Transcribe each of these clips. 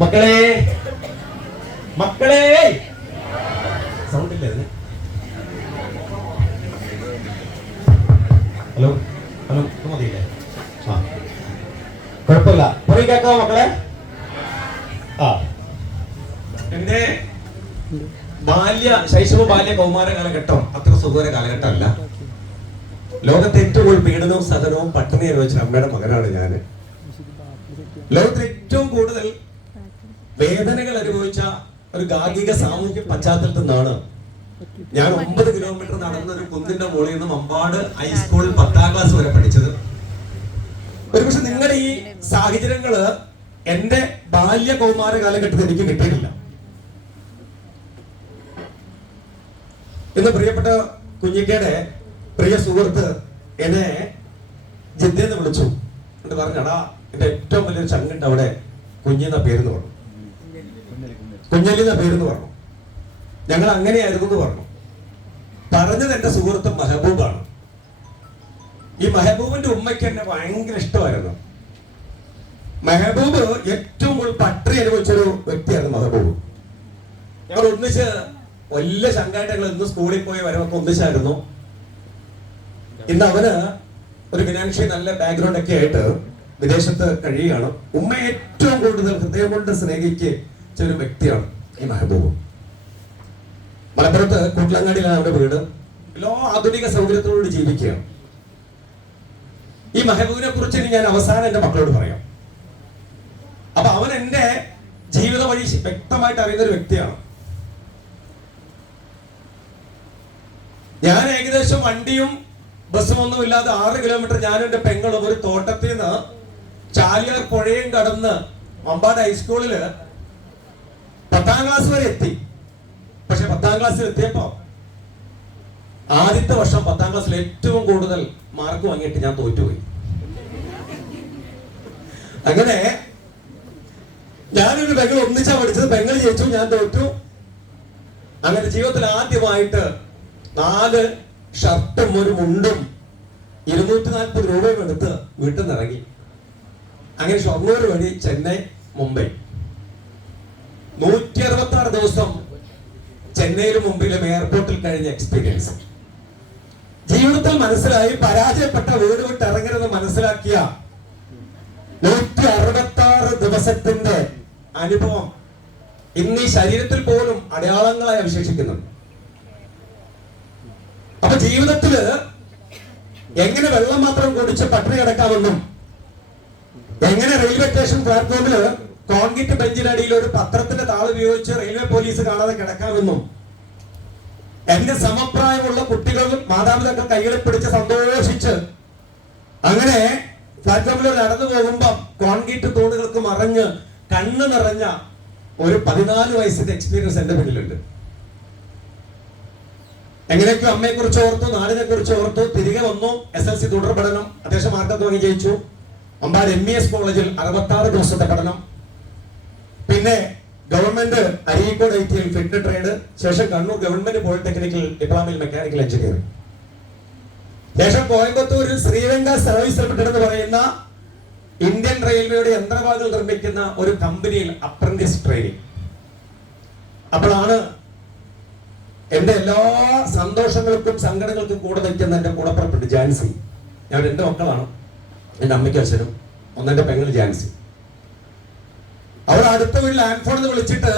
മക്കളെ മക്കളെ സൗണ്ട് ഇല്ലേ അതിന്? ഹലോ ഹലോ മതിയില്ലേ? ആ കുഴപ്പമില്ല. പറയും കേൾക്കാവോ മക്കളെ? ആ എന്റെ ശൈശവ ബാല്യ കൗമാര കാലഘട്ടം അത്ര സുഖകര കാലഘട്ടമല്ല. ലോകത്തെ ഏറ്റവും കൂടുതൽ പീഡനവും സഹനവും പട്ടിണി അനുഭവിച്ച അമ്മയുടെ മകനാണ് ഞാൻ. ലോകത്തിൽ ഏറ്റവും കൂടുതൽ വേദനകൾ അനുഭവിച്ച ഒരു ഗാർഹിക സാമൂഹ്യ പശ്ചാത്തലത്തിൽ നിന്നാണ് ഞാൻ 9 കിലോമീറ്റർ നടന്ന ഒരു കുന്നിന്റെ മുകളിൽ നിന്ന് മമ്പാട് ഹൈസ്കൂളിൽ 10ാം ക്ലാസ് വരെ പഠിച്ചത്. ഒരുപക്ഷെ നിങ്ങളുടെ ഈ സാഹചര്യങ്ങള് എന്റെ ബാല്യ കൗമാര കാലഘട്ടത്തിൽ എനിക്ക് കിട്ടിയിട്ടില്ല. ഇന്ന് പ്രിയപ്പെട്ട കുഞ്ഞിക്കയുടെ പ്രിയ സുഹൃത്ത് എന്നെ ജിദ്ദെന്ന് വിളിച്ചു. എന്നിട്ട് പറഞ്ഞടാ, എന്റെ ഏറ്റവും വലിയൊരു ചങ്ങുണ്ട് അവിടെ, കുഞ്ഞെന്ന പേരെന്ന് പറഞ്ഞു, കുഞ്ഞലിന്ന പേരെന്ന് പറഞ്ഞു. ഞങ്ങൾ അങ്ങനെയായിരുന്നു എന്ന് പറഞ്ഞു. പറഞ്ഞത് എന്റെ സുഹൃത്ത് മെഹബൂബാണ്. ഈ മെഹബൂബിന്റെ ഉമ്മയ്ക്ക് എന്നെ ഭയങ്കര ഇഷ്ടമായിരുന്നു. മെഹബൂബ് ഏറ്റവും കൂടുതൽ പട്ടിണി അനുഭവിച്ചൊരു വ്യക്തിയായിരുന്നു മെഹബൂബ്. ഞങ്ങൾ ഒന്നിച്ച് വലിയ ശങ്കായിട്ട് ഞങ്ങൾ ഇന്ന് സ്കൂളിൽ പോയി വരവൊക്കെ ഒന്നിച്ചായിരുന്നു. ഇന്ന് അവന് ഒരു ഫിനാൻഷ്യലി നല്ല ബാക്ക്ഗ്രൗണ്ട് ഒക്കെ ആയിട്ട് വിദേശത്ത് കഴിയുകയാണ്. ഉമ്മ ഏറ്റവും കൂടുതൽ ഹൃദയം കൊണ്ട് സ്നേഹിച്ച ഒരു വ്യക്തിയാണ് ഈ മെഹബൂബ്. മലപ്പുറത്ത് കൂട്ടിലങ്ങാടിയിലാണ് അവരുടെ വീട്. എല്ലാ ആധുനിക സൗകര്യത്തോടുകൂടി ജീവിക്കുകയാണ്. ഈ മെഹബൂബിനെ കുറിച്ച് ഞാൻ അവസാനം എന്റെ മക്കളോട് പറയാം. അപ്പൊ അവൻ എന്റെ ജീവിത വഴി വ്യക്തമായിട്ട് അറിയുന്ന ഒരു വ്യക്തിയാണ്. ഞാൻ ഏകദേശം വണ്ടിയും ബസ്സും ഒന്നും ഇല്ലാതെ 6 കിലോമീറ്റർ ഞാനും എന്റെ പെങ്ങളും ഒരു തോട്ടത്തിൽ നിന്ന് ചാലിയാർ പുഴയും കടന്ന് മമ്പാട് ഹൈസ്കൂളില് 10ാം ക്ലാസ് വരെ എത്തി. പക്ഷെ 10ാം ക്ലാസ്സിൽ എത്തിയപ്പോ ആദ്യത്തെ വർഷം 10ാം ക്ലാസ്സിൽ ഏറ്റവും കൂടുതൽ മാർക്ക് വാങ്ങിയിട്ട് ഞാൻ തോറ്റുപോയി. അങ്ങനെ ഞാനൊരു പെങ്ങൾ ഒന്നിച്ചാ പഠിച്ചത്. പെങ്ങൾ ജയിച്ചു, ഞാൻ തോറ്റു. അങ്ങനെ ജീവിതത്തിൽ ആദ്യമായിട്ട് 4 ഷർട്ടും ഒരു മുണ്ടും 240 രൂപയും എടുത്ത് വീട്ടിൽ നിന്ന് ഇറങ്ങി. അങ്ങനെ ഷൊർണൂർ വഴി ചെന്നൈ, മുംബൈ 166 ദിവസം ചെന്നൈയിലും മുംബൈയിലും എയർപോർട്ടിൽ കഴിഞ്ഞ എക്സ്പീരിയൻസ്. ജീവിതത്തിൽ മനസ്സിലായി പരാജയപ്പെട്ട വീട് വിട്ട് ഇറങ്ങരുതെന്ന് മനസ്സിലാക്കിയ 166 ദിവസത്തിന്റെ അനുഭവം ഇന്ന് ഈ ശരീരത്തിൽ പോലും അടയാളങ്ങളായി അവശേഷിക്കുന്നുണ്ട്. അപ്പൊ ജീവിതത്തില് എങ്ങനെ വെള്ളം മാത്രം കുടിച്ച് പട്ടിണി കിടക്കാമെന്നും, എങ്ങനെ റെയിൽവേ സ്റ്റേഷൻ പ്ലാറ്റ്ഫോമില് കോൺക്രീറ്റ് ബെഞ്ചിനടിയിൽ ഒരു പത്രത്തിന്റെ താള് ഉപയോഗിച്ച് റെയിൽവേ പോലീസ് കാണാതെ കിടക്കാമെന്നും, എന്റെ സമപ്രായമുള്ള കുട്ടികളും മാതാപിതാക്കൾ കൈകളിൽ പിടിച്ച് സന്തോഷിച്ച് അങ്ങനെ പ്ലാറ്റ്ഫോമിൽ നടന്നു പോകുമ്പോ കോൺക്രീറ്റ് തൂണുകൾക്ക് മറഞ്ഞ് കണ്ണ് നിറഞ്ഞ ഒരു 14 വയസ്സിന്റെ എക്സ്പീരിയൻസ് എന്റെ മുന്നിലുണ്ട്. എങ്ങനെയൊക്കെയോ അമ്മയെ കുറിച്ച് ഓർത്തു, നാടിനെ കുറിച്ച് ഓർത്തു. തിരികെ വന്നു. SLC തുടർ പഠനം അത്യാവശ്യം മാർക്കൊക്കെ വാങ്ങി ജയിച്ചു. അമ്പാട് MES കോളേജിൽ 66 ദിവസത്തെ പഠനം. പിന്നെ government Areekode ITL fit trade. ശേഷം കണ്ണൂർ ഗവൺമെന്റ് പോളിടെക്നിക്കൽ ഡിപ്ലോമയിൽ മെക്കാനിക്കൽ എഞ്ചിനീയറിംഗ്. ശേഷം കോയമ്പത്തൂരിൽ ശ്രീരംഗ സർവീസ് ലിമിറ്റഡ് എന്ന് പറയുന്ന ഇന്ത്യൻ റെയിൽവേയുടെ യന്ത്രവാഹങ്ങൾ നിർമ്മിക്കുന്ന ഒരു കമ്പനിയിൽ അപ്രന്റീസ് ട്രെയിനിങ്. അപ്പോഴാണ് എന്റെ എല്ലാ സന്തോഷങ്ങൾക്കും സങ്കടങ്ങൾക്കും കൂടെ നിൽക്കുന്ന എന്റെ കൂടപ്പുറപ്പെട്ട് ജാൻസി. ഞാൻ 2 മക്കളാണ്, എന്റെ അമ്മയ്ക്കും അച്ഛനും. ഒന്നെന്റെ പെങ്ങൾ ജാൻസി. അവൾ അടുത്ത വീട്ടിൽ ആൻഫോണിന്ന് വിളിച്ചിട്ട്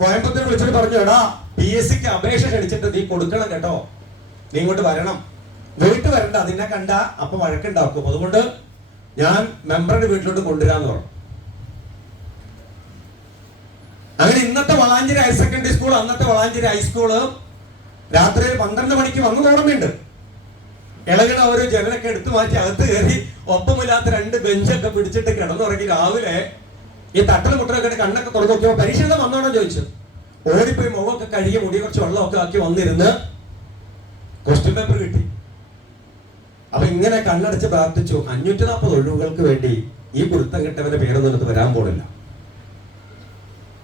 കോയമ്പത്തൂർ വിളിച്ചിട്ട് പറഞ്ഞു, എടാ PSCക്ക് അപേക്ഷ ക്ഷണിച്ചിട്ട് നീ കൊടുക്കണം കേട്ടോ, നീ ഇങ്ങോട്ട് വരണം. വീട്ടിൽ വരണ്ട, അതിനെ കണ്ട അപ്പൊ വഴക്കുണ്ടാക്കും, അതുകൊണ്ട് ഞാൻ മെമ്പറുടെ വീട്ടിലോട്ട് കൊണ്ടുവരാന്ന് പറഞ്ഞു. അങ്ങനെ ഇന്നത്തെ വളാഞ്ചേരി ഹയർ സെക്കൻഡറി സ്കൂൾ, അന്നത്തെ വളാഞ്ചേരി ഹൈസ്കൂള് രാത്രി 12 മണിക്ക് വന്നത് ഓർമ്മയുണ്ട്. ഇളകിട ഒരു ജനലൊക്കെ എടുത്തു മാറ്റി അകത്ത് കയറി ഒപ്പമില്ലാത്ത 2 ബെഞ്ചൊക്കെ പിടിച്ചിട്ട് കിടന്നുറങ്ങി. രാവിലെ ഈ തട്ടൽ മുട്ടലൊക്കെ കണ്ണൊക്കെ തുറന്നു നോക്കിയപ്പോ പരീക്ഷ വന്നോണം ചോദിച്ചു. ഓടിപ്പോയി മുഖമൊക്കെ കഴുകി മുടി കുറച്ച് വെള്ളമൊക്കെ ആക്കി വന്നിരുന്ന് ക്വസ്റ്റ്യൻ പേപ്പർ കിട്ടി. അപ്പൊ ഇങ്ങനെ കണ്ണടച്ച് പ്രാർത്ഥിച്ചു, 540 ഒഴിവുകൾക്ക് വേണ്ടി ഈ കുരുത്തം കിട്ടവന്റെ പേരൊന്നും എടുത്ത് വരാൻ പോണില്ല.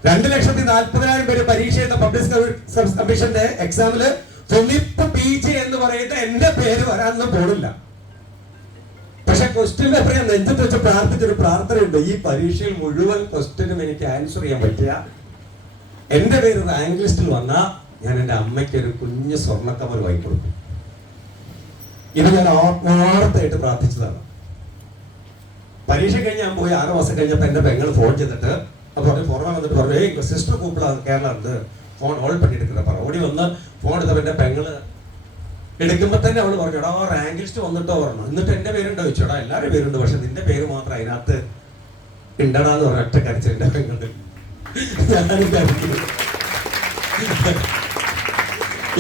2,40,000 പേര് പരീക്ഷ എഴുത പബ്ലിക് സർവീസ് കമ്മീഷന്റെ എക്സാമില് ഫിലിപ്പ് PG എന്ന് പറയുന്ന എന്റെ പേര് വരാനൊന്നും പോണില്ല. പക്ഷെ ക്വസ്റ്റ്യൻ പേപ്പർ ഞാൻ നെഞ്ചത്ത് വെച്ച് പ്രാർത്ഥിച്ചൊരു പ്രാർത്ഥനയുണ്ട്. ഈ പരീക്ഷയിൽ മുഴുവൻ ക്വസ്റ്റ്യനും എനിക്ക് ആൻസർ ചെയ്യാൻ പറ്റിയ, എന്റെ പേര് റാങ്ക് ലിസ്റ്റിൽ വന്നാൽ ഞാൻ എൻ്റെ അമ്മയ്ക്ക് ഒരു കുഞ്ഞ് സ്വർണ്ണക്കമ്മൽ വാങ്ങിക്കൊടുക്കും. ഇത് ഞാൻ ആത്മാർത്ഥമായിട്ട് പ്രാർത്ഥിച്ചതാണ്. പരീക്ഷ കഴിഞ്ഞ് ഞാൻ പോയി 6 മാസം കഴിഞ്ഞപ്പോൾ എൻ്റെ പെങ്ങൾ ഫോൺ ചെയ്തിട്ട് അപ്പോൾ പുറമെ വന്നിട്ട് പറഞ്ഞു, ഏയ് സിസ്റ്റർ കൂപ്പിളാണ് കേരള ഉണ്ട്, ഫോൺ ഹോൾഡ് പണിയെടുക്കുന്നത്. ഓടി വന്ന് ഫോൺ എടുത്തപ്പോൾ എൻ്റെ പെങ്ങള് എടുക്കുമ്പോൾ തന്നെ അവള് പറഞ്ഞു, എടാ റാങ്ക് ലിസ്റ്റ് വന്നിട്ടോ പറഞ്ഞു. എന്നിട്ട് എൻ്റെ പേരുണ്ടോ ചോദിച്ചോടാ, എല്ലാവരും പേരുണ്ട്, പക്ഷെ നിന്റെ പേര് മാത്രം അതിനകത്ത് ഉണ്ടടാന്ന് പറഞ്ഞ ഒറ്റ കരച്ചിൽ എൻ്റെ പെങ്ങള്. ഞാനും കരച്ചില്ല.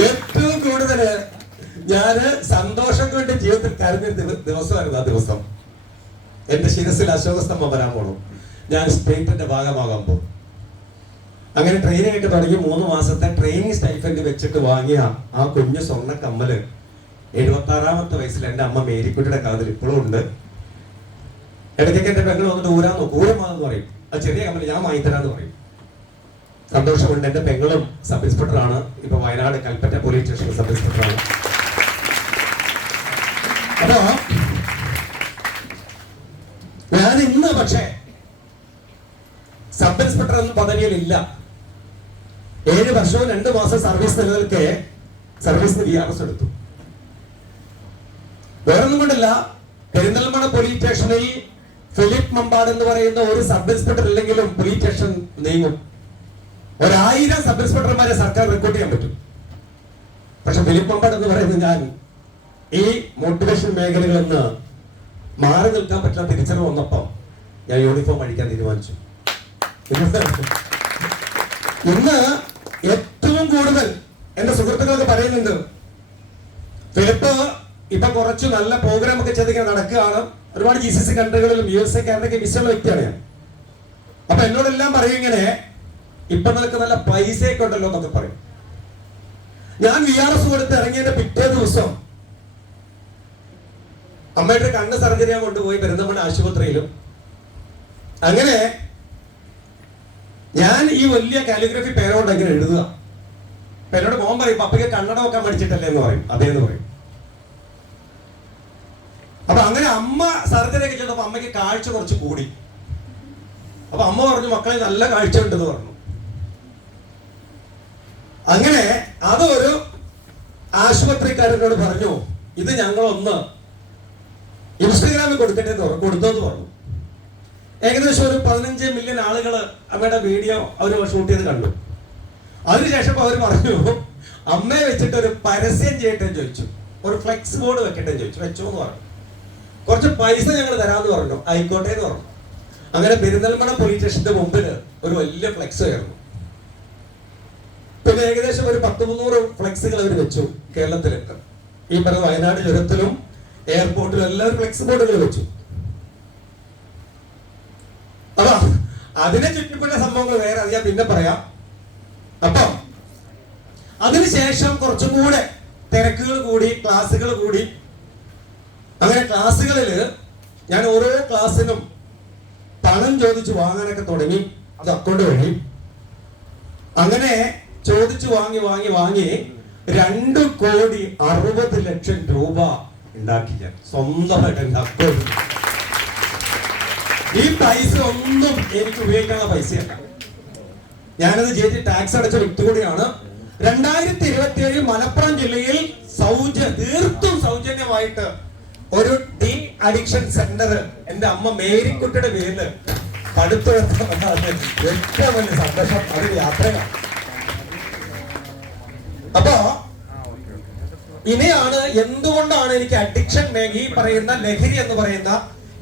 ഏറ്റവും കൂടുതൽ ഞാന് സന്തോഷത്തിന് വേണ്ടി ജീവിതത്തിൽ കരഞ്ഞൊരു ദിവസമായിരുന്നു ആ ദിവസം. എന്റെ ശിരസിൽ അശോകസ്തംഭം വരാൻ പോണു, ഞാൻ സ്റ്റേറ്റിന്റെ ഭാഗമാകാൻ പോകും. അങ്ങനെ ട്രെയിനിങ് ഒക്കെ തുടങ്ങി 3 മാസത്തെ ട്രെയിനിങ് സ്റ്റൈഫൻഡ് വെച്ചിട്ട് വാങ്ങിയ ആ കുഞ്ഞു സ്വർണ്ണ കമ്മല് 76ാമത്തെ വയസ്സിൽ എൻ്റെ അമ്മ മേരിക്കുട്ടിയുടെ കാതിൽ ഇപ്പോഴും ഉണ്ട്. ഇടയ്ക്കൊക്കെ എൻ്റെ പെങ്ങൾ വന്നിട്ട് ഊരാൻ നോക്കും, ഊരമാന്ന് പറയും. ആ ചെറിയ കമ്മല് ഞാൻ വാങ്ങിത്തരാന്ന് പറയും. സന്തോഷമുണ്ട്. എൻ്റെ പെങ്ങളും സബ് ഇൻസ്പെക്ടറാണ്, ഇപ്പൊ വയനാട് കൽപ്പറ്റ പോലീസ് സ്റ്റേഷനിൽ സബ് ഇൻസ്പെക്ടറാണ്. അപ്പോ ഞാൻ ഇന്ന് പക്ഷേ സബ് ഇൻസ്പെക്ടർ എന്ന പദവിയിലില്ല. 7 വർഷവും 2 മാസം സർവീസ് നിലനിൽക്കെ സർവീസിന് VRS എടുത്തു. വേറൊന്നും കൊണ്ടല്ല, പെരിന്തൽമണ്ണ പോലീസ് സ്റ്റേഷനിൽ ഫിലിപ്പ് മമ്പാട് എന്ന് പറയുന്ന ഒരു സബ് ഇൻസ്പെക്ടർ ഇല്ലെങ്കിലും പോലീസ് സ്റ്റേഷൻ നീങ്ങും. 1000 സബ് ഇൻസ്പെക്ടർമാരെ സർക്കാർ റിക്രൂട്ട് ചെയ്യാൻ പറ്റും. പക്ഷെ ഫിലിപ്പ് മമ്പാട് എന്ന് പറയുന്നത് ഞാൻ ഈ മോട്ടിവേഷൻ മേഖലകളിൽ നിന്ന് മാറി നിൽക്കാൻ പറ്റുന്ന തിരിച്ചറിവ് വന്നപ്പം ഞാൻ യൂണിഫോം അഴിക്കാൻ തീരുമാനിച്ചു. ഇന്ന് ഏറ്റവും കൂടുതൽ എന്റെ സുഹൃത്തുക്കൾക്ക് പറയുന്നുണ്ട്, ഫിലിപ്പ് ഇപ്പൊ കുറച്ച് നല്ല പ്രോഗ്രാം ഒക്കെ ചെയ്തിങ്ങനെ നടക്കുകയാണ്. ഒരുപാട് GCC കൺട്രികളിലും USA കാനഡയ്ക്ക് വിസയുള്ള വ്യക്തിയാണ് ഞാൻ. അപ്പൊ എന്നോടെല്ലാം പറയും ഇങ്ങനെ, ഇപ്പൊ നിനക്ക് നല്ല പൈസയൊക്കെ ഉണ്ടല്ലോ എന്നൊക്കെ പറയും. ഞാൻ VRS കൊടുത്ത് ഇറങ്ങിയതിന്റെ പിറ്റേ ദിവസം അമ്മയുടെ കണ്ണ് സർജറി ഞാൻ കൊണ്ടുപോയി പെരിന്തൽമണ്ണ ആശുപത്രിയിലും. അങ്ങനെ ഞാൻ ഈ വലിയ കാലിഗ്രഫി പേരോട് ഇങ്ങനെ എഴുതുക. എന്നോട് മോൻ പറയും, പപ്പയ്ക്ക് കണ്ണട വെക്കാൻ പഠിച്ചിട്ടല്ലേ എന്ന് പറയും. അതേന്ന് പറയും. അപ്പൊ അങ്ങനെ അമ്മ സർജറി ഒക്കെ ചെയ്തപ്പോ അമ്മയ്ക്ക് കാഴ്ച കുറച്ച് കൂടി. അപ്പൊ അമ്മ പറഞ്ഞു, മക്കളെ നല്ല കാഴ്ച ഉണ്ടെന്ന് പറഞ്ഞു. അങ്ങനെ അതൊരു ആശുപത്രിക്കാരനോട് പറഞ്ഞു, ഇത് ഞങ്ങളൊന്ന് ഇൻസ്റ്റഗ്രാമിൽ കൊടുത്തോന്ന് പറഞ്ഞു. ഏകദേശം ഒരു 15 മില്യൺ ആളുകൾ അമ്മയുടെ വീഡിയോ അവർ ഷൂട്ട് ചെയ്ത് കണ്ടു. അതിനുശേഷം അവർ പറഞ്ഞു, അമ്മയെ വെച്ചിട്ട് ഒരു പരസ്യം ചെയ്യട്ടെ ചോദിച്ചു, ഒരു ഫ്ലെക്സ് ബോർഡ് വെക്കട്ടെ ചോദിച്ചു. വെച്ചോ എന്ന് പറഞ്ഞു. കുറച്ച് പൈസ ഞങ്ങൾ തരാമെന്ന് പറഞ്ഞു. ആയിക്കോട്ടെ എന്ന് പറഞ്ഞു. അങ്ങനെ പെരിന്തൽമണ്ണ പോലീസ് സ്റ്റേഷന്റെ മുമ്പിൽ ഒരു വലിയ ഫ്ലെക്സ് ആയിരുന്നു. പിന്നെ ഏകദേശം ഒരു 100-300 ഫ്ലെക്സുകൾ അവർ വെച്ചു കേരളത്തിലൊക്കെ. ഈ പറഞ്ഞ വയനാട് ചുരത്തിലും എയർപോർട്ടിലും എല്ലാവരും ഫ്ലെക്സ് ബോർഡുകൾ വെച്ചു. അപ്പൊ അതിനെ ചുറ്റിപ്പറ്റ സംഭവങ്ങൾ വേറെ, അത് ഞാൻ പിന്നെ പറയാം. അപ്പൊ അതിനുശേഷം കുറച്ചും കൂടെ തിരക്കുകൾ കൂടി, ക്ലാസ്സുകൾ കൂടി. അങ്ങനെ ക്ലാസ്സുകളിൽ ഞാൻ ഓരോ ക്ലാസ്സിനും പണം ചോദിച്ചു വാങ്ങാനൊക്കെ തുടങ്ങി. അത് അക്കൗണ്ട് വഴി അങ്ങനെ ചോദിച്ചു വാങ്ങി 2,60,00,000 രൂപ ഉണ്ടാക്കി ഞാൻ സ്വന്തമായിട്ട് എന്റെ അക്കൗണ്ട്. ഈ പൈസ ഒന്നും എനിക്ക് ഉപയോഗിക്കാനുള്ള പൈസയല്ല. ഞാനത് ചെയ്ത് ടാക്സ് അടച്ച വ്യക്തി കൂടിയാണ്. 2027 മലപ്പുറം ജില്ലയിൽ തീർത്തും സൗജന്യമായിട്ട് ഒരു ഡി അഡിക്ഷൻ സെന്റർ എന്റെ അമ്മ മേരിക്കുട്ടിയുടെ പേരില് പടുത്തു ഏറ്റവും വലിയ സന്തോഷം. അതൊരു യാത്രയാണ്. അപ്പോ ഇനിയാണ് എന്തുകൊണ്ടാണ് എനിക്ക് അഡിക്ഷൻ ഈ പറയുന്ന ലഹരി എന്ന് പറയുന്ന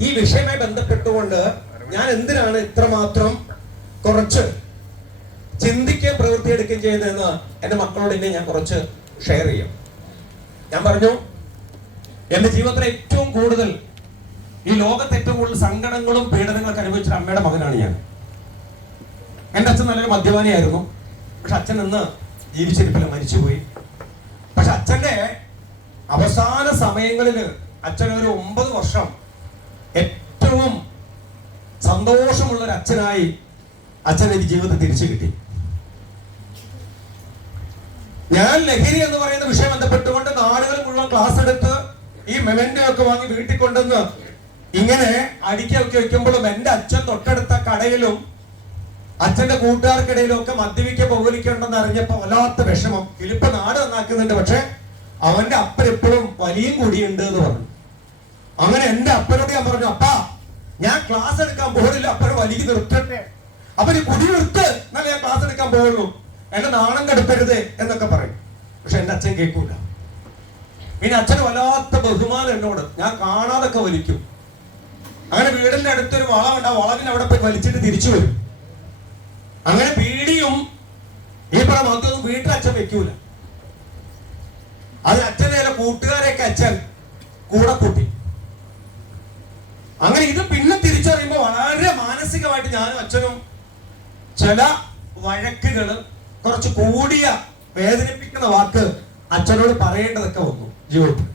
ഈ വിഷയവുമായി ബന്ധപ്പെട്ടുകൊണ്ട് ഞാൻ എന്തിനാണ് ഇത്രമാത്രം കുറച്ച് ചിന്തിക്കുകയും പ്രവൃത്തിയെടുക്കുകയും ചെയ്യുന്നതെന്ന് എന്റെ മക്കളോട് ഇനി ഞാൻ കുറച്ച് ഷെയർ ചെയ്യും. ഞാൻ പറഞ്ഞു, എന്റെ ജീവിതത്തിൽ ഏറ്റവും കൂടുതൽ ഈ ലോകത്ത് ഏറ്റവും കൂടുതൽ സങ്കടങ്ങളും പീഡനങ്ങളൊക്കെ അനുഭവിച്ച അമ്മയുടെ മകനാണ് ഞാൻ. എന്റെ അച്ഛൻ നല്ലൊരു മദ്യപാനിയായിരുന്നു. പക്ഷെ അച്ഛൻ ഇന്ന് ജീവിച്ചിരിപ്പില്ല, മരിച്ചുപോയി. പക്ഷെ അച്ഛന്റെ അവസാന സമയങ്ങളിൽ അച്ഛൻ ഒരു 9 വർഷം ഏറ്റവും സന്തോഷമുള്ള ഒരു അച്ഛനായി അച്ഛൻ എനിക്ക് ജീവിതത്തിൽ തിരിച്ചു കിട്ടി. ഞാൻ ലഹരി എന്ന് പറയുന്ന വിഷയം ബന്ധപ്പെട്ടുകൊണ്ട് നാടുകൾ മുഴുവൻ ക്ലാസ് എടുത്ത് ഈ മെമന്റോ ഒക്കെ വാങ്ങി വീട്ടിൽ കൊണ്ടുവന്ന് ഇങ്ങനെ അടിക്കൊക്കെ വെക്കുമ്പോഴും എന്റെ അച്ഛൻ തൊട്ടടുത്ത കടയിലും അച്ഛന്റെ കൂട്ടുകാർക്കിടയിലും ഒക്കെ മദ്യപിക്ക പൗലിക്കുണ്ടെന്ന് അറിഞ്ഞപ്പോ വല്ലാത്ത വിഷമം. ഫിലിപ്പ് നാട് നന്നാക്കുന്നുണ്ട്, പക്ഷെ അവന്റെ അപ്പൻ എപ്പോഴും വലിയും കൂടിയുണ്ട് എന്ന് പറഞ്ഞു. അങ്ങനെ എന്റെ അപ്പനോട് ഞാൻ പറഞ്ഞു, അപ്പാ ഞാൻ ക്ലാസ് എടുക്കാൻ പോകില്ല, അപ്പനെ വലിക്ക് നിർത്തട്ടെ, അപ്പന് കുടി നിർത്ത് എന്നല്ല ഞാൻ ക്ലാസ് എടുക്കാൻ പോകുള്ളൂ, എന്നെ നാണം കെടുത്തരുത് എന്നൊക്കെ പറയും. പക്ഷെ എന്റെ അച്ഛൻ കേൾക്കൂല. പിന്നെ അച്ഛന് വല്ലാത്ത ബഹുമാനം എന്നോട്, ഞാൻ കാണാതൊക്കെ വലിക്കും. അങ്ങനെ വീടിന്റെ അടുത്തൊരു വളമുണ്ട്, ആ വളവിൽ അവിടെ പോയി വലിച്ചിട്ട് തിരിച്ചു വരും. അങ്ങനെ പീടിയും ഈ പറഞ്ഞ മദ്യമൊന്നും വീട്ടിൽ അച്ഛൻ വെക്കൂല. അത് അച്ഛനെ കൂട്ടുകാരെയൊക്കെ അച്ഛൻ കൂടെ കൂട്ടി. അങ്ങനെ ഇത് പിന്നെ തിരിച്ചറിയുമ്പോൾ വളരെ മാനസികമായിട്ട് ഞാനും അച്ഛനും ചില വഴക്കുകള്, കുറച്ച് കൂടിയ വേദനിപ്പിക്കുന്ന വാക്ക് അച്ഛനോട് പറയേണ്ടതൊക്കെ വന്നു ജീവിതത്തിൽ.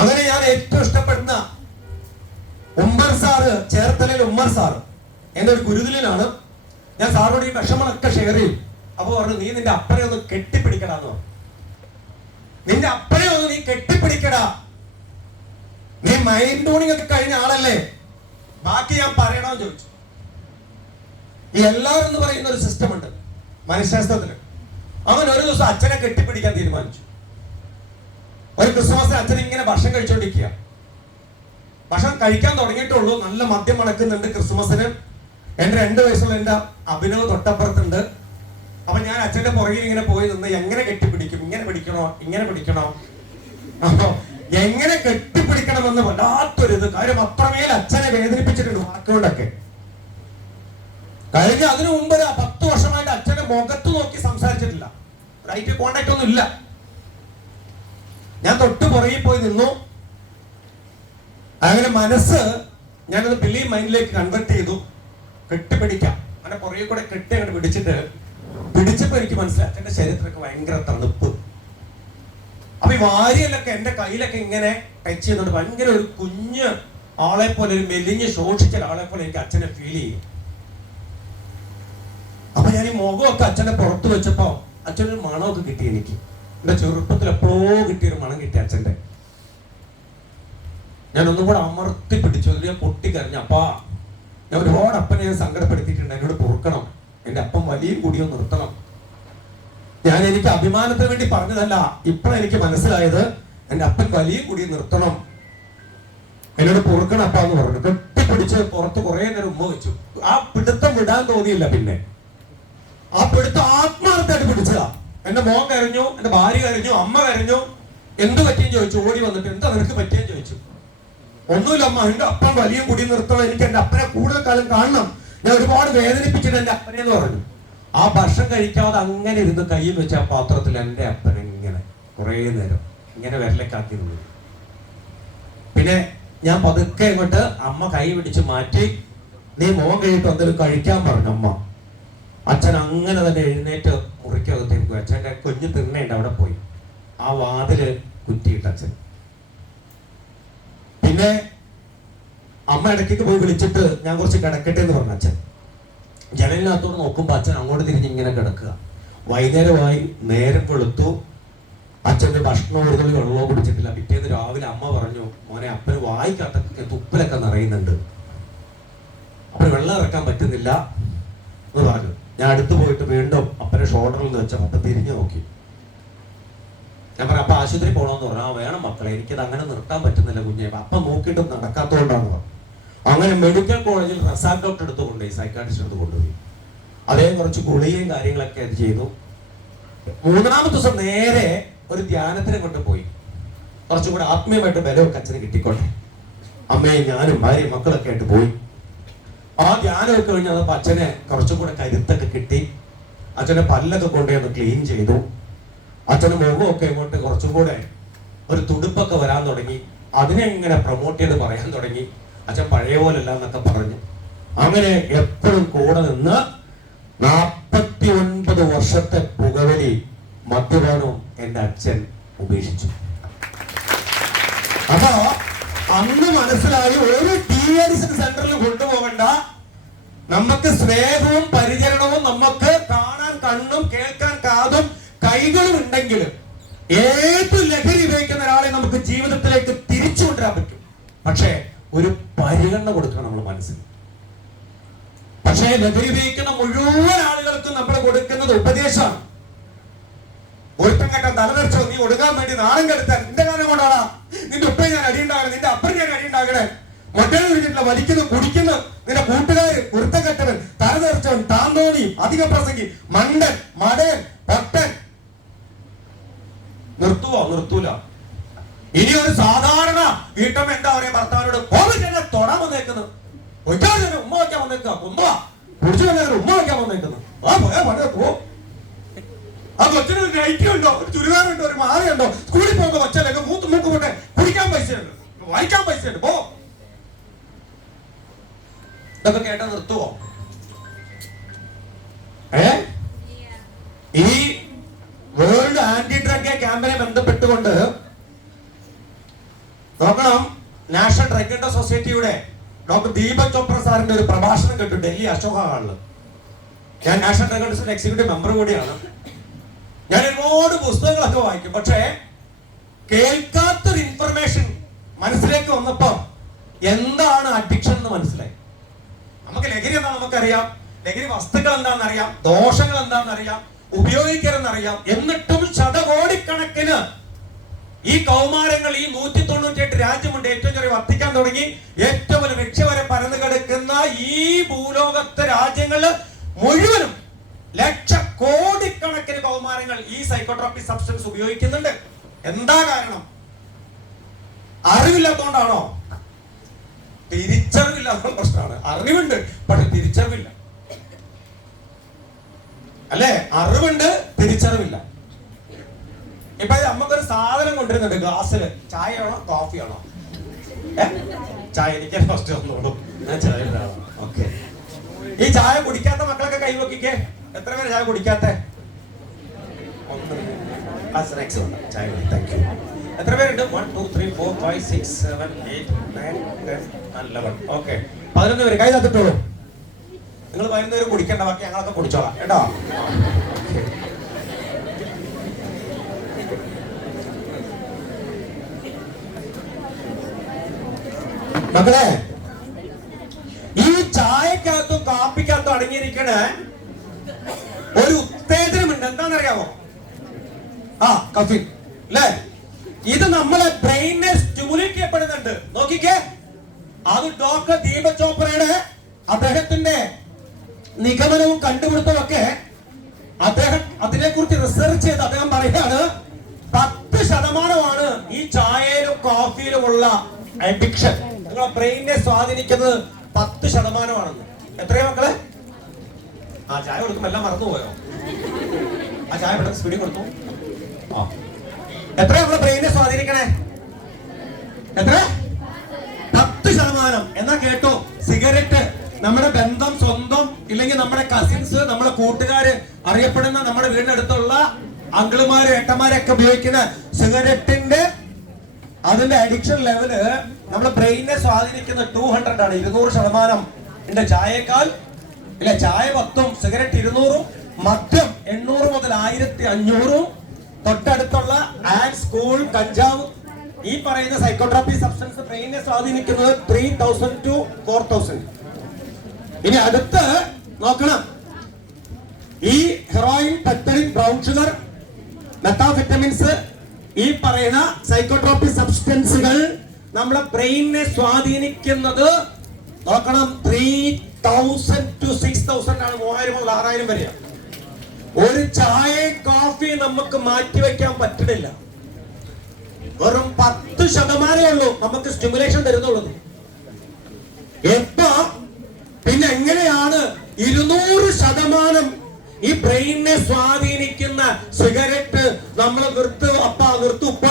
അങ്ങനെ ഞാൻ ഏറ്റവും ഇഷ്ടപ്പെടുന്ന ഉമ്മർ സാറ്, ചേർത്തലയിൽ ഉമ്മർ സാറ് എന്റെ ഒരു ഗുരുതുല്യനാണ്. ഞാൻ സാറിനോട് ഈ വിഷമങ്ങളൊക്കെ ഷെയർ ചെയ്യും. അപ്പൊ പറഞ്ഞു, നീ നിന്റെ അപ്പനെ ഒന്ന് കെട്ടിപ്പിടിക്കടാന്ന് പറഞ്ഞു. നിന്റെ അപ്പനെ ഒന്ന് നീ കെട്ടിപ്പിടിക്കടാ, നീ മൈൻഡ് ടൂണിംഗ് ഒക്കെ കഴിഞ്ഞ ആളല്ലേ, ബാക്കി ഞാൻ പറയണമെന്ന് ചോദിച്ചു. ഈ എല്ലാവരും എന്ന് പറയുന്ന ഒരു സിസ്റ്റം ഉണ്ട് മനഃശാസ്ത്രത്തിന്. അവൻ ഒരു ദിവസം അച്ഛനെ കെട്ടിപ്പിടിക്കാൻ തീരുമാനിച്ചു. ഒരു ക്രിസ്മസിന് അച്ഛൻ ഇങ്ങനെ ഭക്ഷണം കഴിച്ചോണ്ടിരിക്കുക. ഭക്ഷണം കഴിക്കാൻ തുടങ്ങിയിട്ടുള്ളൂ, നല്ല മദ്യം മണക്കുന്നുണ്ട്. ക്രിസ്മസിന് എന്റെ 2 വയസ്സുള്ള എന്റെ അഭിനവ് തൊട്ടപ്പുറത്തുണ്ട്. അപ്പൊ ഞാൻ അച്ഛന്റെ പുറകിൽ ഇങ്ങനെ പോയി നിന്ന് എങ്ങനെ കെട്ടിപ്പിടിക്കും, ഇങ്ങനെ പിടിക്കണോ ഇങ്ങനെ പിടിക്കണോ, അപ്പൊ എങ്ങനെ കെട്ടിപ്പിടിക്കണമെന്ന് വല്ലാത്തൊരിത്. കാര്യം അത്രമേൽ അച്ഛനെ വേദനിപ്പിച്ചിട്ടുണ്ട് വാക്കുകൊണ്ടൊക്കെ. കഴിഞ്ഞ അതിനു മുമ്പ് 10 വർഷമായിട്ട് അച്ഛന്റെ മുഖത്ത് നോക്കി സംസാരിച്ചിട്ടില്ല, റൈറ്റ് കോണ്ടാക്ട് ഒന്നും ഇല്ല. ഞാൻ തൊട്ട് പുറകിൽ പോയി നിന്നു. അങ്ങനെ മനസ്സ് ഞാനത് ബിലീവ് മൈൻഡിലേക്ക് കൺവെർട്ട് ചെയ്തു. കെട്ടിപ്പിടിക്കാം, അങ്ങനെ പുറകെ കൂടെ കെട്ടി അങ്ങോട്ട് പിടിച്ചപ്പോ എനിക്ക് മനസ്സിലായി അച്ഛന്റെ ശരീരത്തിലൊക്കെ ഭയങ്കര തണുപ്പ്. അപ്പൊ ഈ വാരിയലൊക്കെ എന്റെ കയ്യിലൊക്കെ ഇങ്ങനെ ടച്ച് ചെയ്യുന്നുണ്ട്. ഭയങ്കര ഒരു കുഞ്ഞ് ആളെ പോലെ, ഒരു മെലിഞ്ഞ് ശോഷിച്ച ഒരാളെ പോലെ എനിക്ക് അച്ഛനെ ഫീൽ ചെയ്യും. അപ്പൊ ഞാൻ ഈ മുഖമൊക്കെ അച്ഛനെ പുറത്ത് വെച്ചപ്പോ അച്ഛനൊരു മണമൊക്കെ കിട്ടി. എനിക്ക് എന്റെ ചെറുപ്പത്തിൽ എപ്പോഴോ കിട്ടിയൊരു മണം കിട്ടി അച്ഛന്റെ. ഞാൻ ഒന്നും കൂടെ അമർത്തി പിടിച്ചു, ഞാൻ പൊട്ടിക്കരഞ്ഞു. അപ്പാ, ഞാൻ ഒരുപാട് അപ്പനെ ഞാൻ സങ്കടപ്പെടുത്തിയിട്ടുണ്ട്, എന്നോട് പൊറുക്കണം, എന്റെ അപ്പം വലിയ കുടിയോ നിർത്തണം. ഞാൻ എനിക്ക് അഭിമാനത്തിന് വേണ്ടി പറഞ്ഞതല്ല, ഇപ്പോഴെനിക്ക് മനസ്സിലായത് എന്റെ അപ്പൻ വലിയ കുടി നിർത്തണം, എന്നോട് പൊറുക്കണം അപ്പ എന്ന് പറഞ്ഞു. കെട്ടിപ്പിടിച്ച് പുറത്ത് കുറെ നേരം ഉമ്മ വെച്ചു. ആ പിടുത്തം വിടാൻ തോന്നിയില്ല. പിന്നെ ആ പിടുത്തം ആത്മാർത്ഥമായിട്ട് പിടിച്ചതാ. എന്റെ മോൻ കരഞ്ഞു, എന്റെ ഭാര്യ കരഞ്ഞു, അമ്മ കരഞ്ഞു. എന്ത് പറ്റിയെന്ന് ചോദിച്ചു, ഓടി വന്നിട്ട് എന്താ നിനക്ക് പറ്റിയെന്ന് ചോദിച്ചു. ഒന്നുമില്ല അമ്മ, എന്റെ അപ്പൻ വലിയ കുടി നിർത്തണം, എനിക്ക് എന്റെ അപ്പനെ കൂടുതൽ കാലം കാണണം, ഞാൻ ഒരുപാട് വേദനിപ്പിച്ചിട്ട് എന്റെ അപ്പനെ എന്ന് പറഞ്ഞു. ആ ഭക്ഷണം കഴിക്കാതെ അങ്ങനെ ഇരുന്ന് കയ്യിൽ വെച്ച ആ പാത്രത്തിൽ എന്റെ അപ്പൻ ഇങ്ങനെ കുറെ നേരം ഇങ്ങനെ വിരലേക്കാക്കി നിന്നു. പിന്നെ ഞാൻ പതുക്കെ ഇങ്ങോട്ട് അമ്മ കൈ പിടിച്ച് മാറ്റി, നീ മോൻ കഴിയിട്ട് എന്തെങ്കിലും കഴിക്കാൻ പറഞ്ഞു അമ്മ. അച്ഛൻ അങ്ങനെ തന്നെ എഴുന്നേറ്റ് മുറിക്കകത്തേക്ക് പോയി. അച്ഛൻ്റെ കുഞ്ഞ് തിണ്ണയുണ്ട്, അവിടെ പോയി ആ വാതില് കുറ്റിയിട്ട് അച്ഛൻ. പിന്നെ അമ്മ ഇടയ്ക്ക് പോയി വിളിച്ചിട്ട് ഞാൻ കുറച്ച് കിടക്കട്ടെ എന്ന് പറഞ്ഞു അച്ഛൻ. ജനലിനകത്തോട് നോക്കുമ്പോ അച്ഛൻ അങ്ങോട്ട് തിരിഞ്ഞ് ഇങ്ങനെ കിടക്കുക. വൈകുന്നേരമായി, നേരം വെളുത്തു. അച്ഛൻ്റെ ഭക്ഷണം ഒരു തുള്ളി വെള്ളമോ കുടിച്ചിട്ടില്ല. പിറ്റേന്ന് രാവിലെ അമ്മ പറഞ്ഞു, മോനെ അപ്പന് വായിക്കകത്തൊക്കെ തുപ്പലൊക്കെ നിറയുന്നുണ്ട്, അപ്പന് വെള്ളം ഇറക്കാൻ പറ്റുന്നില്ല എന്ന് പറഞ്ഞു. ഞാൻ അടുത്ത് പോയിട്ട് വീണ്ടും അപ്പനെ ഷോൾഡറിൽ നിന്ന് വെച്ച അപ്പ തിരിഞ്ഞു നോക്കി. ഞാൻ പറഞ്ഞു, അപ്പ ആശുപത്രി പോകണമെന്ന് പറഞ്ഞു. ആ വേണം മക്കളെ, എനിക്കത് അങ്ങനെ നിർത്താൻ പറ്റുന്നില്ല കുഞ്ഞെ, അപ്പം നോക്കിയിട്ടും നടക്കാത്തതുകൊണ്ടാണ് പറഞ്ഞു. അങ്ങനെ മെഡിക്കൽ കോളേജിൽ റസാഖ് ഡോക്ടർ എടുത്ത് കൊണ്ടുപോയി, സൈക്കാട്രിസ്റ്റ് എടുത്ത് കൊണ്ടുപോയി. അതേ കുറച്ച് ഗുളികയും കാര്യങ്ങളൊക്കെ അത് ചെയ്തു. 3-ാമത്തെ ദിവസം നേരെ ഒരു ധ്യാനത്തിനെ കൊണ്ടുപോയി. കുറച്ചും കൂടെ ആത്മീയമായിട്ട് ബലമൊക്കെ അച്ഛന് കിട്ടിക്കോട്ടെ. അമ്മയും ഞാനും ഭാര്യയും മക്കളൊക്കെ ആയിട്ട് പോയി. ആ ധ്യാനമൊക്കെ കഴിഞ്ഞാൽ അച്ഛനെ കുറച്ചും കൂടെ കരുത്തൊക്കെ കിട്ടി. അച്ഛനെ പല്ലൊക്കെ കൊണ്ടുവന്ന് ക്ലീൻ ചെയ്തു. അച്ഛന് മുഖമൊക്കെ ഇങ്ങോട്ട് കുറച്ചും കൂടെ ഒരു തുടുപ്പൊക്കെ വരാൻ തുടങ്ങി. അതിനെ ഇങ്ങനെ പ്രൊമോട്ട് ചെയ്ത് പറയാൻ തുടങ്ങി. അച്ഛൻ പഴയ പോലല്ല എന്നൊക്കെ പറഞ്ഞു. അങ്ങനെ എപ്പോഴും കൂടെ നിന്ന് 49 വർഷത്തെ പുകവലി മദ്യപാനവും എന്റെ അച്ഛൻ ഉപേക്ഷിച്ചു. അപ്പൊ അന്ന് മനസ്സിലായി, ഒരു ഡീഅഡിക്ഷൻ സെന്ററിൽ കൊണ്ടുപോകണ്ട, നമുക്ക് സ്നേഹവും പരിചരണവും നമുക്ക് കാണാൻ കണ്ണും കേൾക്കാൻ കാതും കൈകളും ഉണ്ടെങ്കിൽ ഏത് ലഹരി ഉപയോഗിക്കുന്ന ഒരാളെ നമുക്ക് ജീവിതത്തിലേക്ക് തിരിച്ചു കൊണ്ടുവരാൻ പറ്റും. പക്ഷേ ഒരു പരിഗണന കൊടുക്കണം നമ്മൾ മനസ്സിൽ. പക്ഷേ ലഹരി ഉപയോഗിക്കുന്ന മുഴുവൻ ആളുകൾക്കും നമ്മൾ കൊടുക്കുന്നത് ഉപദേശമാണ്. ഒരുത്തം കെട്ടാൻ തലതെറിച്ചോ, നീ ഒടുങ്ങാൻ വേണ്ടി നാളം കെടുത്താൻ നിന്റെ കാര്യം കൊണ്ടാണ് നിന്റെ ഉപ്പയെ ഞാൻ അടിയുണ്ടാകണം, നിന്റെ അപ്പൻ ഞാൻ അടിയുണ്ടാകണേ, മൊട്ടയിൽ വിളിച്ചിട്ടില്ല, വലിക്കുന്നു കുടിക്കുന്നു, നിന്റെ കൂട്ടുകാര് വൃത്തം കെട്ടവൻ, തലതെറിച്ചവൻ, താന്തോന്നി, അധിക പ്രസംഗി, മണ്ടൻ, മടയൻ, പൊട്ടൻ. നിർത്തുവോ? നിർത്തൂല. ഇനി ഒരു സാധാരണ വീട്ടമ്മ എന്താ പറയാ ഭർത്താവിനോട്, കോവിഡ് തൊടാൻ വന്നേക്കുന്നത്, ഉമ്മ വയ്ക്കാൻ വന്നേക്കുക, കൊന്നുവാ കുടിച്ചു വന്നേക്കുന്നത്, ഉമ്മ വയ്ക്കാൻ വന്നേക്കുന്നത്. ആ പോയാ പഴയ പോ. ആ കൊച്ചിന് ഒരു നൈറ്റി ഉണ്ടോ, ഒരു ചുരിദാറുണ്ടോ, ഒരു മാലയുണ്ടോ, സ്കൂളിൽ പോകുമ്പോൾ കൊച്ചല്ലെങ്കിൽ മൂക്ക് പോട്ടെ, കുടിക്കാൻ പൈസയുണ്ട്, വായിക്കാൻ പൈസയുണ്ട്, പോ. ഇതൊക്കെ കേട്ടാ നിർത്തുവോ? ഈ വേൾഡ് ആന്റി ഡ്രഗ് ക്യാമ്പയിനെ ബന്ധപ്പെട്ടുകൊണ്ട് നോക്കണം, നാഷണൽ ഡ്രഗ് സൊസൈറ്റിയുടെ ഡോക്ടർ ദീപക് ചോപ്ര സാറിന്റെ ഒരു പ്രഭാഷണം കേട്ടു ഡൽഹി അശോക ഹാളില്. ഞാൻ നാഷണൽ ഡ്രഗ് എക്സിക്യൂട്ടീവ് മെമ്പർ കൂടിയാണ്. ഞാൻ ഒരുപാട് പുസ്തകങ്ങളൊക്കെ വായിക്കും. പക്ഷേ കേൾക്കാത്തൊരു ഇൻഫർമേഷൻ മനസ്സിലേക്ക് വന്നപ്പോ എന്താണ് അഡിക്ഷൻ എന്ന് മനസ്സിലായി. നമുക്ക് ലഹരി എന്താ നമുക്കറിയാം, ലഹരി വസ്തുക്കൾ എന്താണെന്ന് അറിയാം, ദോഷങ്ങൾ എന്താണെന്ന് അറിയാം, ഉപയോഗിക്കരുതെന്നറിയാം. എന്നിട്ടും ശതകോടിക്കണക്കിന് ഈ കൗമാരങ്ങൾ ഈ 198 രാജ്യമുണ്ട്, ഏറ്റവും ചെറിയ വർദ്ധിക്കാൻ തുടങ്ങി. ഏറ്റവും വലിയ ലക്ഷ്യം വരെ പരന്നു കിടക്കുന്ന ഈ ഭൂലോകത്തെ രാജ്യങ്ങളിൽ മുഴുവനും ലക്ഷക്കോടിക്കണക്കിന് കൗമാരങ്ങൾ ഈ സൈക്കോട്രോപിക് സബ്സ്റ്റൻസ് ഉപയോഗിക്കുന്നുണ്ട്. എന്താ കാരണം? അറിവില്ലാത്തതുകൊണ്ടാണോ? തിരിച്ചറിവില്ലാത്ത പ്രശ്നമാണ്. അറിവുണ്ട് പക്ഷെ തിരിച്ചറിവില്ല, അല്ലേ? അറിവുണ്ട്, തിരിച്ചറിവില്ല. ഇപ്പൊ അമ്മക്കൊരു സാധനം കൊണ്ടിരുന്നുണ്ട് ഗ്ലാസ്സില്, ചായ ആണോ കോഫി ആണോ? ചായ. എനിക്ക് ഫസ്റ്റ് വന്നോളൂ, ഞാൻ ചായ. ഓക്കെ. ഈ ചായ കുടിക്കാത്ത മക്കളൊക്കെ കൈവക്കിക്കേ. എത്ര പേര് ചായ കുടിക്കാത്ത? ചായ. Thank you. എത്ര പേരുണ്ട്? 1 2 3 4 5 6 7 8 9 10 11. ഓക്കെ, 11 പേര് കൈ തട്ടിട്ടോളൂ. നിങ്ങൾ 11 പേര് കുടിക്കണ്ട, ബാക്കി ഞങ്ങളൊക്കെ കുടിച്ചോളാം കേട്ടോ. മക്കളെ, ഈ ചായക്കകത്തും കാപ്പിക്കകത്തും അടങ്ങിയിരിക്കണ ഒരു ഉത്തേജനമുണ്ട്. എന്താണെന്നറിയാമോ? കഫീൻ, അല്ലേ? ഇത് നമ്മളെ ബ്രെയിനെ സ്റ്റിമുലേറ്റ് ചെയ്യപ്പെടുന്നുണ്ട്. നോക്കിക്കേ, അത് ഡോക്ടർ ദീപക് ചോപ്രയുടെ അദ്ദേഹത്തിന്റെ നിഗമനവും കണ്ടുപിടുത്തവും ഒക്കെ അദ്ദേഹം അതിനെക്കുറിച്ച് റിസർച്ച് ചെയ്ത് അദ്ദേഹം പറയുകയാണ് 10% ഈ ചായയിലും കോഫിയിലുമുള്ള അഡിക്ഷൻ നിങ്ങളെ ബ്രെയിനെ സ്വാധീനിക്കുന്നത് 10%. എത്രയാ മക്കളെ? ചായ കൊടുക്കുമ്പോ എല്ലാം മറന്നുപോയോ? ആ ചായ സ്പീഡിൽ കൊടുത്തു. എത്രയാ നമ്മളെ ബ്രെയിനെ സ്വാധീനിക്കണേ? എത്ര? 10%. എന്നാ കേട്ടോ, സിഗരറ്റ് നമ്മുടെ ബന്ധം, സ്വന്തം ഇല്ലെങ്കിൽ നമ്മുടെ കസിൻസ്, നമ്മുടെ കൂട്ടുകാര്, അറിയപ്പെടുന്ന നമ്മുടെ വീടിനടുത്തുള്ള അങ്കിളുമാര്, ഏട്ടന്മാരൊക്കെ ഉപയോഗിക്കുന്ന സിഗരറ്റിന്റെ അതിന്റെ അഡിക്ഷൻ ലെവല് നമ്മുടെ ബ്രെയിനെ സ്വാധീനിക്കുന്ന 200 ആണ്. 200% ചായയേക്കാൾ. ഇല്ല, ചായ 10ഉം സിഗരറ്റ് 200ഉം മദ്യം 800 മുതൽ 1500ഉം തൊട്ടടുത്തുള്ള ആൻഡ് സ്കൂൾ കഞ്ചാവ് ഈ പറയുന്ന സൈക്കോട്രോപിക് സബ്സ്റ്റൻസ് ബ്രെയിനെ സ്വാധീനിക്കുന്നത് 3000 to 4000. ഇനി അടുത്ത് നോക്കണം, ഈ ഹെറോയിൻ, പെപ്റ്റൈൻ, ബ്രൗൺ ഷുഗർ, മെത്താംഫെറ്റമിൻസ്, ഈ പറയുന്ന സൈക്കോട്രോപിക് സബ്സ്റ്റൻസുകൾ നമ്മുടെ ബ്രെയിനെ സ്വാധീനിക്കുന്നത് നോക്കണം 3000 to 6000 ആണ്. 3000 മുതൽ 6000 വരെയാണ്. ഒരു ചായ കോഫി നമുക്ക് മാറ്റിവെക്കാൻ പറ്റുന്നില്ല. വെറും 10% ഉള്ളൂ നമുക്ക് സ്റ്റിമുലേഷൻ തരുന്നുള്ളൂ. എപ്പോ പിന്നെ എങ്ങനെയാണ് 200% ഈ ബ്രെയിനെ സ്വാധീനിക്കുന്ന സിഗരറ്റ് നമ്മൾ നിർത്ത് അപ്പ, നിർത്തുപ്പ,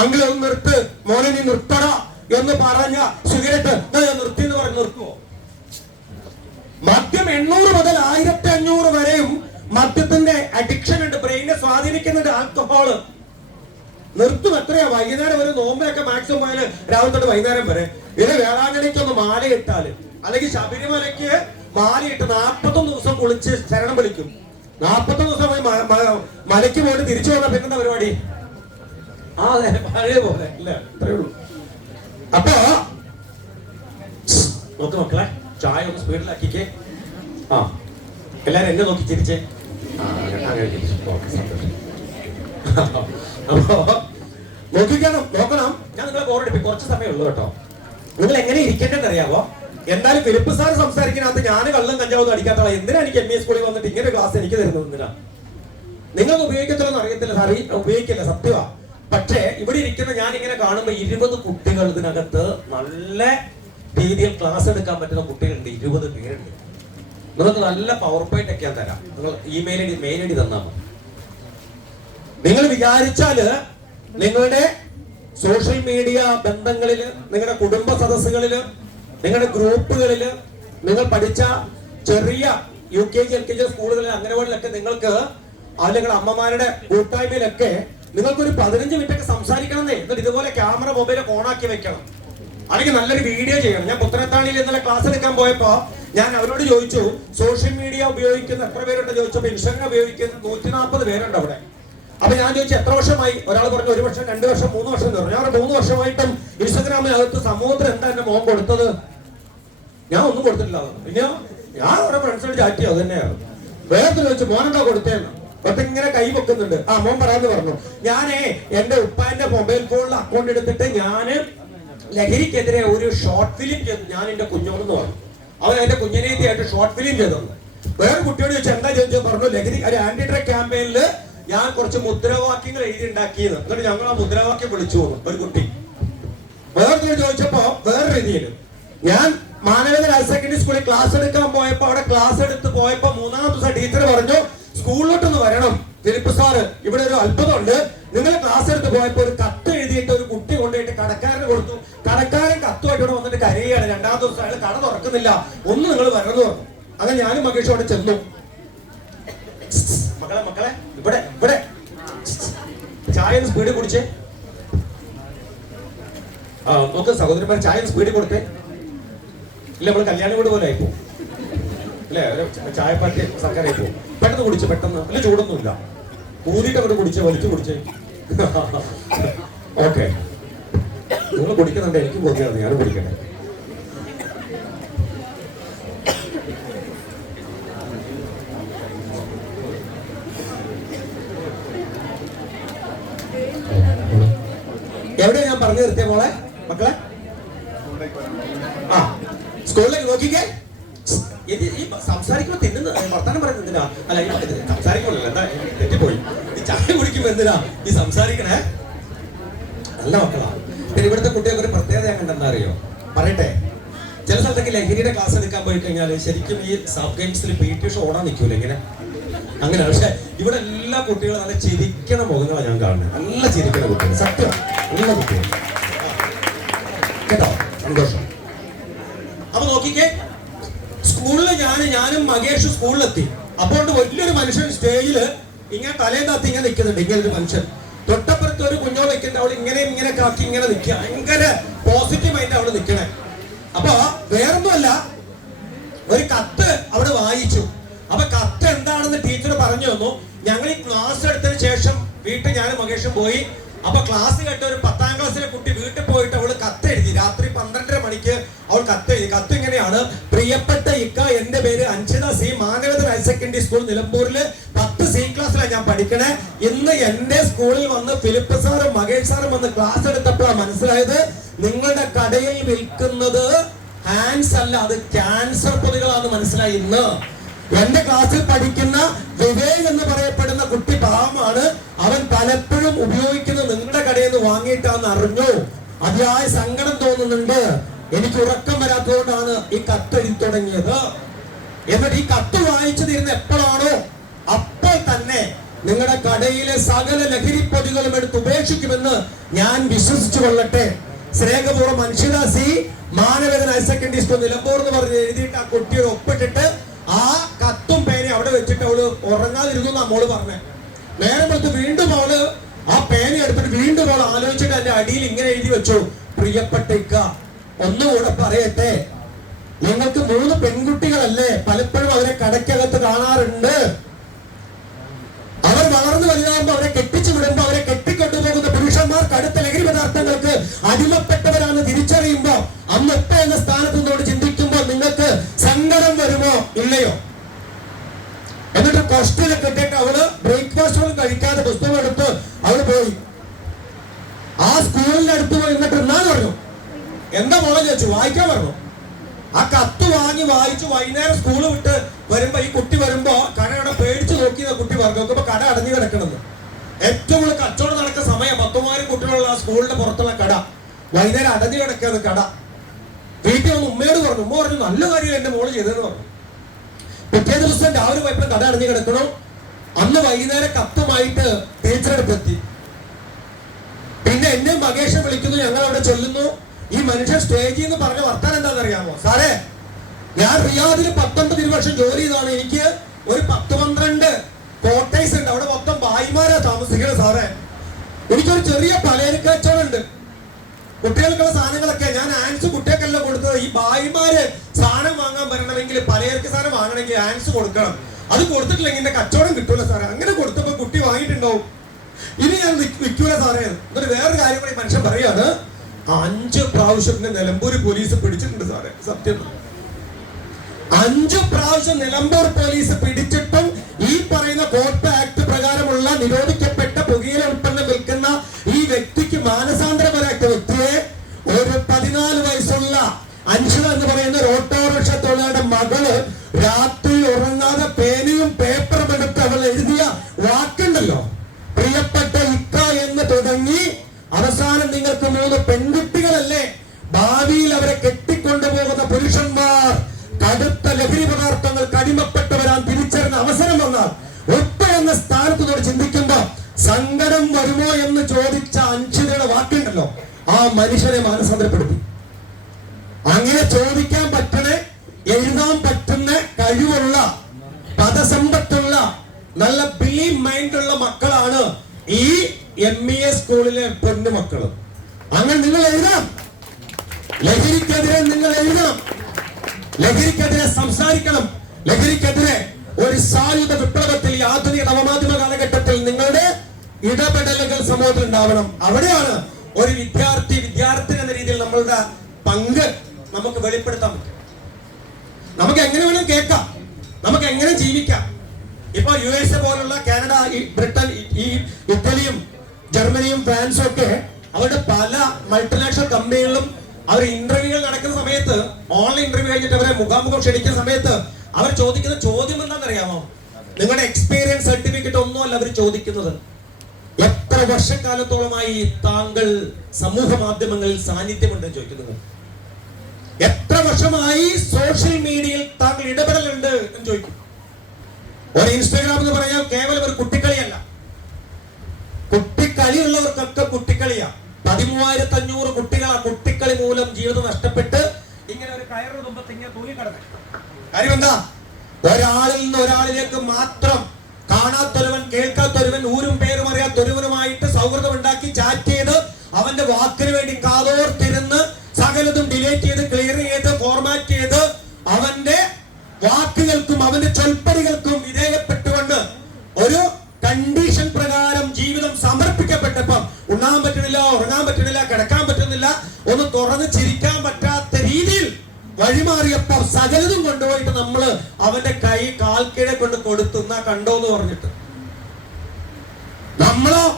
അങ്കിൾ ഒന്ന് നിർത്ത്, മോനെ നീ നിർത്തട എന്ന് പറഞ്ഞ സിഗരറ്റ് നിർത്തി എന്ന് പറഞ്ഞ് നിർത്തുവോ? മദ്യം 800 മുതൽ 1500 വരെയും മദ്യത്തിന്റെ അഡിക്ഷൻ ഉണ്ട്, ബ്രെയിനെ സ്വാധീനിക്കുന്നുണ്ട്. ആൽക്കഹോള് നിർത്തും. എത്രയാ? വൈകുന്നേരം വരെ നോമ്പൊക്കെ മാക്സിമം പോയാല് രാവിലെ തൊട്ട് വൈകുന്നേരം വരെ. ഇത് വേളാങ്കണിക്ക് ഒന്ന് മാലയിട്ടാല്, അല്ലെങ്കിൽ ശബരിമലയ്ക്ക് മാലയിട്ട് 41 ദിവസം കുളിച്ച് ശരണം വിളിക്കും. 41 ദിവസം മലയ്ക്ക് പോയിട്ട് തിരിച്ചു വന്ന പിന്നെന്താ പരിപാടി? അതെ, പഴയ പോലെ അല്ലേ? അത്രേ ഉള്ളൂ. അപ്പൊ നോക്ക് മക്കളെ, ചായ ഒന്ന് സ്പീഡിലാക്കിക്കേ. ആ, എല്ലാരും എന്നെ നോക്കി ചിരിച്ചേ. അപ്പൊ നോക്കണം. ഞാൻ നിങ്ങളെ ബോറടിപ്പിക്കും, കുറച്ച് സമയമുള്ളൂ കേട്ടോ. നിങ്ങൾ എങ്ങനെ ഇരിക്കേണ്ടതെന്ന് അറിയാവോ? എന്തായാലും ഫിലിപ്പ് സാർ സംസാരിക്കുന്നതിനകത്ത് ഞാൻ കള്ളും കഞ്ചാവൊന്നും അടിക്കാത്ത എന്തിനാ എനിക്ക് ME സ്കൂളിൽ വന്നിട്ട് ഇങ്ങനെ ക്ലാസ് എനിക്ക് തരുന്നത്? എന്തിനാ? നിങ്ങൾക്ക് ഉപയോഗിക്കത്തില്ലെന്ന് അറിയത്തില്ല സാർ, ഉപയോഗിക്കില്ല, സത്യമാ. പക്ഷേ ഇവിടെ ഇരിക്കുന്ന ഞാൻ ഇങ്ങനെ കാണുമ്പോൾ 20 കുട്ടികൾ ഇതിനകത്ത് നല്ല രീതിയിൽ ക്ലാസ് എടുക്കാൻ പറ്റുന്ന കുട്ടികളുണ്ട്. 20 പേരുണ്ട്. നിങ്ങൾക്ക് നല്ല പവർ പോയിന്റ് ഒക്കെ ഞാൻ തരാം. നിങ്ങൾ മെയിൽ ഐ ഡി തന്നാൽ മതി. നിങ്ങൾ വിചാരിച്ചാല് നിങ്ങളുടെ സോഷ്യൽ മീഡിയ ബന്ധങ്ങളില്, നിങ്ങളുടെ കുടുംബ സദസ്സുകളില്, നിങ്ങളുടെ ഗ്രൂപ്പുകളില്, നിങ്ങൾ പഠിച്ച ചെറിയ UKG LKG സ്കൂളുകളിൽ, അംഗനവാടിയിലൊക്കെ നിങ്ങൾക്ക്, അല്ലെങ്കിൽ അമ്മമാരുടെ കൂട്ടായ്മയിലൊക്കെ നിങ്ങൾക്കൊരു 15 മിനിറ്റ് ഒക്കെ സംസാരിക്കണമെന്നേ. എന്നിട്ട് ഇതുപോലെ ക്യാമറ മൊബൈലൊക്കെ ഓണാക്കി വെക്കണം. അല്ലെങ്കിൽ നല്ലൊരു വീഡിയോ ചെയ്യണം. ഞാൻ പുത്തനത്താണിയിൽ ഇന്നലെ ക്ലാസ് എടുക്കാൻ പോയപ്പോ ഞാൻ അവരോട് ചോദിച്ചു, സോഷ്യൽ മീഡിയ ഉപയോഗിക്കുന്ന എത്ര പേരുണ്ട് ചോദിച്ചപ്പോ ഇൻസ്റ്റാഗ്രാം ഉപയോഗിക്കുന്ന 140 പേരുണ്ട് അവിടെ. അപ്പൊ ഞാൻ ചോദിച്ചു എത്ര വർഷമായി? ഒരാൾ പറഞ്ഞു 1 വർഷം, 2 വർഷം, 3 വർഷം എന്ന് പറഞ്ഞു. ഞാൻ 3 വർഷമായിട്ടും ഇൻസ്റ്റാഗ്രാമിനകത്ത് സമൂഹത്തിന് എന്താ എന്റെ മോൻ കൊടുത്തത്? ഞാൻ ഒന്നും കൊടുത്തിട്ടില്ല. പിന്നെ ഞാൻ അവിടെ ഫ്രണ്ട്സിനോട് ചാറ്റ് ചെയ്യും, അത് തന്നെയാണ്. വേറെ ചോദിച്ചു മോനെന്താ കൊടുത്തേന്ന്. അപ്പൊ ഇങ്ങനെ കൈ വെക്കുന്നുണ്ട്. ആ, മോൻ പറയാന്ന് പറഞ്ഞു. ഞാനേ എന്റെ ഉപ്പാന്റെ മൊബൈൽ ഫോണിൽ അക്കൗണ്ട് എടുത്തിട്ട് ഞാന് ലഹരിക്കെതിരെ ഒരു ഷോർട്ട് ഫിലിം ചെയ്തു. ഞാൻ എന്റെ കുഞ്ഞോണെന്ന് പറഞ്ഞു. അവൻ എന്റെ കുഞ്ഞിനേത്തിയായിട്ട് ഷോർട്ട് ഫിലിം ചെയ്തെന്ന്. വേറെ കുട്ടിയോട് ചോദിച്ചു എന്താ ചോദിച്ചു, പറഞ്ഞു ലഹരി ഒരു ആന്റി ഡ്രഗ് ക്യാമ്പയിനില് ഞാൻ കുറച്ച് മുദ്രാവാക്യങ്ങൾ എഴുതി ഉണ്ടാക്കിയെന്ന്. എന്നിട്ട് ഞങ്ങൾ ആ മുദ്രാവാക്യം വിളിച്ചു പോകുന്നു ഒരു കുട്ടി. വേറെ ചോദിച്ചപ്പോ വേറെ രീതിയിൽ ഞാൻ മാനവേദൻ ഹയർ സെക്കൻഡറി സ്കൂളിൽ ക്ലാസ് എടുക്കാൻ പോയപ്പോ അവിടെ ക്ലാസ് എടുത്ത് പോയപ്പോ 3-ാമത്തെ ദിവസം ടീച്ചർ പറഞ്ഞു സ്കൂളിലോട്ടൊന്ന് വരണം ഫിലിപ്പ് സാറ്, ഇവിടെ ഒരു അത്ഭുതമുണ്ട്. നിങ്ങൾ ക്ലാസ് എടുത്ത് പോയപ്പോ ഒരു കത്ത് എഴുതിയിട്ട് ഒരു കുട്ടി കൊണ്ടുപോയിട്ട് കടക്കാരന് കൊടുത്തു. കടക്കാരൻ കത്തുമായിട്ട് ഇവിടെ വന്നിട്ട് കരയുകയാണ്. 2-ാമത്തെ ദിവസം അയാൾ കട തുറക്കുന്നില്ല, ഒന്ന് നിങ്ങൾ വരണമെന്ന് പറഞ്ഞു. അങ്ങനെ ഞാനും മകേഷും അവിടെ ചെന്നു. മക്കളെ ഇവിടെ ചായ സ്പീഡിൽ കുടിച്ചേ. ആ, നോക്ക് സഹോദരന്മാർ, ചായ സ്പീഡിൽ കൊടുത്തേ. ഇല്ല, നമ്മൾ കല്യാണം വീട് പോലെ ആയിപ്പോ അല്ലേ? ചായപ്പാറ്റി സർക്കാരായി പോകും. പെട്ടെന്ന് കുടിച്ചു, പെട്ടെന്ന്. അല്ല, ചൂടൊന്നുമില്ല. ഊതിയിട്ട് അങ്ങോട്ട് കുടിച്ചേ, വലിച്ചു കുടിച്ചേ. ഓക്കെ, നിങ്ങൾ കുടിക്കുന്നുണ്ട്, എനിക്ക് കൊതിയാണ്, ഞാനും കുടിക്കട്ടെ. എവിടെയാ ഞാൻ പറഞ്ഞു നിർത്തിയ മോളെ? മക്കളെ, ആ, സ്കൂളിലേക്ക് നോക്കിക്കേ. ഈ സംസാരിക്കുമ്പോ തിന്നുന്ന വർത്താനം പറയുന്നത് എന്തിനാ? അല്ല, സംസാരിക്കുമല്ലോ, എന്താ തെറ്റിപ്പോയി. ഈ ചായ കുടിക്കുമ്പോ എന്തിനാ ഈ സംസാരിക്കണേ? നല്ല മക്കളാ. പിന്നെ ഇവിടുത്തെ കുട്ടികൾക്ക് ഒരു പ്രത്യേകത കണ്ടെന്താ അറിയോ? പറയട്ടെ, ചില സ്ഥലത്തൊക്കെ ലഹരിയുടെ ക്ലാസ് എടുക്കാൻ പോയി കഴിഞ്ഞാൽ ശരിക്കും ഈ സബ് ഗെയിംസിൽ PT ഉഷ ഓടാൻ നിൽക്കൂല ഇങ്ങനെ, അങ്ങനെ. പക്ഷെ ഇവിടെ എല്ലാ കുട്ടികളും നല്ല ചിരിക്കണ മുഖങ്ങളാണ് ഞാൻ കാണുന്നത്. നല്ല ചിരിക്കണ കുട്ടികൾ, സത്യം, നല്ല കുട്ടികൾ കേട്ടോ. സന്തോഷം. അപ്പൊ നോക്കിക്കേ, സ്കൂളിൽ ഞാനും മകേഷും സ്കൂളിലെത്തി. അപ്പോൾ വലിയൊരു മനുഷ്യൻ സ്റ്റേജില് ഇങ്ങനെ തലയും താത്തി ഇങ്ങനെ നിൽക്കുന്നുണ്ട്. ഇങ്ങനെ ഒരു മനുഷ്യൻ തൊട്ടപ്പുറത്ത് ഒരു കുഞ്ഞോ നിൽക്കുന്നുണ്ട്. അവൾ ഇങ്ങനെ കാക്കി ഇങ്ങനെ നിൽക്കുക, ഭയങ്കര പോസിറ്റീവ് ആയിട്ട് അവള് നിൽക്കണേ. അപ്പൊ വേറൊന്നുമല്ല, ഒരു കത്ത് അവിടെ വായിച്ചു. അപ്പൊ കത്ത് എന്താണെന്ന് ടീച്ചർ പറഞ്ഞു തന്നു. ഞങ്ങൾ ഈ ക്ലാസ് എടുത്തതിന് ശേഷം വീട്ടിൽ ഞാനും മകേഷും പോയി. അപ്പൊ ക്ലാസ് കേട്ട ഒരു 10ാം ക്ലാസ്സിലെ കുട്ടി വീട്ടിൽ പോയിട്ട് അവള് കത്തെഴുതി. രാത്രി 12:30 മണിക്ക് അവൾ കത്തെഴുതി. കത്ത് ഇങ്ങനെയാണ്: പ്രിയപ്പെട്ട ഇക്ക, എന്റെ പേര് Anjitha C, Manavedan higher secondary school നിലമ്പൂരില് 10C ക്ലാസ്സിലാണ് ഞാൻ പഠിക്കണേ. ഇന്ന് എന്റെ സ്കൂളിൽ വന്ന് ഫിലിപ്പ് സാറും മകേഷ് സാറും വന്ന് ക്ലാസ് എടുത്തപ്പോഴാണ് മനസ്സിലായത് നിങ്ങളുടെ കടയിൽ വിൽക്കുന്നത് ഹാൻഡ്സ് അല്ല, അത് ക്യാൻസർ പൊതികളാണെന്ന് മനസ്സിലായി. ഇന്ന് എന്റെ ക്ലാസ്സിൽ പഠിക്കുന്ന വിവേക് എന്ന് പറയപ്പെടുന്ന കുട്ടി പാവമാണ്. അവൻ പലപ്പോഴും ഉപയോഗിക്കുന്നത് നിങ്ങളുടെ കടയിൽ നിന്ന് വാങ്ങിയിട്ടാന്ന് അറിഞ്ഞു. അതിയായ സങ്കടം തോന്നുന്നുണ്ട്. എനിക്ക് ഉറക്കം വരാത്തതുകൊണ്ടാണ് ഈ കത്ത് എഴുതി തുടങ്ങിയത്. എന്നിട്ട് ഈ കത്ത് വായിച്ചു തീരുന്ന എപ്പോഴാണോ അപ്പോൾ തന്നെ നിങ്ങളുടെ കടയിലെ സകല ലഹരിപ്പൊതികളും എടുത്ത് ഉപേക്ഷിക്കുമെന്ന് ഞാൻ വിശ്വസിച്ചു കൊള്ളട്ടെ. സ്നേഹപൂർവ്വം Anjitha C, Manavedan higher secondary school Nilambur എന്ന് പറഞ്ഞ് എഴുതിയിട്ട് ആ കുട്ടിയോട് ഒപ്പിട്ടിട്ട് ആ കത്തും പേനയും അവിടെ വെച്ചിട്ട് അവള് ഉറങ്ങാതിരുന്നു എന്നാ മോള് പറഞ്ഞേ. നേരം വെച്ച് വീണ്ടും അവള് ആ പേന എടുത്തിട്ട് വീണ്ടും അവൾ ആലോചിച്ചിട്ട് അതിന്റെ അടിയിൽ ഇങ്ങനെ എഴുതി വെച്ചു: പ്രിയപ്പെട്ട ഇക്ക, ഒന്നുകൂടെ പറയട്ടെ, നിങ്ങൾക്ക് 3 പെൺകുട്ടികളല്ലേ? പലപ്പോഴും അവരെ കടയ്ക്കകത്ത് കാണാറുണ്ട്. അവർ വളർന്നു വലുതാകുമ്പോ അവരെ കെട്ടിച്ചു വിടുമ്പോ അവരെ കെട്ടിക്കൊണ്ടുപോകുന്ന പുരുഷന്മാർ കടുത്ത ലഹരി പദാർത്ഥങ്ങൾക്ക് അടിമപ്പെട്ടവരാണ് തിരിച്ചറിയുന്നത്. വരുമോ ഇല്ലയോ? എന്നിട്ട് ക്വസ്റ്റ്യനൊക്കെ ഇട്ടിട്ട് അവള് ബ്രേക്ക്ഫാസ്റ്റ് പോലും കഴിക്കാതെ പുസ്തകം എടുത്ത് അവള് പോയി. ആ സ്കൂളിന്റെ അടുത്ത് പോയി എന്നിട്ട് എന്നാന്ന് പറഞ്ഞു. എന്താ മോളെ ചോദിച്ചു. വായിക്കാൻ പറഞ്ഞു. ആ കത്ത് വാങ്ങി വായിച്ചു. വൈകുന്നേരം സ്കൂള് വിട്ട് വരുമ്പോ ഈ കുട്ടി വരുമ്പോ കടയുടെ പേടിച്ച് നോക്കിയ കുട്ടി പറഞ്ഞു നോക്കുമ്പോ കട അടഞ്ഞു കിടക്കണമെന്ന്. ഏറ്റവും കൂടുതൽ കച്ചവടം നടക്കുന്ന സമയം 10,000 കുട്ടികളുള്ള ആ സ്കൂളിന്റെ പുറത്തുള്ള കട വൈകുന്നേരം അടഞ്ഞു കിടക്കുകയാണ് കട. വീട്ടിൽ വന്ന് ഉമ്മയോട് പറഞ്ഞു. ഉമ്മ പറഞ്ഞു നല്ല കാര്യം എന്റെ മോള് ചെയ്തെന്ന് പറഞ്ഞു. പിറ്റേ ദിവസം രാവിലെ പോയപ്പോ കട അടഞ്ഞു കിടക്കണം. അന്ന് വൈകുന്നേരം കത്തുമായിട്ട് ടീച്ചറെടുത്ത് എത്തി. പിന്നെ എന്നെ മകേഷ് വിളിക്കുന്നു. ഞങ്ങൾ അവിടെ ചൊല്ലുന്നു. ഈ മനുഷ്യൻ സ്റ്റേജിൽ നിന്ന് പറഞ്ഞ വർത്താനം എന്താണെന്നറിയാമോ? സാറേ, ഞാൻ റിയാദിൽ 19 വർഷം ജോലി ചെയ്താണ്. എനിക്ക് ഒരു 10-12 കോട്ടേഴ്സ് ഉണ്ട്. അവിടെ മൊത്തം ഭായിമാരാ താമസിക്കുന്നത് സാറേ. എനിക്കൊരു ചെറിയ പലചരക്ക് കച്ചവടം ഉണ്ട്. കുട്ടികൾക്കുള്ള സാധനങ്ങളൊക്കെ ഞാൻ ആൻസ് കുട്ടികൾക്കല്ല കൊടുത്തത്. ഈ ഭായിമാര് സാധനം വാങ്ങാൻ വരണമെങ്കിൽ പലചരക്ക് സാധനം വാങ്ങണമെങ്കിൽ ആൻസ് കൊടുക്കണം. അത് കൊടുത്തിട്ടില്ലെങ്കിൽ എന്റെ കച്ചവടം കിട്ടൂല സാറേ. അങ്ങനെ കൊടുത്തപ്പോ കുട്ടി വാങ്ങിയിട്ടുണ്ടാവും. ഇനി ഞാൻ വിൽക്കൂല സാറേ. എന്നിട്ട് വേറൊരു കാര്യം കൂടി മനുഷ്യൻ പറയാണ്. 5 പ്രാവശ്യം നിലമ്പൂർ പോലീസ് പിടിച്ചിട്ടുണ്ട് സാറേ. സത്യം 5 പ്രാവശ്യം നിലമ്പൂർ പോലീസ് പിടിച്ചിട്ടും ഈ പറയുന്ന കോർട്ട് ആക്ട് പ്രകാരമുള്ള നിരോധിക്കപ്പെട്ട പുകയില ഉൽപ്പന്നം വിൽക്കുന്ന ഈ വ്യക്തിക്ക് മാനസാന്തരപരാക്കിയ വ്യക്തിയെ ഒരു 14 വയസ്സുള്ള അൻഷിത എന്ന് പറയുന്ന ഒരു ഓട്ടോറിക്ഷ തൊഴിലാളിയുടെ മകള് രാത്രി ഉറങ്ങാതെ പേനയും പേപ്പറും എടുത്ത് അവൾ എഴുതിയ വാക്കുണ്ടല്ലോ, പ്രിയപ്പെട്ട ഇക്ക എന്ന് തുടങ്ങി അവസാനം നിങ്ങൾക്ക് 3 പെൺകുട്ടികളല്ലേ, ഭാവിയിൽ അവരെ കെട്ടിക്കൊണ്ടുപോകുന്ന പുരുഷന്മാർ കടുത്ത ലഹരി പദാർത്ഥങ്ങൾക്ക് അടിമപ്പെട്ടവരാൻ തിരിച്ചറിഞ്ഞ അവസരം വന്നാൽ ഉപ്പ എന്ന സ്ഥാനത്തോട് ചിന്തിക്കുമ്പോ സങ്കടം വരുമോ എന്ന് ചോദിച്ച അൻഷിതയുടെ വാക്കുണ്ടല്ലോ, ആ മനുഷ്യനെ മാനസാന്തരപ്പെടുത്തി. അങ്ങനെ ചോദിക്കാൻ പറ്റണ, എഴുതാൻ പറ്റുന്ന കഴിവുള്ള, പദസമ്പത്തുള്ള, നല്ല ബ്രില്യന്റ് മൈൻഡുള്ള മക്കളാണ് ഈ MES സ്കൂളിലെ പെണ്ണുമക്കള്. അങ്ങനെ നിങ്ങൾ എഴുതാം. ലഹരിക്കെതിരെ നിങ്ങൾ എഴുതണം. ലഹരിക്കെതിരെ സംസാരിക്കണം. ലഹരിക്കെതിരെ ഒരു സായുധ വിപ്ലവത്തിൽ ഈ ആധുനിക നവമാധ്യമ കാലഘട്ടത്തിൽ നിങ്ങളുടെ ഇടപെടലുകൾ സമൂഹത്തിൽ ഉണ്ടാവണം. അവിടെയാണ് ഒരു വിദ്യാർത്ഥി എന്ന രീതിയിൽ നമ്മളുടെ പങ്ക് നമുക്ക് വെളിപ്പെടുത്താൻ പറ്റും. നമുക്ക് എങ്ങനെ വേണം കേൾക്കാം, നമുക്ക് എങ്ങനെ ജീവിക്കാം. ഇപ്പൊ USA പോലുള്ള കാനഡ, ബ്രിട്ടൻ, ഈ ഇറ്റലിയും ജർമ്മനിയും ഫ്രാൻസും ഒക്കെ അവരുടെ പല മൾട്ടിനാഷണൽ കമ്പനികളിലും അവർ ഇന്റർവ്യൂകൾ നടക്കുന്ന സമയത്ത്, ഓൺലൈൻ ഇന്റർവ്യൂ കഴിഞ്ഞിട്ട് അവരെ മുഖാമുഖം ക്ഷണിക്കുന്ന സമയത്ത് അവർ ചോദിക്കുന്ന ചോദ്യം എന്താണെന്നറിയാമോ? നിങ്ങളുടെ എക്സ്പീരിയൻസ് സർട്ടിഫിക്കറ്റ് ഒന്നുമല്ല അവർ ചോദിക്കുന്നത്. എത്ര വർഷക്കാലത്തോളമായി താങ്കൾ സമൂഹ മാധ്യമങ്ങളിൽ സാന്നിധ്യമുണ്ടെന്ന് ചോദിക്കുന്നത്. എത്ര വർഷമായി സോഷ്യൽ മീഡിയയിൽ താങ്കൾ ഇടപെടലുണ്ട് എന്ന് ചോദിക്കും. ഒരു ഇൻസ്റ്റാഗ്രാം എന്ന് പറഞ്ഞാൽ കേവലം ഒരു കുട്ടിക്കളിയല്ല. കുട്ടിക്കളിയുള്ളവർക്കൊക്കെ കുട്ടിക്കളിയാ. 13,500 കുട്ടികൾ ആ കുട്ടിക്കളി മൂലം ജീവിതം നഷ്ടപ്പെട്ട് ഇങ്ങനെ ഒരു കയറ് തുമ്പത്ത് ഇങ്ങനെ തൂങ്ങിക്കിടന്നു. കാര്യം എന്താ? ഒരാളിൽ നിന്ന് ഒരാളിലേക്ക് മാത്രം കാണാത്തൊരുവൻ, കേൾക്കാത്തൊരുവൻ, ഊരും പേരും അറിയാത്തൊരുവനുമായിട്ട് സൗഹൃദം ഉണ്ടാക്കി ചാറ്റ് ചെയ്ത് അവന്റെ വാക്കിന് വേണ്ടി കാതോർത്തിരുന്ന് സകലതും ഡിലീറ്റ് ചെയ്ത് ക്ലിയർ ചെയ്ത് ഫോർമാറ്റ് ചെയ്ത് അവന്റെ വാക്കുകൾക്കും അവന്റെ ചൊൽപ്പടികൾക്കും വിധേയപ്പെട്ടുകൊണ്ട് ഒരു കണ്ടീഷൻ പ്രകാരം ജീവിതം സമർപ്പിക്കപ്പെട്ടപ്പം ഉണ്ണാൻ പറ്റണില്ല, ഉറങ്ങാൻ പറ്റണില്ല, കിടക്കാൻ പറ്റുന്നില്ല, ഒന്ന് തുറന്ന് ചിരിക്കാൻ പറ്റാത്ത രീതിയിൽ വഴിമാറിയപ്പോ സകലതും കൊണ്ടുപോയിട്ട് നമ്മള് അവന്റെ കൈ കാൽക്കീഴെ കൊണ്ട് കൊടുത്തുന്ന കണ്ടോ എന്ന് പറഞ്ഞിട്ട്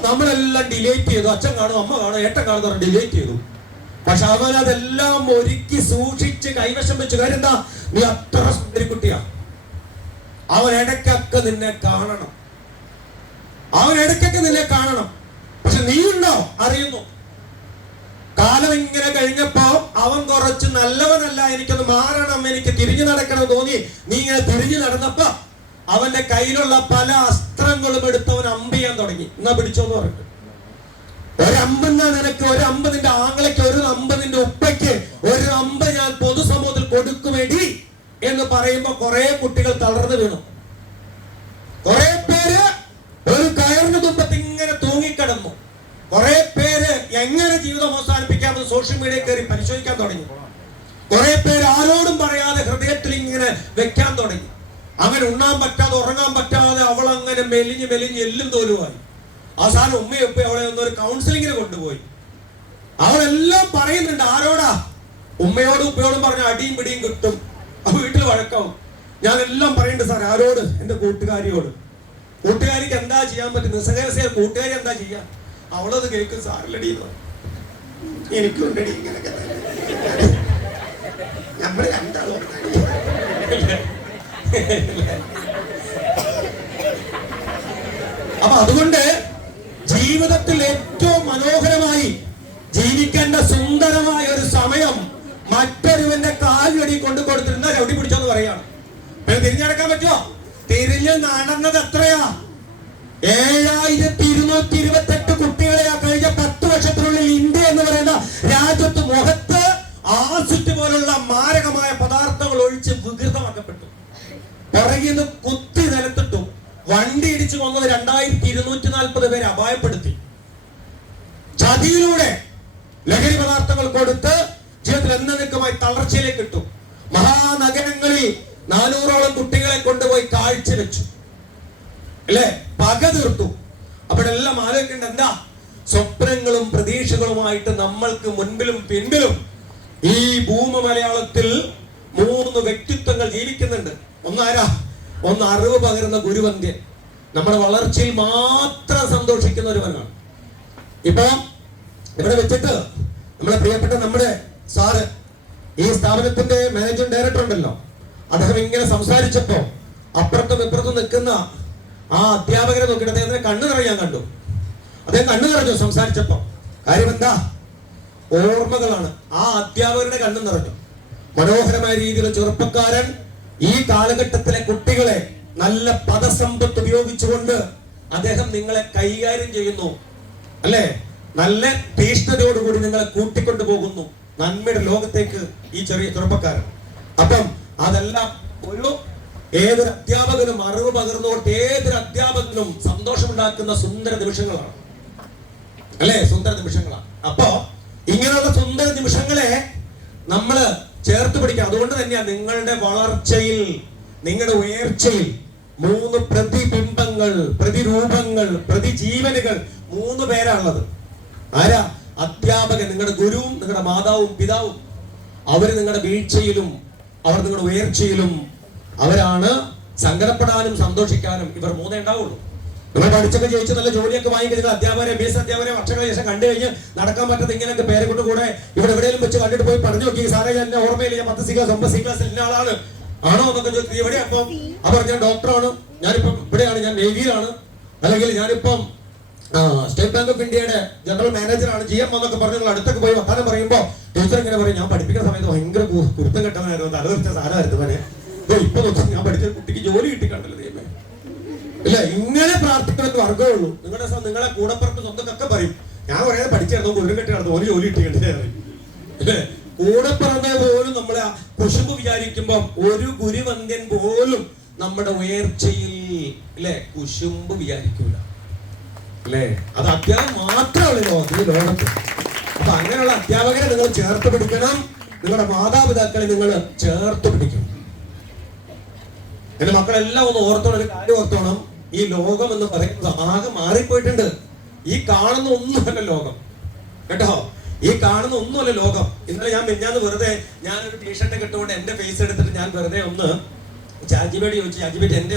നമ്മളെല്ലാം ഡിലീറ്റ് ചെയ്തു. അച്ഛൻ കാണും, അമ്മ കാണും, ഏട്ടൻ കാണും, ഡിലീറ്റ് ചെയ്തു. പക്ഷെ അവൻ അതെല്ലാം ഒരുക്കി സൂക്ഷിച്ച് കൈവശം വെച്ചു. കാര്യം എന്താ? നീ അത്ര സുന്ദരി കുട്ടിയാ. അവൻ ഇടയ്ക്കൊക്കെ നിന്നെ കാണണം. പക്ഷെ നീ ഉണ്ടോ അറിയുന്നു. കാലം ഇങ്ങനെ കഴിഞ്ഞപ്പോ അവൻ കുറച്ച് നല്ലവനല്ല, എനിക്കൊന്ന് മാറണം, എനിക്ക് തിരിഞ്ഞു നടക്കണം തോന്നി. നീ ഇങ്ങനെ തിരിഞ്ഞു നടന്നപ്പോ അവന്റെ കയ്യിലുള്ള പല അസ്ത്രങ്ങളും എടുത്തവൻ അമ്പ് ചെയ്യാൻ തുടങ്ങി. എന്നാ പിടിച്ചോന്ന് പറഞ്ഞിട്ട്, ഒരമ്പെന്നാ നിനക്ക്, ഒരമ്പ് നിന്റെ ആങ്ങളയ്ക്ക്, ഒരു അമ്പ് നിന്റെ ഉപ്പയ്ക്ക്, ഒരു അമ്പ് ഞാൻ പൊതുസമൂഹത്തിൽ കൊടുക്കുവേണ്ടി എന്ന് പറയുമ്പോ കുറെ കുട്ടികൾ തളർന്നു വീണു. കുറെ പേര് ഒരു കയറിന് തുമ്പത്ത് ഇങ്ങനെ തൂങ്ങിക്കിടന്നു. കുറെ പേര് എങ്ങനെ ജീവിതം അവസാനിപ്പിക്കാമെന്ന് സോഷ്യൽ മീഡിയ കയറി പരിശോധിക്കാൻ തുടങ്ങി. കുറെ പേര് ആരോടും പറയാതെ ഹൃദയത്തിൽ ഇങ്ങനെ വെക്കാൻ തുടങ്ങി. അങ്ങനെ ഉണ്ണാൻ പറ്റാതെ, ഉറങ്ങാൻ പറ്റാതെ അവൾ അങ്ങനെ മെലിഞ്ഞ് എല്ലും തോലുമായി. അവസാനം ഉമ്മയൊപ്പ അവളെ ഒന്നൊരു കൗൺസിലിങ്ങിന് കൊണ്ടുപോയി. അവളെല്ലാം പറയുന്നുണ്ട്. ആരോടാ? ഉമ്മയോടും ഉപ്പയോടും പറഞ്ഞ അടിയും പിടിയും കിട്ടും, വീട്ടിൽ വഴക്കാവും. ഞാൻ എല്ലാം പറയുന്നുണ്ട് സാർ. ആരോട്? എന്റെ കൂട്ടുകാരിയോട്. കൂട്ടുകാരിക്ക് എന്താ ചെയ്യാൻ പറ്റും? നിസ്സംഗരസിയ കൂട്ടുകാരി എന്താ ചെയ്യാ? അവളത് കേൾക്കും. സാറിലടി എനിക്കുണ്ടടി ഇങ്ങനൊക്കെ നമ്മള് രണ്ടാളും. അപ്പൊ അതുകൊണ്ട് ജീവിതത്തിൽ ഏറ്റവും മനോഹരമായി ജീവിക്കേണ്ട സുന്ദരമായ ഒരു സമയം മറ്റൊരുവന്റെ കാലടി കൊണ്ട് കൊടുത്തിരുന്ന ചവിട്ടി പിടിച്ചോന്ന് പറയാണ്. പിന്നെ തിരിഞ്ഞടക്കാൻ പറ്റുമോ? തിരിഞ്ഞ് നടന്നത് എത്രയാ? 7228 കുട്ടികളെ കഴിഞ്ഞ 10 വർഷത്തിനുള്ളിൽ ഇന്ത്യ എന്ന് പറയുന്ന രാജ്യത്ത് മുഖത്ത് ആസിഡ് പോലുള്ള മാരകമായ പദാർത്ഥങ്ങൾ ഒഴിച്ച് വികൃതമാക്കപ്പെട്ടു. പുറകിൽ നിന്ന് കുത്തി നിലത്തിട്ടു. വണ്ടി ഇടിച്ചു കൊന്നത് 2240 പേരെ അപായപ്പെടുത്തി. ചതിയിലൂടെ ലഹരി പദാർത്ഥങ്ങൾ കൊടുത്ത് ജീവിതത്തിൽ എന്നേക്കുമായി തളർച്ചയിലേക്ക് ഇട്ടു. മഹാനഗരങ്ങളിൽ 400ഓളം കുട്ടികളെ കൊണ്ടുപോയി കാഴ്ച വെച്ചു, അല്ലെ? പക തീർത്തു. അപ്പോഴെല്ലാം ആലോചിക്കേണ്ട എന്താ? സ്വപ്നങ്ങളും പ്രതീക്ഷകളുമായിട്ട് നമ്മൾക്ക് മുൻപിലും പിൻപിലും ഈ ഭൂമി മലയാളത്തിൽ 3 വ്യക്തിത്വങ്ങൾ ജീവിക്കുന്നുണ്ട്. ഒന്നാരാ? ഒന്ന് അറിവ് പകരുന്ന ഗുരുവന്ദ്യൻ, നമ്മുടെ വളർച്ചയിൽ മാത്രം സന്തോഷിക്കുന്ന ഒരുവനാണ്. ഇപ്പൊ ഇവിടെ വെച്ചിട്ട് നമ്മുടെ പ്രിയപ്പെട്ട നമ്മുടെ സാറ്, ഈ സ്ഥാപനത്തിന്റെ മാനേജിംഗ് ഡയറക്ടർ ഉണ്ടല്ലോ, അദ്ദേഹം ഇങ്ങനെ സംസാരിച്ചപ്പോ അപ്പുറത്തും ഇപ്പുറത്തും നിൽക്കുന്ന ആ അധ്യാപകരെ നോക്കിയിട്ട് അദ്ദേഹത്തിന് കണ്ണു നിറയാൻ കണ്ടു. അദ്ദേഹം കണ്ണു നിറഞ്ഞു സംസാരിച്ചപ്പോ. കാര്യം എന്താ? ഓർമ്മകളാണ്. ആ അധ്യാപകരുടെ കണ്ണു നിറഞ്ഞു. മനോഹരമായ രീതിയിൽ ചെറുപ്പക്കാരൻ ഈ കാലഘട്ടത്തിലെ കുട്ടികളെ നല്ല പദസമ്പത്ത് ഉപയോഗിച്ചുകൊണ്ട് അദ്ദേഹം നിങ്ങളെ കൈകാര്യം ചെയ്യുന്നു, അല്ലെ? നല്ല തീഷ്ണതയോടുകൂടി നിങ്ങളെ കൂട്ടിക്കൊണ്ടു പോകുന്നു നന്മയുടെ ലോകത്തേക്ക് ഈ ചെറിയ ചെറുപ്പക്കാരൻ. അപ്പം അതെല്ലാം ഏതൊരു അധ്യാപകനും അറിവ് പകർന്നുകൊണ്ട് ഏതൊരു അധ്യാപകനും സന്തോഷമുണ്ടാക്കുന്ന സുന്ദര നിമിഷങ്ങളാണ്, അല്ലെ? സുന്ദര നിമിഷങ്ങളാണ്. അപ്പോ ഇങ്ങനെയുള്ള സുന്ദര നിമിഷങ്ങളെ നമ്മള് ചേർത്ത് പിടിക്കുക. അതുകൊണ്ട് തന്നെയാണ് നിങ്ങളുടെ വളർച്ചയിൽ, നിങ്ങളുടെ ഉയർച്ചയിൽ 3 പ്രതിബിംബങ്ങൾ, പ്രതിരൂപങ്ങൾ, പ്രതിജീവനുകൾ 3 പേരാണുള്ളത്. ആരാ? അധ്യാപകൻ, നിങ്ങളുടെ ഗുരുവും നിങ്ങളുടെ മാതാവും പിതാവും. അവര് നിങ്ങളുടെ വീഴ്ചയിലും അവർ നിങ്ങളുടെ ഉയർച്ചയിലും അവരാണ്. സങ്കടപ്പെടാനും സന്തോഷിക്കാനും ഇവർ 3 ഉണ്ടാവുള്ളൂ. നിങ്ങൾ പഠിച്ചൊക്കെ ജയിച്ച് നല്ല ജോലിയൊക്കെ വാങ്ങിക്കുന്ന അധ്യാപകരെ, ബി എസ് അധ്യാപകരെ വർഷങ്ങൾക്ക് ശേഷം കണ്ടു കഴിഞ്ഞ് നടക്കാൻ പറ്റാത്ത ഇങ്ങനെയൊക്കെ പേരെ കൊണ്ട് കൂടെ ഇവിടെ എവിടെയെങ്കിലും വെച്ച് കണ്ടിട്ട് പോയി പറഞ്ഞു നോക്കി, സാറേ എന്റെ ഓർമ്മയില്ല, ഞാൻ 10 C ക്ലാസ് 9 C ക്ലാസ് ഇന്ന ആളാണ് ആണോ എന്നൊക്കെ ചോദിച്ചു. എവിടെ? അപ്പം അവർ ഞാൻ ഡോക്ടറാണ്, ഞാനിപ്പം ഇവിടെയാണ്, ഞാൻ നേവിയിലാണ്, അല്ലെങ്കിൽ ഞാനിപ്പം സ്റ്റേറ്റ് ബാങ്ക് ഓഫ് ഇന്ത്യയുടെ ജനറൽ മാനേജറാണ്, GM എന്നൊക്കെ പറഞ്ഞ് നിങ്ങൾ അടുത്തൊക്കെ പോയി വർത്താനം പറയുമ്പോൾ ടീച്ചർ ഇങ്ങനെ പറയും, ഞാൻ പഠിപ്പിക്കുന്ന സമയത്ത് ഭയങ്കര കുരുത്തം കെട്ടവനായിരുന്നു, തലവരിച്ച സാധനമായിരുന്നു തന്നെ. ഇപ്പൊ നോക്കി ഞാൻ പഠിച്ച കുട്ടിക്ക് ജോലി കിട്ടിക്കണ്ടല്ലോ ദൈവമേ, ഇല്ല? ഇങ്ങനെ പ്രാർത്ഥിക്കുന്ന വർഗ്ഗമേ ഉള്ളൂ. നിങ്ങളെ കൂടപ്പുറത്ത് സ്വന്തമൊക്കെ പറയും, ഞാൻ കുറേ പഠിച്ചായിരുന്നു, കുരുത്തം കെട്ടി നടന്നു, ഒരു ജോലി കിട്ടിക്കണ്ടേ പറയും, അല്ലേ? കൂടപ്പുറമെ പോലും നമ്മളെ കുശുമ്പ് വിചാരിക്കുമ്പോ ഒരു ഗുരുവന്ദ്യൻ പോലും നമ്മുടെ ഉയർച്ചയിൽ, അല്ലെ, കുശുമ്പ് വിചാരിക്കൂല, അല്ലേ? അത് അധ്യാപകൻ മാത്രമേ ലോകത്ത്. അപ്പൊ അങ്ങനെയുള്ള അധ്യാപകരെ നിങ്ങൾ ചേർത്ത് പിടിക്കണം. നിങ്ങളുടെ മാതാപിതാക്കളെ നിങ്ങൾ ചേർത്ത് പിടിക്കണം. എന്റെ മക്കളെല്ലാം ഒന്ന് ഓർത്തോണം, ഒരു കാര്യം ഓർത്തോണം. ഈ ലോകം എന്ന് പറയുന്നത് ആകെ മാറിപ്പോയിട്ടുണ്ട്. ഈ കാണുന്ന ഒന്നുമല്ല ലോകം, കേട്ടോ? ഈ കാണുന്ന ഒന്നുമല്ല ലോകം. ഇന്നലെ ഞാൻ മിഞ്ഞാന്ന് വെറുതെ ഞാനൊരു ടീഷർട്ട് ഇട്ടുകൊണ്ട് എന്റെ ഫേസ് എടുത്തിട്ട് ഞാൻ വെറുതെ ഒന്ന് ചാജിബേടി ചോദിച്ചു, ചാജിബേടി എന്റെ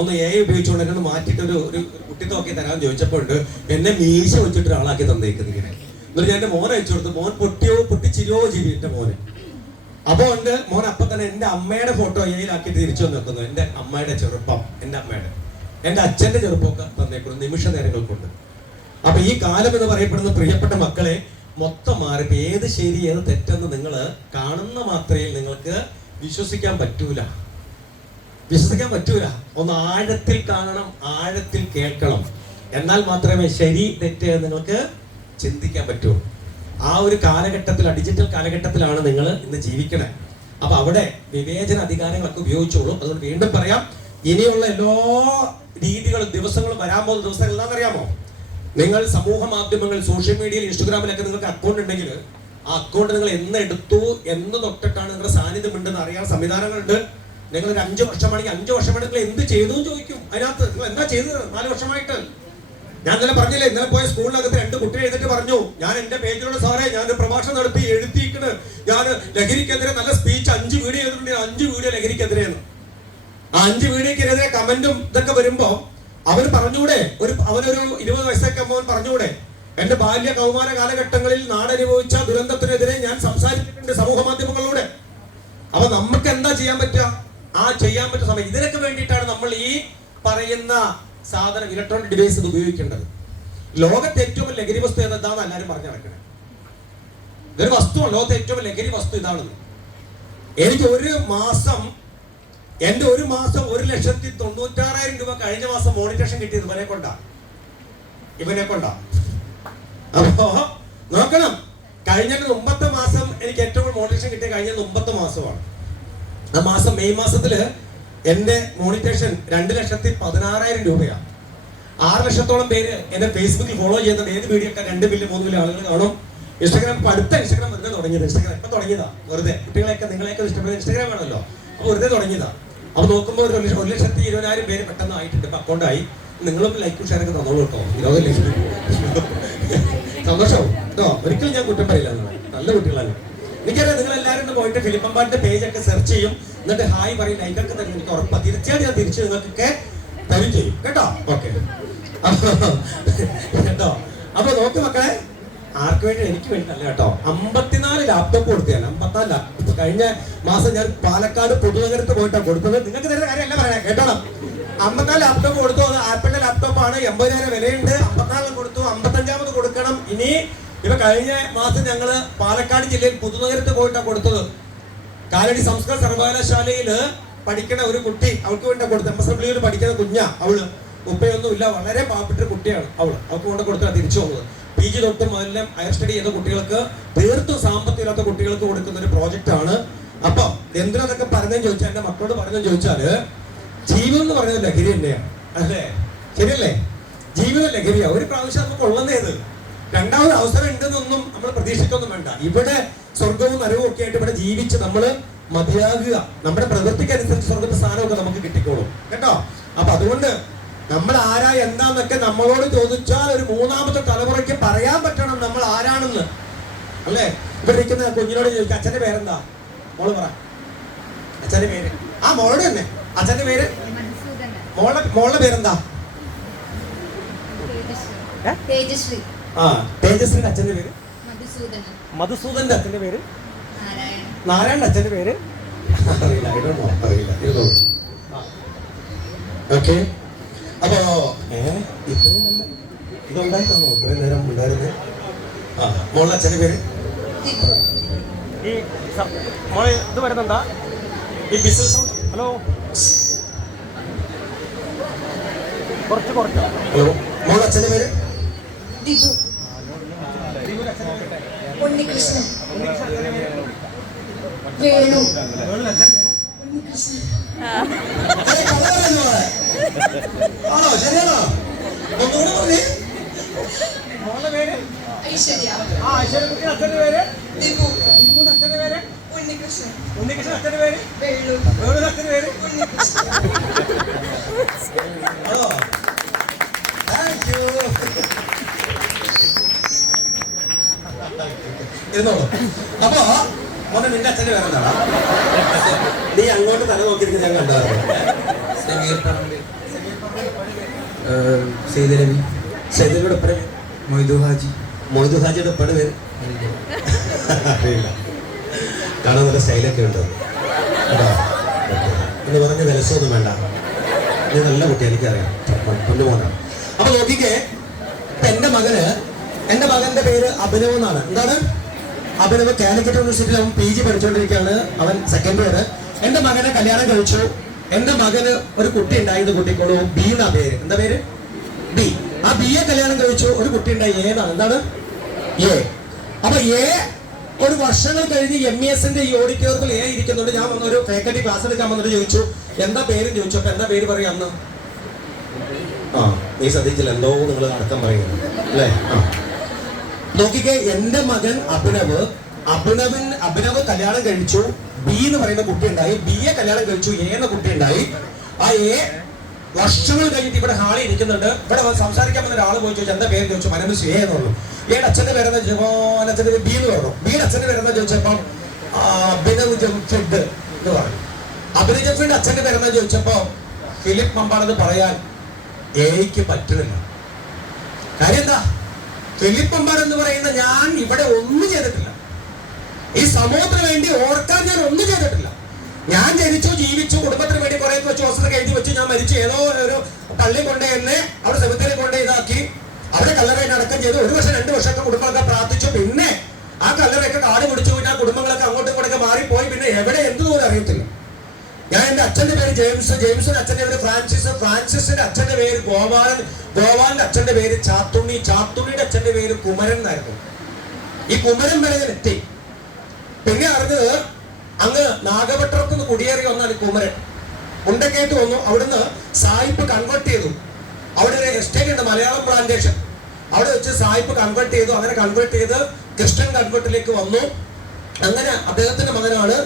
ഒന്ന് AI ഉപയോഗിച്ചുകൊണ്ട് എന്നെ മാറ്റിയിട്ട് ഒരു കുട്ടിത്തോക്കി തരാൻ ചോദിച്ചപ്പോണ്ട് എന്നെ മീശ വെച്ചിട്ട് ഒരാളാക്കി തന്നേക്കുന്നത് ഇങ്ങനെ. എന്നിട്ട് ഞാൻ എന്റെ മോനെ അയച്ചു കൊടുത്തു. മോൻ പൊട്ടിച്ചിരിയോ ജീവി എന്റെ മോന്. അപ്പൊ ഉണ്ട് മോൻ അപ്പൊ തന്നെ എന്റെ അമ്മയുടെ ഫോട്ടോ AI-ലാക്കി തിരിച്ചു വന്നിരിക്കുന്നു. എന്റെ അമ്മയുടെ ചെറുപ്പം, എന്റെ അച്ഛന്റെ ചെറുപ്പമൊക്കെ തന്നേക്കുന്നു നിമിഷ നേരങ്ങൾ കൊണ്ട്. അപ്പൊ ഈ കാലം എന്ന് പറയപ്പെടുന്ന പ്രിയപ്പെട്ട മക്കളെ മൊത്തം മാറിപ്പോ ഏത് ശരി ഏത് തെറ്റെന്ന് നിങ്ങൾ കാണുന്ന മാത്രയിൽ നിങ്ങൾക്ക് വിശ്വസിക്കാൻ പറ്റൂല. ഒന്ന് ആഴത്തിൽ കാണണം, ആഴത്തിൽ കേൾക്കണം. എന്നാൽ മാത്രമേ ശരി തെറ്റ് നിങ്ങൾക്ക് ചിന്തിക്കാൻ പറ്റൂ. ആ ഒരു കാലഘട്ടത്തിൽ, ഡിജിറ്റൽ കാലഘട്ടത്തിലാണ് നിങ്ങൾ ഇന്ന് ജീവിക്കണേ. അപ്പൊ അവിടെ വിവേചന അധികാരങ്ങളൊക്കെ ഉപയോഗിച്ചോളൂ. അതുകൊണ്ട് വീണ്ടും പറയാം, ഇനിയുള്ള എല്ലാ രീതികളും ദിവസങ്ങളും വരാൻ പോകുന്ന ദിവസങ്ങൾ എന്താണെന്നറിയാമോ? നിങ്ങൾ സമൂഹ മാധ്യമങ്ങൾ, സോഷ്യൽ മീഡിയയിൽ, ഇൻസ്റ്റഗ്രാമിലൊക്കെ നിങ്ങൾക്ക് അക്കൗണ്ട് ഉണ്ടെങ്കിൽ ആ അക്കൗണ്ട് നിങ്ങൾ എന്ന് എടുത്തു, എന്ന് തൊട്ടിട്ടാണ് നിങ്ങളുടെ സാന്നിധ്യം ഉണ്ടെന്ന് അറിയാൻ സംവിധാനങ്ങളുണ്ട്. നിങ്ങൾ ഒരു 5 വർഷമാണെങ്കിൽ 5 വർഷമാണെങ്കിൽ എന്ത് ചെയ്തു ചോദിക്കും. അതിനകത്ത് നിങ്ങൾ എന്താ ചെയ്തത് 4 വർഷമായിട്ട്? ഞാൻ ഇന്നലെ പറഞ്ഞില്ലേ, ഇന്നലെ പോയ സ്കൂളിനകത്ത് 2 കുട്ടികൾ എഴുതിട്ട് പറഞ്ഞു, ഞാൻ എന്റെ പേജിലുള്ള സാറേ ഞാൻ പ്രഭാഷണം നടത്തി എഴുതിയിരിക്കണ്, ഞാൻ ലഹരിക്കെതിരെ നല്ല സ്പീച്ച് 5 വീഡിയോ ചെയ്തിട്ടുണ്ട്, 5 വീഡിയോ ലഹരിക്കെതിരെയെന്ന്. ആ 5 വീഡിയോക്കെതിരെ കമന്റും ഇതൊക്കെ വരുമ്പോ അവന് പറഞ്ഞൂടെ, അവനൊരു 20 വയസ്സൊക്കെ അവൻ പറഞ്ഞൂടെ, എന്റെ ബാല്യ കൗമാര കാലഘട്ടങ്ങളിൽ നാടനുഭവിച്ച ദുരന്തത്തിനെതിരെ ഞാൻ സംസാരിച്ചിട്ടുണ്ട് സമൂഹ മാധ്യമങ്ങളിലൂടെ. അപ്പൊ നമുക്ക് എന്താ ചെയ്യാൻ പറ്റുക? ആ ചെയ്യാൻ പറ്റുന്ന സമയം ഇതിനൊക്കെ വേണ്ടിയിട്ടാണ് നമ്മൾ ഈ പറയുന്ന സാധനം ഇലക്ട്രോണിക് ഡിവൈസ് ഇത് ഉപയോഗിക്കേണ്ടത്. ലോകത്തെ ഏറ്റവും ലഹരി വസ്തു ഏതാണെന്ന് എല്ലാവരും പറഞ്ഞു നടക്കണേ. ഇതൊരു വസ്തുവാണ്, ലോകത്തെ ഏറ്റവും ലഹരി വസ്തു ഇതാണെന്ന്. എനിക്ക് എന്റെ ഒരു മാസം 1,96,000 രൂപ കഴിഞ്ഞ മാസം മോണിറ്റേഷൻ കിട്ടിയത് ഇവനെ കൊണ്ടാ. അപ്പോ നോക്കണം, കഴിഞ്ഞ മുമ്പത്തെ മാസം എനിക്ക് ഏറ്റവും മോണിറ്റേഷൻ കിട്ടിയ കഴിഞ്ഞ മുമ്പത്തെ മാസമാണ്. ആ മാസം മെയ് മാസത്തില് എന്റെ മോണിറ്റേഷൻ 2,16,000 രൂപയാണ്. 6 ലക്ഷത്തോളം പേര് എന്നെ ഫേസ്ബുക്കിൽ ഫോളോ ചെയ്യുന്നുണ്ട്. ഏത് വീഡിയോ ഒക്കെ 2 മില്യൺ 3 മില്യൺ ആളുകൾ കാണും. ഇൻസ്റ്റാഗ്രാം ഇപ്പൊ അടുത്ത ഇൻസ്റ്റാഗ്രാം വെറുതെ തുടങ്ങിയത്. ഇൻസ്റ്റാഗ്രാം ഇപ്പൊ തുടങ്ങിയതാ, വെറുതെ കുട്ടികളെയൊക്കെ നിങ്ങളെയൊക്കെ ഇഷ്ടപ്പെടുന്ന ഇൻസ്റ്റാഗ്രാം ആണല്ലോ, അപ്പൊ വെറുതെ തുടങ്ങിയതാ. അപ്പൊ നോക്കുമ്പോൾ 1,20,000 പേര് പെട്ടെന്ന് ആയിട്ടുണ്ട്, ഇപ്പൊ അക്കൗണ്ടായി. നിങ്ങളും ലൈക്കും ഷെയർ ഒക്കെ തന്നോളൂ കേട്ടോ. 20 ലക്ഷം സന്തോഷവും കേട്ടോ. ഒരിക്കലും ഞാൻ കുറ്റം പറയില്ല, നല്ല കുട്ടികളാണ്. എനിക്കറിയാം നിങ്ങൾ എല്ലാവരും പോയിട്ട് ഫിലിപ്പമ്പാടിന്റെ പേജ് ഒക്കെ സെർച്ച് ചെയ്യും, എന്നിട്ട് ഹായ് പറയും, ലൈക്കൊക്കെ തരും. എനിക്ക് ഉറപ്പാ, തീർച്ചയായിട്ടും ഞാൻ തിരിച്ച് നിങ്ങൾക്കൊക്കെ തരും ചെയ്യും കേട്ടോ. ഓക്കെ കേട്ടോ. അപ്പൊ നോക്ക് മക്കളെ, ആർക്ക് വേണ്ടി? എനിക്ക് വേണ്ടിയല്ല കേട്ടോ. 54 ലാപ്ടോപ്പ് കൊടുത്തതാണ്. 54 ലാപ്ടോപ്പ് കഴിഞ്ഞ മാസം ഞാൻ പാലക്കാട് പൊതുനഗരത്ത് പോയിട്ടാണ് കൊടുത്തത്. നിങ്ങൾക്ക് തരുന്ന കാര്യമല്ല പറയണേ, കേട്ടോണം. 54 ലാപ്ടോപ്പ് കൊടുത്തു. അത് ആപ്പിളിന്റെ ലാപ്ടോപ്പാണ്, 80,000 വിലയുണ്ട്. 54 കൊടുത്തു, 55ാമത് കൊടുക്കണം. ഇനി ഇപ്പൊ കഴിഞ്ഞ മാസം ഞങ്ങള് പാലക്കാട് ജില്ലയിൽ പൊതുനഗരത്ത് പോയിട്ടാണ് കൊടുത്തത്. കാലടി സംസ്കൃത സർവകലാശാലയില് പഠിക്കണ ഒരു കുട്ടി, അവൾക്ക് വേണ്ടി കൊടുത്തു. MSW പഠിക്കുന്ന കുഞ്ഞാ അവള്, ഉപ്പയൊന്നുമില്ല, വളരെ പാവപ്പെട്ട കുട്ടിയാണ് അവൾക്ക് കൊണ്ട് കൊടുത്താൽ തിരിച്ചു വന്നത്. PG തൊട്ട് മുതലും ഹയർ സ്റ്റഡി ചെയ്ത കുട്ടികൾക്ക്, തീർത്തും സാമ്പത്തികമില്ലാത്ത കുട്ടികൾക്ക് കൊടുക്കുന്ന ഒരു പ്രോജക്റ്റ് ആണ്. അപ്പൊ എന്തിനതൊക്കെ പറഞ്ഞെന്ന് ചോദിച്ചാൽ, എന്റെ മക്കളോട് പറഞ്ഞെന്ന് ചോദിച്ചാല്, ജീവിതം എന്ന് പറയുന്നത് ലഹരി തന്നെയാണ്, അല്ലേ? ശരിയല്ലേ? ജീവിതം ലഹരിയാ. ഒരു പ്രാവശ്യം നമുക്ക് ഉള്ളതേത്, രണ്ടാമത് അവസരം ഉണ്ടെന്നൊന്നും നമ്മൾ പ്രതീക്ഷിക്കൊന്നും വേണ്ട. ഇവിടെ സ്വർഗവും നരകവും ഒക്കെ ആയിട്ട് ഇവിടെ ജീവിച്ച് നമ്മൾ മതിയാകുക. നമ്മുടെ പ്രവൃത്തിക്കനുസരിച്ച് സ്വർഗത്തെ സ്ഥാനമൊക്കെ നമുക്ക് കിട്ടിക്കോളും കേട്ടോ. അപ്പൊ അതുകൊണ്ട് നമ്മൾ ആരാ എന്താന്നൊക്കെ നമ്മളോട് ചോദിച്ചാൽ ഒരു 3ാമത്തെ തലമുറയ്ക്ക് പറയാൻ പറ്റണം നമ്മൾ ആരാണെന്ന്, അല്ലേ? ഇവിടെ ഇരിക്കുന്ന കുഞ്ഞിനോട് ചോദിക്കുക, അച്ഛന്റെ പേരെന്താ? മോള് പറ അച്ഛന്റെ പേര്. ആ മോളോട് തന്നെ, അച്ഛന്റെ പേര്. മോളുടെ പേരെന്താ? ആ തേജശ്രീയുടെ അച്ഛന്റെ പേര് മധുസൂദന്റെ അച്ഛന്റെ പേര് നാരായണന്റെ അച്ഛന്റെ പേര് അറിയില്ല. ഓക്കെ. അപ്പോ ഇതുണ്ടായിട്ടാണോ ഇത്രയും നേരം ഉണ്ടായിരുന്നത്? ആ മോളുടെ അച്ഛന്റെ പേര്. ഈ മോളെ ഇത് വരുന്നുണ്ടാ ഈ ബിസിനസ്? ഹലോ കുറച്ച് ഹലോ. മോളുടെ അച്ഛന്റെ പേര് ഉണ്ണികൃഷ്ണൻ. വേണു. ആണോ? ശരിയാണോ? ഒന്നുകൂടെ പറഞ്ഞേ. മോളുടെ പേര് ഐശ്വര്യ. ആ ഐശ്വര്യക്കുട്ടി. അച്ഛന്റെ പേര് ദിപു. ദിപുവിന്റെ അച്ഛന്റെ പേര് ഉണ്ണികൃഷ്ണൻ. ഉണ്ണികൃഷ്ണൻ അച്ഛന്റെ പേര് വേണു. വേണുവിന്റെ അച്ഛന്റെ പേര് ഉണ്ണികൃഷ്ണൻ. ഹലോ. Thank you. ഇരുന്നോളൂ. അപ്പോ മോനെ നിന്റെ അച്ഛന്റെ പേരെന്താ? നീ അങ്ങോട്ട് തല നോക്കിയിരിക്കുന്നത് ഞാൻ കണ്ടായിരുന്നു. സൈദലവി. സൈദലവിയുടെ എപ്പഴ? മൊയ്തു ഹാജി. മൊയ്തു ഹാജിയുടെ എപ്പഴ പേര്? അറിയില്ല. കാണാൻ നല്ല സ്റ്റൈലൊക്കെ ഉണ്ട് എന്ന് പറഞ്ഞ് വിലസൊന്നും വേണ്ട. നീ നല്ല കുട്ടി, എനിക്കറിയാം, പൊന്നു മോനാണ്. അപ്പൊ നോക്കിക്കേ, എന്റെ മകന്റെ പേര് അഭിനവ് എന്നാണ്. എന്താണ്? അഭിനവ്. കാലിക്കറ്റ് യൂണിവേഴ്സിറ്റിയിൽ അവൻ PG പഠിച്ചുകൊണ്ടിരിക്കുകയാണ്. അവൻ സെക്കൻഡ് ഇയർ. എന്റെ മകനെ കല്യാണം കഴിച്ചു. എന്റെ മകന് ഒരു കുട്ടി ഉണ്ടായത്, കുട്ടിക്കോളൂ ബി എന്നാ പേര്. എന്താ പേര്? ബി. ആ ബിയെ കല്യാണം കഴിച്ചു, ഒരു കുട്ടി ഉണ്ടായി. ഏതാണ്? എന്താണ്? എ. അപ്പൊ എ ഒരു വർഷങ്ങൾ കഴിഞ്ഞ് MESന്റെ ഈ ഓഡിറ്റോറിയത്തിൽ എ ഇരിക്കുന്നുണ്ട്. ഞാൻ വന്നൊരു ഫാക്കൽറ്റി ക്ലാസ് എടുക്കാൻ വന്നിട്ട് ചോദിച്ചു, എന്താ പേര് ചോദിച്ചു. അപ്പൊ എന്താ പേര് പറയാം അന്ന്? ആ നീ ശ്രദ്ധിച്ചില്ല, എന്തോ നിങ്ങൾ അടക്കം പറയുന്നു അല്ലേ? ആ നോക്കിക്കേ, എന്റെ മകൻ അഭിനവ് കല്യാണം കഴിച്ചു. ബി എന്ന് പറയുന്ന കുട്ടി ഉണ്ടായി. ബിയെ കല്യാണം കഴിച്ചു. എ എന്ന കുട്ടി ഉണ്ടായി. ആ എ വർഷങ്ങൾ കഴിഞ്ഞിട്ട് ഇവിടെ ഹാളിൽ ഇരിക്കുന്നുണ്ട്. ഇവിടെ സംസാരിക്കാൻ വന്ന ഒരാൾ പോയി ചോദിച്ചു, എന്താ പേര് ചോദിച്ചു. മനസ്സിൽ എ എന്ന് പറഞ്ഞു. എയുടെ അച്ഛന്റെ പേരെന്ന് ചോദിച്ചപ്പോൾ അച്ഛന്റെ പേര് ബി എന്ന് പറഞ്ഞു. ബിയുടെ അച്ഛന്റെ പേരെന്ന് ചോദിച്ചപ്പം അഭിനവ് ജംഷെഡ് എന്ന് പറഞ്ഞു. അഭിനയ് ജെഫ്രിയുടെ അച്ഛന്റെ പേരെന്നാ ചോദിച്ചപ്പോ ഫിലിപ്പ് മമ്പാടെന്ന് പറയാൻ എനിക്ക് പറ്റുന്നില്ല. കാര്യം എന്താ? ഫിലിപ്പ് മമ്പാട് എന്ന് പറയുന്ന ഞാൻ ഇവിടെ ഒന്നും ചെയ്തിട്ടില്ല. ഈ സമൂഹത്തിന് വേണ്ടി ഓർക്കാൻ ഞാൻ ഒന്നും ചെയ്തിട്ടില്ല. ഞാൻ ജനിച്ചു, ജീവിച്ചു, കുടുംബത്തിന് വേണ്ടി കുറെ വസ്തുക്കൾ എഴുതി വെച്ചു, ഞാൻ മരിച്ചു, ഏതോ ഒരു പള്ളി കൊണ്ട് എന്നെ അവിടെ സെമിത്തേരി കൊണ്ട് ഇതാക്കി അവിടെ കല്ലറയിൽ അടക്കം ചെയ്തു. 1 വർഷം 2 വർഷമൊക്കെ കുടുംബങ്ങളൊക്കെ പ്രാർത്ഥിച്ചു. പിന്നെ ആ കല്ലറയൊക്കെ കാട് പിടിച്ചു. പിന്നെ ആ കുടുംബങ്ങളൊക്കെ അങ്ങോട്ടും ഇങ്ങോട്ടൊക്കെ മാറിപ്പോയി. പിന്നെ എവിടെ എന്തുപോലും അറിയത്തില്ല. ഞാൻ എന്റെ അച്ഛന്റെ പേര് ജെയിംസ്, ജെയിംസിന്റെ അച്ഛന്റെ പേര് ഫ്രാൻസിസ്, ഫ്രാൻസിസിന്റെ അച്ഛന്റെ പേര് ഗോപാലൻ, ഗോപാലിന്റെ അച്ഛന്റെ പേര് ചാത്തുണ്ണി, ചാത്തുണ്ണിയുടെ അച്ഛന്റെ പേര് കുമരൻ എന്നായിരുന്നു. ഈ കുമരൻ വരെ ഞാൻ എത്തി. പിന്നെ അറിഞ്ഞത് അങ്ങ് നാഗപട്ടണത്ത് നിന്ന് കുടിയേറി വന്നാണ് കുമരൻ. ഉണ്ടക്കേട്ട് വന്നു. അവിടുന്ന് സായിപ്പ് കൺവേർട്ട് ചെയ്തു. അവിടെ ഒരു എസ്റ്റേറ്റ് ഉണ്ട്, മലയാളം പ്ലാന്റേഷൻ. അവിടെ വെച്ച് സായിപ്പ് കൺവേർട്ട് ചെയ്തു. അങ്ങനെ കൺവേർട്ട് ചെയ്ത് ക്രിസ്ത്യൻ കൺവേർട്ടിലേക്ക് വന്നു. അങ്ങനെ അദ്ദേഹത്തിന്റെ മകനാണ്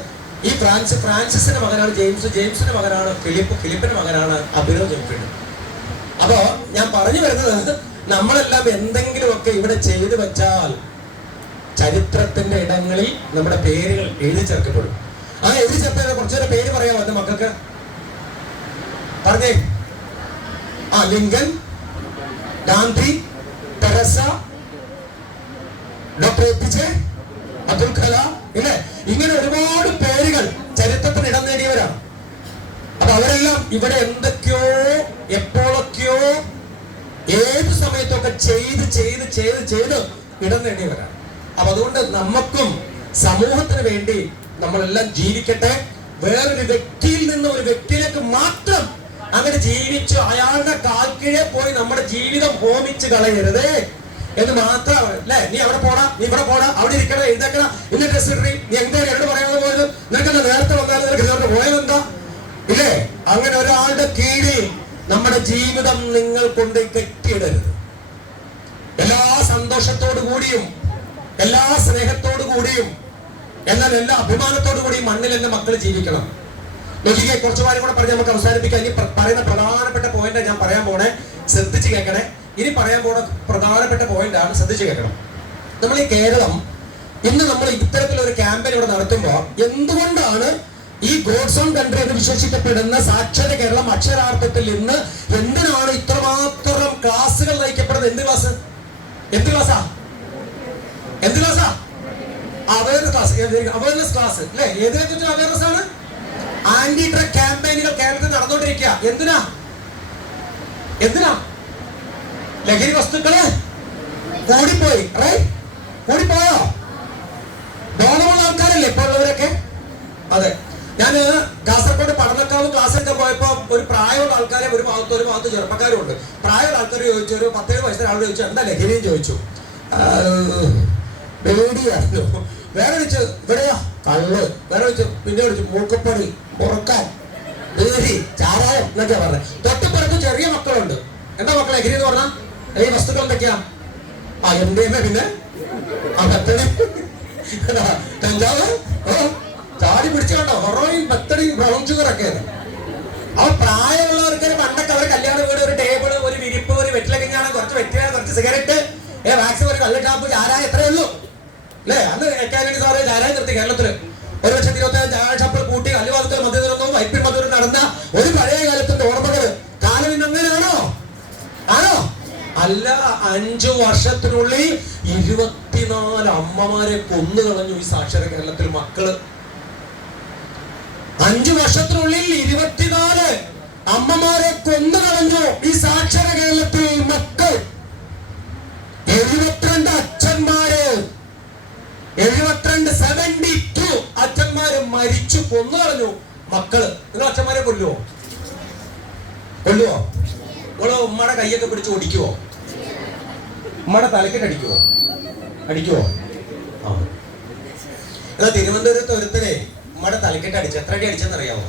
ഈ ഫ്രാൻസിസിന്റെ മകനാണ് ജെയിംസ്, ജെയിംസിന്റെ മകനാണ് ഫിലിപ്പ്, ഫിലിപ്പിന്റെ മകനാണ് അഭിനവ് ജെഫ്രി. അപ്പോ ഞാൻ പറഞ്ഞു വരുന്നത്, നമ്മളെല്ലാം എന്തെങ്കിലുമൊക്കെ ഇവിടെ ചെയ്തു വെച്ചാൽ ചരിത്രത്തിന്റെ ഇടങ്ങളിൽ നമ്മുടെ പേരുകൾ എഴുതി ചേർക്കപ്പെടും. ആ എഴുതി ചേർത്ത കുറച്ചുപേരെ പേര് പറയാമോ എന്റെ മക്കൾക്ക്? പറഞ്ഞേ. Lincoln, Gandhi, Teresa, doctor APJ Abdul Kalam, ഇല്ലേ? ഇങ്ങനെ ഒരുപാട് പേരുകൾ ചരിത്രത്തിന് ഇടം നേടിയവരാണ്. അപ്പൊ അവരെല്ലാം ഇവിടെ എന്തൊക്കെയോ എപ്പോഴൊക്കെയോ ഏത് സമയത്തൊക്കെ ചെയ്ത് ഇടം നേടിയവരാണ്. അപ്പൊ അതുകൊണ്ട് നമുക്കും സമൂഹത്തിന് വേണ്ടി നമ്മളെല്ലാം ജീവിക്കട്ടെ. വേറൊരു വ്യക്തിയിൽ നിന്ന് ഒരു വ്യക്തിയിലേക്ക് മാത്രം അങ്ങനെ ജീവിച്ചു അയാളുടെ കാൽക്കീഴെ പോയി നമ്മുടെ ജീവിതം ഹോമിച്ച് കളയരുത് എന്ന് മാത്രം. അല്ലേ? നീ അവിടെ പോടാ, നീ ഇവിടെ പോടാ, അവിടെ ഇരിക്കണം, എഴുതക്കണം, ഇന്ന ഡ്രസ് ഇടറി, നീ എന്താണ് എന്നോട് പറയാതെ പോയത്, നിനക്കെന്താ നേരത്തെ വന്നാലും നിനക്ക് നേരത്തെ പോയതെന്താ? ഇല്ലേ? അങ്ങനെ ഒരാളുടെ കീഴിൽ നമ്മുടെ ജീവിതം നിങ്ങൾ കൊണ്ട് കെട്ടിയിടരുത്. എല്ലാ സന്തോഷത്തോടു കൂടിയും എല്ലാ സ്നേഹത്തോടു കൂടിയും എന്നാൽ എല്ലാ അഭിമാനത്തോടു കൂടിയും മണ്ണിൽ എന്റെ മക്കൾ ജീവിക്കണം. നോക്കിക്കേ, കുറച്ചു കാര്യം കൂടെ പറഞ്ഞ് നമുക്ക് അവസാനിപ്പിക്കാം. ഇനി പറയുന്ന പ്രധാനപ്പെട്ട പോയിന്റ് ഞാൻ പറയാൻ പോണേ, ശ്രദ്ധിച്ച് കേൾക്കണേ. ഇനി പറയാൻ പോണ പ്രധാനപ്പെട്ട പോയിന്റ് ആണ്, ശ്രദ്ധിച്ച് കേൾക്കണം. നമ്മൾ ഈ കേരളം ഇന്ന് നമ്മൾ ഇത്തരത്തിലൊരു ക്യാമ്പയിൻ ഇവിടെ നടത്തുമ്പോൾ എന്തുകൊണ്ടാണ് ഈ ഗോഡ്സ് ഓൺ കൺട്രി എന്ന് വിശേഷിക്കപ്പെടുന്ന സാക്ഷര കേരളം അക്ഷരാർത്ഥത്തിൽ ഇന്ന് എന്തിനാണ് ഇത്രമാത്രം ക്ലാസ്സുകൾ നയിക്കപ്പെടുന്നത്? എന്ത് ക്ലാസ്? എന്ത് ക്ലാസ്സാ? എന്ത് ക്ലാസ്സാ? Awareness class. അവയർനെസ് ക്ലാസ് അല്ലേ? ഏതിനെ കുറിച്ചുള്ള അവയർനെസ് ആണ്? ആന്റി ഡ്രഗ് ക്യാമ്പയിനുകൾ കേരളത്തിൽ നടന്നുകൊണ്ടിരിക്കുക. എന്തിനാ? ലഹരി വസ്തുക്കള് കൂടിപ്പോയി. കൂടിപ്പോയോ? ബോധമുള്ള ആൾക്കാരല്ലേ ഇപ്പോൾ ഉള്ളവരൊക്കെ? അതെ. ഞാൻ കാസർഗോഡ് പഠനക്കാവ് ക്ലാസ് എടുക്കാൻ പോയപ്പോ ഒരു പ്രായമുള്ള ആൾക്കാരെ ഒരു ഭാഗത്ത് ചെറുപ്പക്കാരും ഉണ്ട്. പ്രായമുള്ള ആൾക്കാർ ചോദിച്ചു, ഒരു 17 വയസ്സിലെ ആളോട് ചോദിച്ചു എന്താ ലഹരിയും ചോദിച്ചു. പേടിയായിരുന്നു. വേറെ വിളിച്ചു ഇവിടെയാ കള്ള്, വേറെ വിളിച്ചു, പിന്നെ വിളിച്ചു മൂക്കപ്പടി, ഉറക്കാൻ, പേരി, ചാരായം എന്നൊക്കെ പറഞ്ഞത്. തൊട്ടിപ്പുറത്ത് ചെറിയ മക്കളുണ്ട്. എന്താ മക്കൾ ലഹരി എന്ന് പറഞ്ഞാൽ? ഈ വസ്തുക്കൾ എന്തൊക്കെയാ? MDMA, പിന്നെ കഞ്ചാവ്, ചാടി പിടിച്ചു കണ്ടോ, ഹൊറോയിൻ, ബത്തടിയും, ബ്രൗൺ ഷുഗർ ഒക്കെ. അവർ പ്രായമുള്ളവർക്ക് പണ്ടൊക്കെ അവർ കല്യാണ വീട്, ഒരു ടേബിള്, ഒരു വിരിപ്പ്, ഒരു വെറ്റിലക്കഞ്ഞാണ്, കുറച്ച് വെറ്റില, കുറച്ച് സിഗരറ്റ്, വാക്സിൻ, ഒരു കള്ള് ടാപ്പ്, ചാരായം, എത്രയേ ഉള്ളൂ അല്ലേ? അന്ന് എക്കാനഡി സാറ് ചാരായം നിർത്തി കേരളത്തില്. 1,25,000 ചാരായ ഷാപ്പുകൾ കൂട്ടി അലുവാദത്തിൽ മദ്യനിർന്നു വൈപ്പിൻ മധുരം നടന്ന ഒരു പഴയ കാലത്തിന്റെ ഓർമ്മകള്. കാലം ഇന്നങ്ങനെയാണോ? അല്ല. 5 വർഷത്തിനുള്ളിൽ 24 അമ്മമാരെ കൊന്നു കളഞ്ഞു ഈ സാക്ഷര കേരളത്തിൽ മക്കള്. 5 വർഷത്തിനുള്ളിൽ 24 അമ്മമാരെ കൊന്നു കളഞ്ഞു ഈ സാക്ഷര കേരളത്തിൽ മക്കൾ. 72 അച്ഛന്മാര്, 72 അച്ഛന്മാര് മരിച്ചു, കൊന്നു കളഞ്ഞു മക്കള്. നിങ്ങൾ അച്ഛന്മാരെ കൊല്ലുവോ? നിങ്ങള് ഉമ്മയുടെ കൈയൊക്കെ പിടിച്ച് ഓടിക്കുവോ? ഉമ്മയുടെ തലക്കിട്ട് അടിക്കുവോ? എന്നാ തിരുവനന്തപുരത്ത് ഒരുത്തനെ ഉമ്മയുടെ തലക്കിട്ട് അടിച്ചു. എത്ര അടി അടിച്ചെന്ന് അറിയാമോ?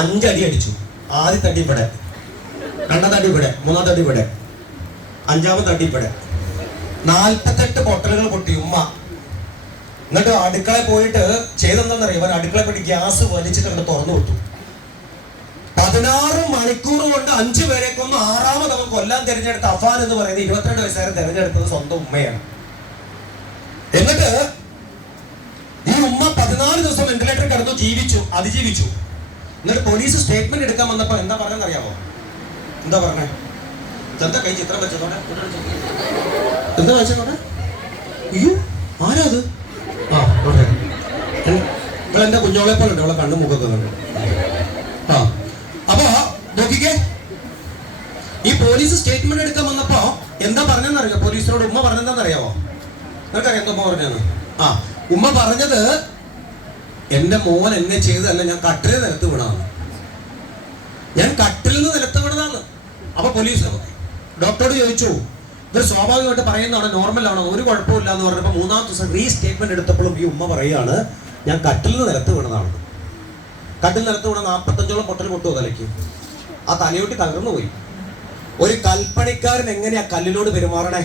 5 അടി അടിച്ചു. ആദ്യത്തെ അടി ഇവിടെ, 2ാമത്തെ അടി ഇവിടെ, 3ാമത്തെ അടി ഇവിടെ, 5ാമത്തെ അടി ഇവിടെ. 48 പൊട്ടലുകൾ പൊട്ടി ഉമ്മ. എന്നിട്ട് അടുക്കളയിൽ പോയിട്ട് ചെയ്തെന്താന്നറിയാം? ഇവൻ അടുക്കളയിൽ പോയിട്ട് ഗ്യാസ് വലിച്ചിട്ട് അവിടെ തുറന്നു വിട്ടു. 16 മണിക്കൂർ കൊണ്ട് 5 പേരെ കൊന്ന് 6ാമത് അവൻ കൊല്ലാൻ തിരഞ്ഞെടുത്ത അഫാൻ എന്ന് പറയുന്നത് 22 വയസ്സുകാരൻ തിരഞ്ഞെടുത്തത് സ്വന്തം ഉമ്മയാണ്. എന്നിട്ട് ഈ ഉമ്മ 14 ദിവസം വെന്റിലേറ്ററിൽ കിടന്നു, അതിജീവിച്ചു. എന്നിട്ട് പോലീസ് സ്റ്റേറ്റ്മെന്റ് എടുക്കാൻ വന്നപ്പോ എന്താ പറഞ്ഞെന്ന് അറിയാമോ? എന്താ പറഞ്ഞേ? എന്താ കൈ ചിത്രം വെച്ചതോടെ എന്താ വെച്ചോടെ? അയ്യോ ആരാ അത്? ആ എന്റെ കുഞ്ഞോളെ പോലെ ഉണ്ട്, അവളെ കണ്ണു മുഖൊക്കെ കണ്ടു. ആ അപ്പൊ നോക്കിക്കേ, ഈ പോലീസ് സ്റ്റേറ്റ്മെന്റ് എടുക്കാൻ വന്നപ്പോ എന്താ പറഞ്ഞെന്നറിയോ? പോലീസിനോട് ഉമ്മ പറഞ്ഞെന്താന്നറിയാവോ? നിനക്കറിയാം എന്താ ഉമ്മ പറഞ്ഞതെന്ന്? ആ ഉമ്മ പറഞ്ഞത്, എന്റെ മോൻ എന്നെ ചെയ്തതല്ല, ഞാൻ കട്ടിലിൽ നിലത്ത് വീണതാണ്, ഞാൻ കട്ടിലിൽ നിന്ന് നിലത്ത് വീണതാണ്. അപ്പൊ പോലീസ് ഡോക്ടറോട് ചോദിച്ചു, ഇത് സ്വാഭാവികമായിട്ട് പറയുന്നതാണ്, നോർമൽ ആണോ, ഒരു കുഴപ്പമില്ല എന്ന് പറഞ്ഞപ്പോ മൂന്നാമത്തെ ദിവസം റീസ്റ്റേറ്റ്മെന്റ് എടുത്തപ്പോഴും ഈ ഉമ്മ പറയാണ്, ഞാൻ കട്ടിലിൽ നിന്ന് നിലത്ത് വീണതാണ്. കട്ടിൽ നിലത്ത് വീണ 45ഓളം പൊട്ടൽ പൊട്ടുമോ തലയ്ക്ക്? ആ തലയോട്ടി തകർന്നു പോയി. ഒരു കൽപ്പണിക്കാരൻ എങ്ങനെയാ കല്ലിനോട് പെരുമാറണേ?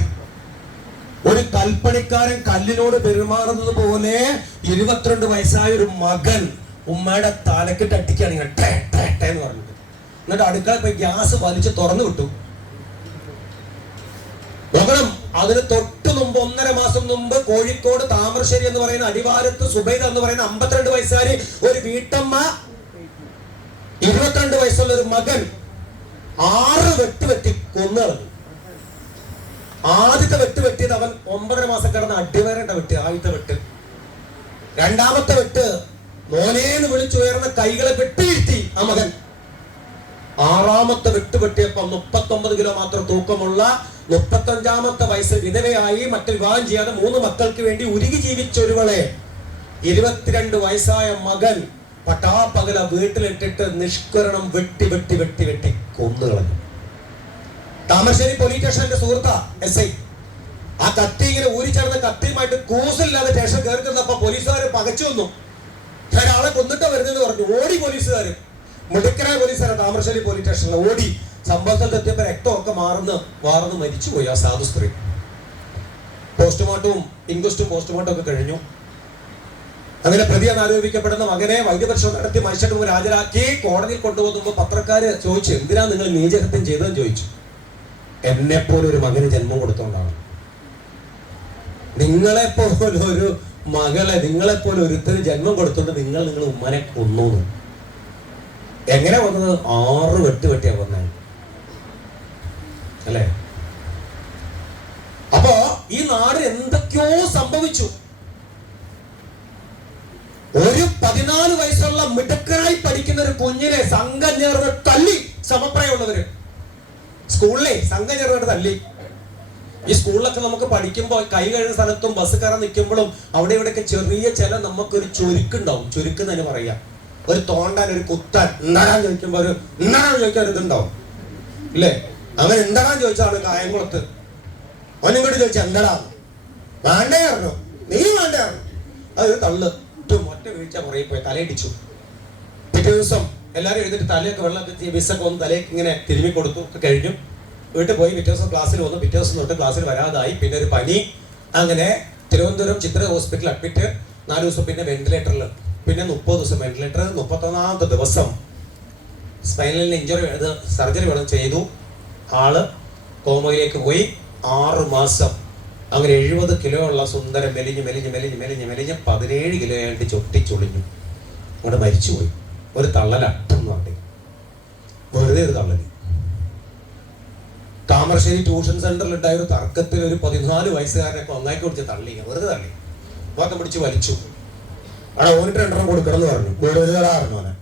ഒരു കൽപ്പണിക്കാരൻ കല്ലിനോട് പെരുമാറുന്നത് പോലെ 22 വയസ്സായ ഒരു മകൻ ഉമ്മയുടെ തലക്കിട്ട് അടിക്കുകയാണ് ഇങ്ങനെ ടേ ടേ ടേ എന്ന് പറഞ്ഞിട്ട്. എന്നിട്ട് അടുക്കള പോയി ഗ്യാസ് വലിച്ച് തുറന്നു വിട്ടു. നോക്കണം, അതിന് തൊട്ട് മുമ്പ് 1.5 മാസം മുമ്പ് കോഴിക്കോട് താമരശ്ശേരി എന്ന് പറയുന്ന അടിവാരത്ത് സുബൈദ എന്ന് പറയുന്ന 52 വയസ്സുകാരി ഒരു വീട്ടമ്മ 22 വയസ്സുള്ള ഒരു മകൻ 6 വെട്ടി കൊന്നു കളഞ്ഞു. ആദ്യത്തെ വെട്ടിയത് അവൻ 9.5 മാസം കിടന്ന് അടിവരേണ്ട വെട്ട്, ആദ്യത്തെ വെട്ട്. രണ്ടാമത്തെ വെട്ട് മോനേന്ന് വിളിച്ചുയർന്ന കൈകളെ വെട്ടിയിരുത്തി ആ മകൻ. 6ാമത്തെ വെട്ടിയപ്പോ 39 കിലോ മാത്രം തൂക്കമുള്ള 35ാമത്തെ വയസ്സിൽ വിധവയായി മറ്റു വിവാഹം ചെയ്യാതെ 3 മക്കൾക്ക് വേണ്ടി ഉരുകി ജീവിച്ച ഒരുവളെ 22 വയസ്സായ മകൻ പട്ടാപ്പകല വീട്ടിലിട്ടിട്ട് നിഷ്കരണം വെട്ടി കൊന്നു കളഞ്ഞു. താമരശ്ശേരി പോലീസ് സ്റ്റേഷന്റെ സുഹൃത്താ SI. ആ കത്തി ഇങ്ങനെ ഊരിച്ചേർന്ന് കത്തിയുമായിട്ട് കൂസില്ലാതെ സ്റ്റേഷൻ കയറുന്നപ്പോ പോലീസുകാർ പകച്ചു വന്നു. ഒരാളെ കൊന്നിട്ട് വരുന്നെന്ന് പറഞ്ഞു. ഓടി പോലീസുകാർ, മുടിക്കരായ പോലീസുകാരെ താമരശ്ശേരി പോലീസ് സ്റ്റേഷനിൽ ഓടി. സംഭവത്തിൽ എത്തിയപ്പോ രക്തമൊക്കെ വാർന്ന് മരിച്ചുപോയി ആ സാധു സ്ത്രീ. പോസ്റ്റ്മോർട്ടവും ഇൻക്വസ്റ്റും പോസ്റ്റ്മോർട്ടം ഒക്കെ കഴിഞ്ഞു. അങ്ങനെ പ്രതിയെന്ന് ആരോപിക്കപ്പെടുന്ന മകനെ വൈദ്യപരിശോധന നടത്തി മജിസ്ട്രേറ്റ് മുമ്പിൽ ഹാജരാക്കി കോടതിയിൽ കൊണ്ടുപോകുമ്പോൾ പത്രക്കാര് ചോദിച്ചു, എന്തിനാ നിങ്ങൾ നീചഹത്യം ചെയ്തതെന്ന് ചോദിച്ചു. എന്നെപ്പോലെ ഒരു മകന് ജന്മം കൊടുത്തോണ്ടാണ്. നിങ്ങളെപ്പോലെ ഒരു മകളെ, നിങ്ങളെപ്പോലെ ഒരുത്തന് ജന്മം കൊടുത്തോണ്ട് നിങ്ങൾ ഉമ്മനെ കൊന്നു. എങ്ങനെ വന്നത്? 6 വെട്ടിയാ കൊന്നത് അല്ലേ? അപ്പോ ഈ നാട് എന്തൊക്കെയോ സംഭവിച്ചു. ഒരു 14 വയസ്സുള്ള മിടുക്കനായി പഠിക്കുന്ന ഒരു കുഞ്ഞിനെ സംഘം ചേർന്ന് തല്ലി. സമപ്രായമുള്ളവര് സ്കൂളിലെ സംഘം ചേർന്നിട്ട് തല്ലി. ഈ സ്കൂളിലൊക്കെ നമുക്ക് പഠിക്കുമ്പോൾ കൈ കഴുകുന്ന സ്ഥലത്തും ബസ് കയറാൻ നിൽക്കുമ്പോഴും അവിടെ ഇവിടെയൊക്കെ ചെറിയ നമുക്കൊരു ചുരുക്കുണ്ടാവും. ചുരുക്കുന്നതിന് പറയാ, ഒരു തോണ്ടാൻ, ഒരു കുത്താൻ, എന്താടാൻ ചോദിക്കുമ്പോ ഒരു ഇതുണ്ടാവും ഇല്ലേ? അങ്ങനെ എന്താടാൻ ചോദിച്ചാണ് കായംകുളത്ത്. അവനിങ്ങോട്ട് ചോദിച്ചാൽ എന്താടാ വേണ്ടേ അറിഞ്ഞു, നീ വേണ്ടേ അറിഞ്ഞു. അത് തള്ളു ഒറ്റ വീഴ്ച പുറകെ പോയി തലയിടിച്ചു. പിറ്റേ ദിവസം എല്ലാവരും എഴുതിട്ട് തലയൊക്കെ വെള്ളമൊക്കെ വിസൊക്കെ വന്ന് തലയൊക്കെ ഇങ്ങനെ തിരുമ്മി കൊടുത്തു. ഒക്കെ കഴിഞ്ഞു വീട്ടിൽ പോയി. പിറ്റേ ദിവസം ക്ലാസ്സിൽ വന്നു. പിറ്റേ ദിവസം തൊട്ട് ക്ലാസ്സിൽ വരാതായി. പിന്നെ ഒരു പനി. അങ്ങനെ തിരുവനന്തപുരം ചിത്ര ഹോസ്പിറ്റലിൽ അഡ്മിറ്റ്. 4 ദിവസം പിന്നെ വെന്റിലേറ്ററിൽ. പിന്നെ 30 ദിവസം വെന്റിലേറ്റർ. 31ാമത്തെ ദിവസം സ്പൈനലിന് സർജറി ചെയ്തു. ആള് കോമയിലേക്ക് പോയി. 6 മാസം. അങ്ങനെ 70 കിലോ ഉള്ള സുന്ദരം മെലിഞ്ഞ് 17 കിലോ ആയിട്ട് ചൊട്ടിച്ചൊളിഞ്ഞു. അങ്ങോട്ട് മരിച്ചുപോയി. ഒരു തള്ളലട്ടെന്ന് പറഞ്ഞു, വെറുതെ ഒരു തള്ളല്. താമരശ്ശേരി ട്യൂഷൻ സെന്ററിൽ ഉണ്ടായ ഒരു തർക്കത്തിൽ ഒരു 14 വയസ്സുകാരനൊക്കെ ഒന്നാക്കി കുടിച്ച് തള്ളി, വെറുതെ തള്ളി. ഭാഗം പിടിച്ച് വലിച്ചു. അവിടെ ഓനിട്ട് 2 കൊടുക്കണം എന്ന് പറഞ്ഞു. വീടുകാരായിരുന്നു അവനെ.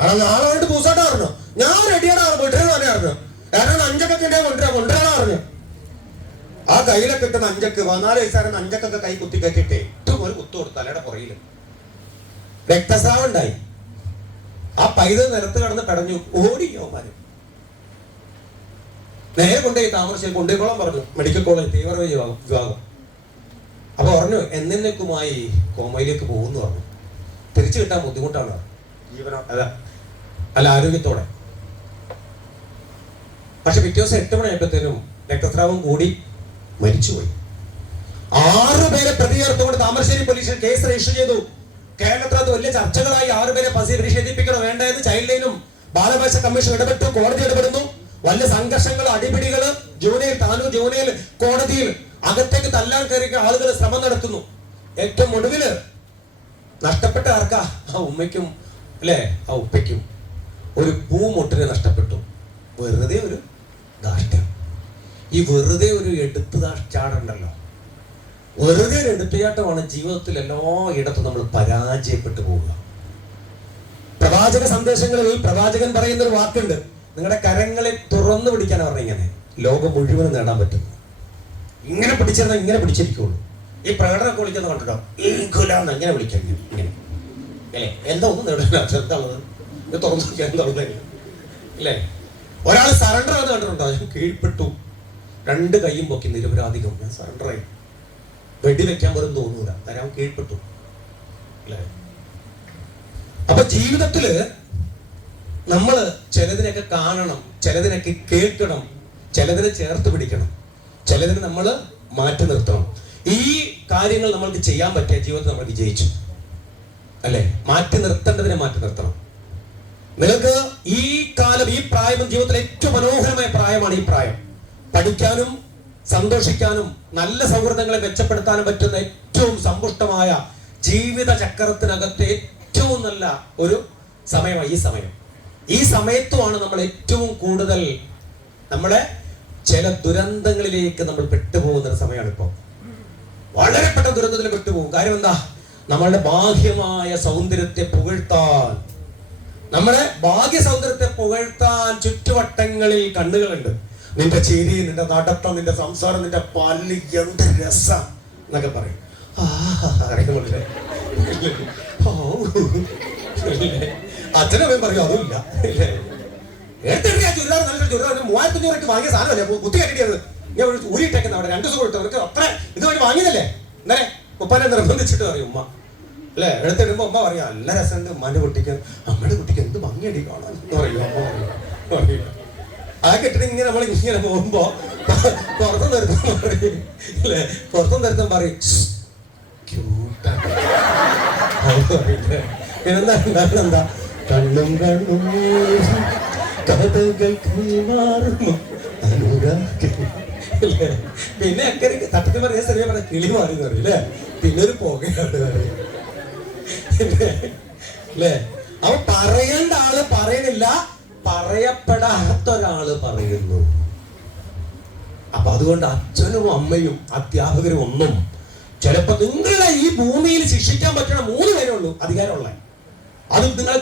അവിടെ നാളെ വന്നിട്ട് പൂസാട്ടാ പറഞ്ഞു. ഞാൻ റെഡിയാണ് വീട്ടിൽ തന്നെ അറിഞ്ഞു. കാരണം 5 കൊണ്ടുവരാൻ പറഞ്ഞു. ആ കയ്യിലൊക്കെ ഇട്ടുന്ന 5 14 വയസ്സായിരുന്ന 5 കൈ കുത്തി കെട്ടിട്ടേ ഏറ്റവും ഒരു കുത്തു കൊടുത്തു തലയുടെ പുറകില്. രക്തസ്രാവം ഉണ്ടായി. ആ പൈതൽ നിലത്ത് കിടന്ന് പെടഞ്ഞു. ഓടിയോമാര് നേരെ കൊണ്ടുപോയി താമരശ്ശേരി കൊണ്ടുപോയിക്കോളാൻ പറഞ്ഞു. മെഡിക്കൽ കോളേജ് തീവ്ര വിഭാഗം. അപ്പൊ പറഞ്ഞു എന്നേക്കുമായി കോമയിലേക്ക് പോകുന്നു പറഞ്ഞു. തിരിച്ചു കിട്ടാൻ ബുദ്ധിമുട്ടാണ് ജീവനോ അല്ല ആരോഗ്യത്തോടെ. പക്ഷെ പിറ്റേ ദിവസം 8 മണിയായപ്പോഴത്തേനും രക്തസ്രാവം കൂടി മരിച്ചുപോയി. 6 പേരെ പ്രതി ചേർത്തുകൊണ്ട് താമരശ്ശേരി പോലീസിൽ കേസ് രജിസ്റ്റർ ചെയ്തു. കേരളത്തിനകത്ത് വലിയ ചർച്ചകളായി. 6 പേരെ പ്രതിഷേധിപ്പിക്കണോ വേണ്ട എന്ന് ചൈൽഡ് ലൈനും ബാലാവകാശ കമ്മീഷൻ ഇടപെട്ടു. കോടതി ഇടപെടുന്നു. വലിയ സംഘർഷങ്ങൾ, അടിപിടികള്. താനൂർ ജൂനിയർ കോടതിയിൽ അകത്തേക്ക് തല്ലാൻ കയറി ആളുകൾ ശ്രമം നടത്തുന്നു. ഏറ്റവും ഒടുവില് നഷ്ടപ്പെട്ട ആർക്കാ? ആ ഉമ്മയ്ക്കും അല്ലെ, ആ ഉപ്പയ്ക്കും. ഒരു പൂമൊട്ടിനെ നഷ്ടപ്പെട്ടു. വെറുതെ ഒരു ധാർഷ്ട്യം. ഈ വെറുതെ ഒരു ചാടുണ്ടല്ലോ, വെറുതെ ഒരു എടുത്തുചാട്ടമാണ് ജീവിതത്തിൽ എല്ലായിടത്തും നമ്മൾ പരാജയപ്പെട്ടു പോവുക. പ്രവാചക സന്ദേശങ്ങളിൽ പ്രവാചകൻ പറയുന്ന ഒരു വാക്കുണ്ട്, നിങ്ങളുടെ കരങ്ങളെ തുറന്നു പിടിക്കാനാണ് പറഞ്ഞ. ഇങ്ങനെ ലോകം മുഴുവനും നേടാൻ പറ്റുന്നു. ഇങ്ങനെ പിടിച്ചിരുന്നാൽ ഇങ്ങനെ പിടിച്ചിരിക്കുള്ളൂ. ഈ പ്രകടനമൊക്കെ വിളിക്കുന്ന കണ്ടിട്ടോ, ഈഖുലാന്ന് ഇങ്ങനെ വിളിക്കാൻ, ഇങ്ങനെ അല്ലേ? എന്താ ഒന്നും നേടാൻ എന്താണത്? ഇത് തുറന്നു നോക്കിയാൽ എന്താ അല്ലേ? ഒരാൾ സറണ്ടർ ആണെന്ന് കണ്ടിട്ടുണ്ടോ? അതിന് കീഴ്പ്പെട്ടു, രണ്ട് കൈയും പൊക്കി നിരപരാധികം, ഞാൻ സറണ്ടറായി, വെടിവെക്കാൻ പോലും തോന്നൂല, തരാൻ കീഴ്പ്പെട്ടു അല്ലേ? അപ്പൊ ജീവിതത്തില് നമ്മള് ചിലതിനൊക്കെ കാണണം, ചിലതിനൊക്കെ കേൾക്കണം, ചിലതിനെ ചേർത്ത് പിടിക്കണം, ചിലതിന് നമ്മൾ മാറ്റി നിർത്തണം. ഈ കാര്യങ്ങൾ നമ്മൾക്ക് ചെയ്യാൻ പറ്റിയ ജീവിതത്തിൽ നമ്മൾ വിജയിച്ചു അല്ലെ? മാറ്റി നിർത്തേണ്ടതിനെ മാറ്റി നിർത്തണം. നിങ്ങൾക്ക് ഈ കാലം, ഈ പ്രായം ജീവിതത്തിലെ ഏറ്റവും മനോഹരമായ പ്രായമാണ് ഈ പ്രായം. പഠിക്കാനും സന്തോഷിക്കാനും നല്ല സൗഹൃദങ്ങളെ മെച്ചപ്പെടുത്താനും പറ്റുന്ന ഏറ്റവും സമ്പുഷ്ടമായ ജീവിത ചക്രത്തിനകത്തെ ഏറ്റവും നല്ല ഒരു സമയമാണ് ഈ സമയം. ഈ സമയത്തുമാണ് നമ്മൾ ഏറ്റവും കൂടുതൽ നമ്മുടെ ചില ദുരന്തങ്ങളിലേക്ക് നമ്മൾ പെട്ടുപോകുന്ന ഒരു സമയമാണ് ഇപ്പോൾ. വളരെ പെട്ടെന്ന് ദുരന്തത്തിൽ പെട്ടുപോകും. കാര്യം എന്താ? നമ്മളുടെ ബാഹ്യമായ സൗന്ദര്യത്തെ പുകഴ്ത്താൻ, നമ്മുടെ ബാഹ്യ സൗന്ദര്യത്തെ പുകഴ്ത്താൻ ചുറ്റുവട്ടങ്ങളിൽ കണ്ണുകളുണ്ട്. നിന്റെ ചിരി, നിന്റെ നടത്തം, നിന്റെ സംസാരം, നിന്റെ പല്ല് എന്ത് രസം എന്നൊക്കെ പറയും. അച്ഛനമ്മയും പറയും അതുമില്ല. ചുരിദാർ നല്ല ചുരിദാർ 3500 വാങ്ങിയ സാധനമല്ലേ, കുത്തി കെട്ടിയത് ഞാൻ ഊരിട്ടേക്കുന്ന അവിടെ 2 ദിവസം കൊടുത്തവർക്ക് അത്ര ഇതുവരെ വാങ്ങിയതല്ലേ. എന്നാലേ ഉപ്പനെ നിർബന്ധിച്ചിട്ട് പറയും ഉമ്മ അല്ലേ? എടുത്തിടുമ്പോ ഉമ്മ പറയും നല്ല രസമുണ്ട്, ഉമ്മാന്റെ കുട്ടിക്ക്, അമ്മയുടെ കുട്ടിക്ക് എന്ത് ഭംഗിയടി കാണാൻ എന്ന് പറയും അമ്മ പറയും. ആ കെട്ടിട്ട് ഇങ്ങനെ നമ്മൾ ഇങ്ങനെ പോകുമ്പോ പുറത്തു നിർത്താൻ പറയും അല്ലേ? പുറത്തു നിർത്താൻ പറയും എന്താ കണ്ണും കണ്ണും കഥകൾ കൈമാറുന്നു പിന്നെ അക്കരെ തട്ടത്തിൽ പറയാൻ ചെറിയ പറഞ്ഞ കിളി മാറി എന്ന് പറയും അല്ലേ? പിന്നെ ഒരു പുകയാണ് അല്ലേ? അപ്പൊ പറയേണ്ട ആള് പറയണില്ല, പറയപ്പെടാത്ത ഒരാള് പറയുന്നു. അപ്പൊ അതുകൊണ്ട് അച്ഛനും അമ്മയും അധ്യാപകരും ഒന്നും ചിലപ്പോ നിങ്ങളെ ഈ ഭൂമിയിൽ ശിക്ഷിക്കാൻ പറ്റണ 3 പേരേ ഉള്ളൂ അധികാരമുള്ള. അത് നിങ്ങളെ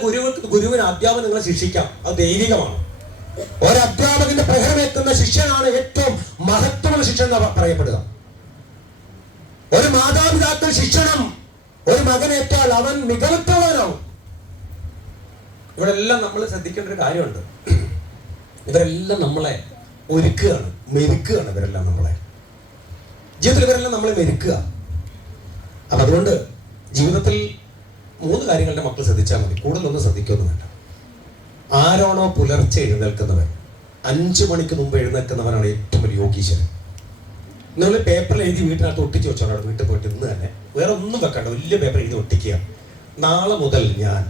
ഗുരുവിന് അധ്യാപകൻ നിങ്ങളെ ശിക്ഷിക്കാം, അത് ദൈവികമാണ്. ഒരധ്യാപകന്റെ പ്രഹരമേൽക്കുന്ന ശിക്ഷനാണ് ഏറ്റവും മഹത്വമുള്ള ശിക്ഷ എന്ന് പറയപ്പെടുക. ഒരു മാതാപിതാക്കൾ ശിക്ഷണം ഒരു മകനേറ്റാൽ അവൻ മികവുറ്റവനാവും. ഇവിടെ എല്ലാം നമ്മൾ ശ്രദ്ധിക്കേണ്ട ഒരു കാര്യമുണ്ട്. ഇവരെല്ലാം നമ്മളെ ഒരുക്കുകയാണ്, മെരുക്കുകയാണ്. ഇവരെല്ലാം നമ്മളെ ജീവിതത്തിൽ ഇവരെല്ലാം നമ്മളെ മെരുക്കുക. അപ്പൊ അതുകൊണ്ട് ജീവിതത്തിൽ 3 കാര്യങ്ങളുടെ മക്കൾ ശ്രദ്ധിച്ചാൽ മതി, കൂടുതലൊന്നും ശ്രദ്ധിക്കൊന്നും വേണ്ട. ആരാണോ പുലർച്ചെ എഴുന്നേൽക്കുന്നവൻ, 5 മണിക്ക് മുമ്പ് എഴുന്നേൽക്കുന്നവനാണ് ഏറ്റവും വലിയ യോഗീശ്വരൻ. നിങ്ങൾ പേപ്പറിൽ എഴുതി വീട്ടിനകത്ത് ഒട്ടിച്ച് വെച്ചോളാം. വീട്ടിൽ പോയിട്ട് ഇന്ന് തന്നെ വേറെ ഒന്നും വെക്കണ്ട, വലിയ പേപ്പർ എഴുതി ഒട്ടിക്കുക. നാളെ മുതൽ ഞാൻ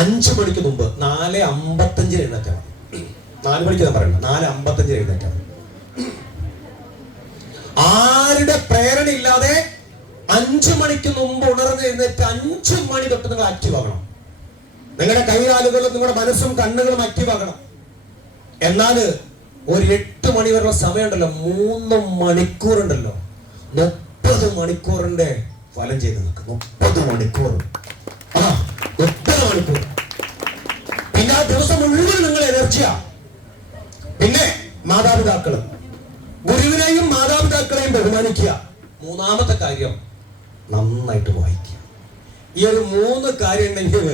5 മണിക്ക് മുമ്പ് 4:55 എഴുന്നേറ്റാൽ മതി. 4 മണിക്ക് ഞാൻ പറയണ്ട, 4:55 എഴുന്നേറ്റാൽ മതി. ആരുടെ പ്രേരണ ഇല്ലാതെ 5 മണിക്ക് മുമ്പ് ഉണർന്ന് എഴുന്നേറ്റ് 5 മണി തൊട്ട് നിങ്ങൾ ആക്റ്റീവ് ആകണം. നിങ്ങളുടെ കൈകാലുകളും നിങ്ങളുടെ മനസ്സും കണ്ണുകളും ആക്റ്റീവ് ആകണം. എന്നാൽ ഒരു 8 മണി വരെയുള്ള സമയമുണ്ടല്ലോ, 3 മണിക്കൂറുണ്ടല്ലോ, 30 മണിക്കൂറിന്റെ ഫലം ചെയ്ത് നിൽക്കും. 30 മണിക്കൂർ, 30 മണിക്കൂർ. പിന്നെ ആ ദിവസം മുഴുവൻ നിങ്ങൾ എനർജിയാ. പിന്നെ മാതാപിതാക്കള്, ഗുരുവിനെയും മാതാപിതാക്കളെയും ബഹുമാനിക്കുക. 3ാമത്തെ കാര്യം നന്നായിട്ട് വായിക്കുക. ഈ ഒരു 3 കാര്യം ഉണ്ടെങ്കിൽ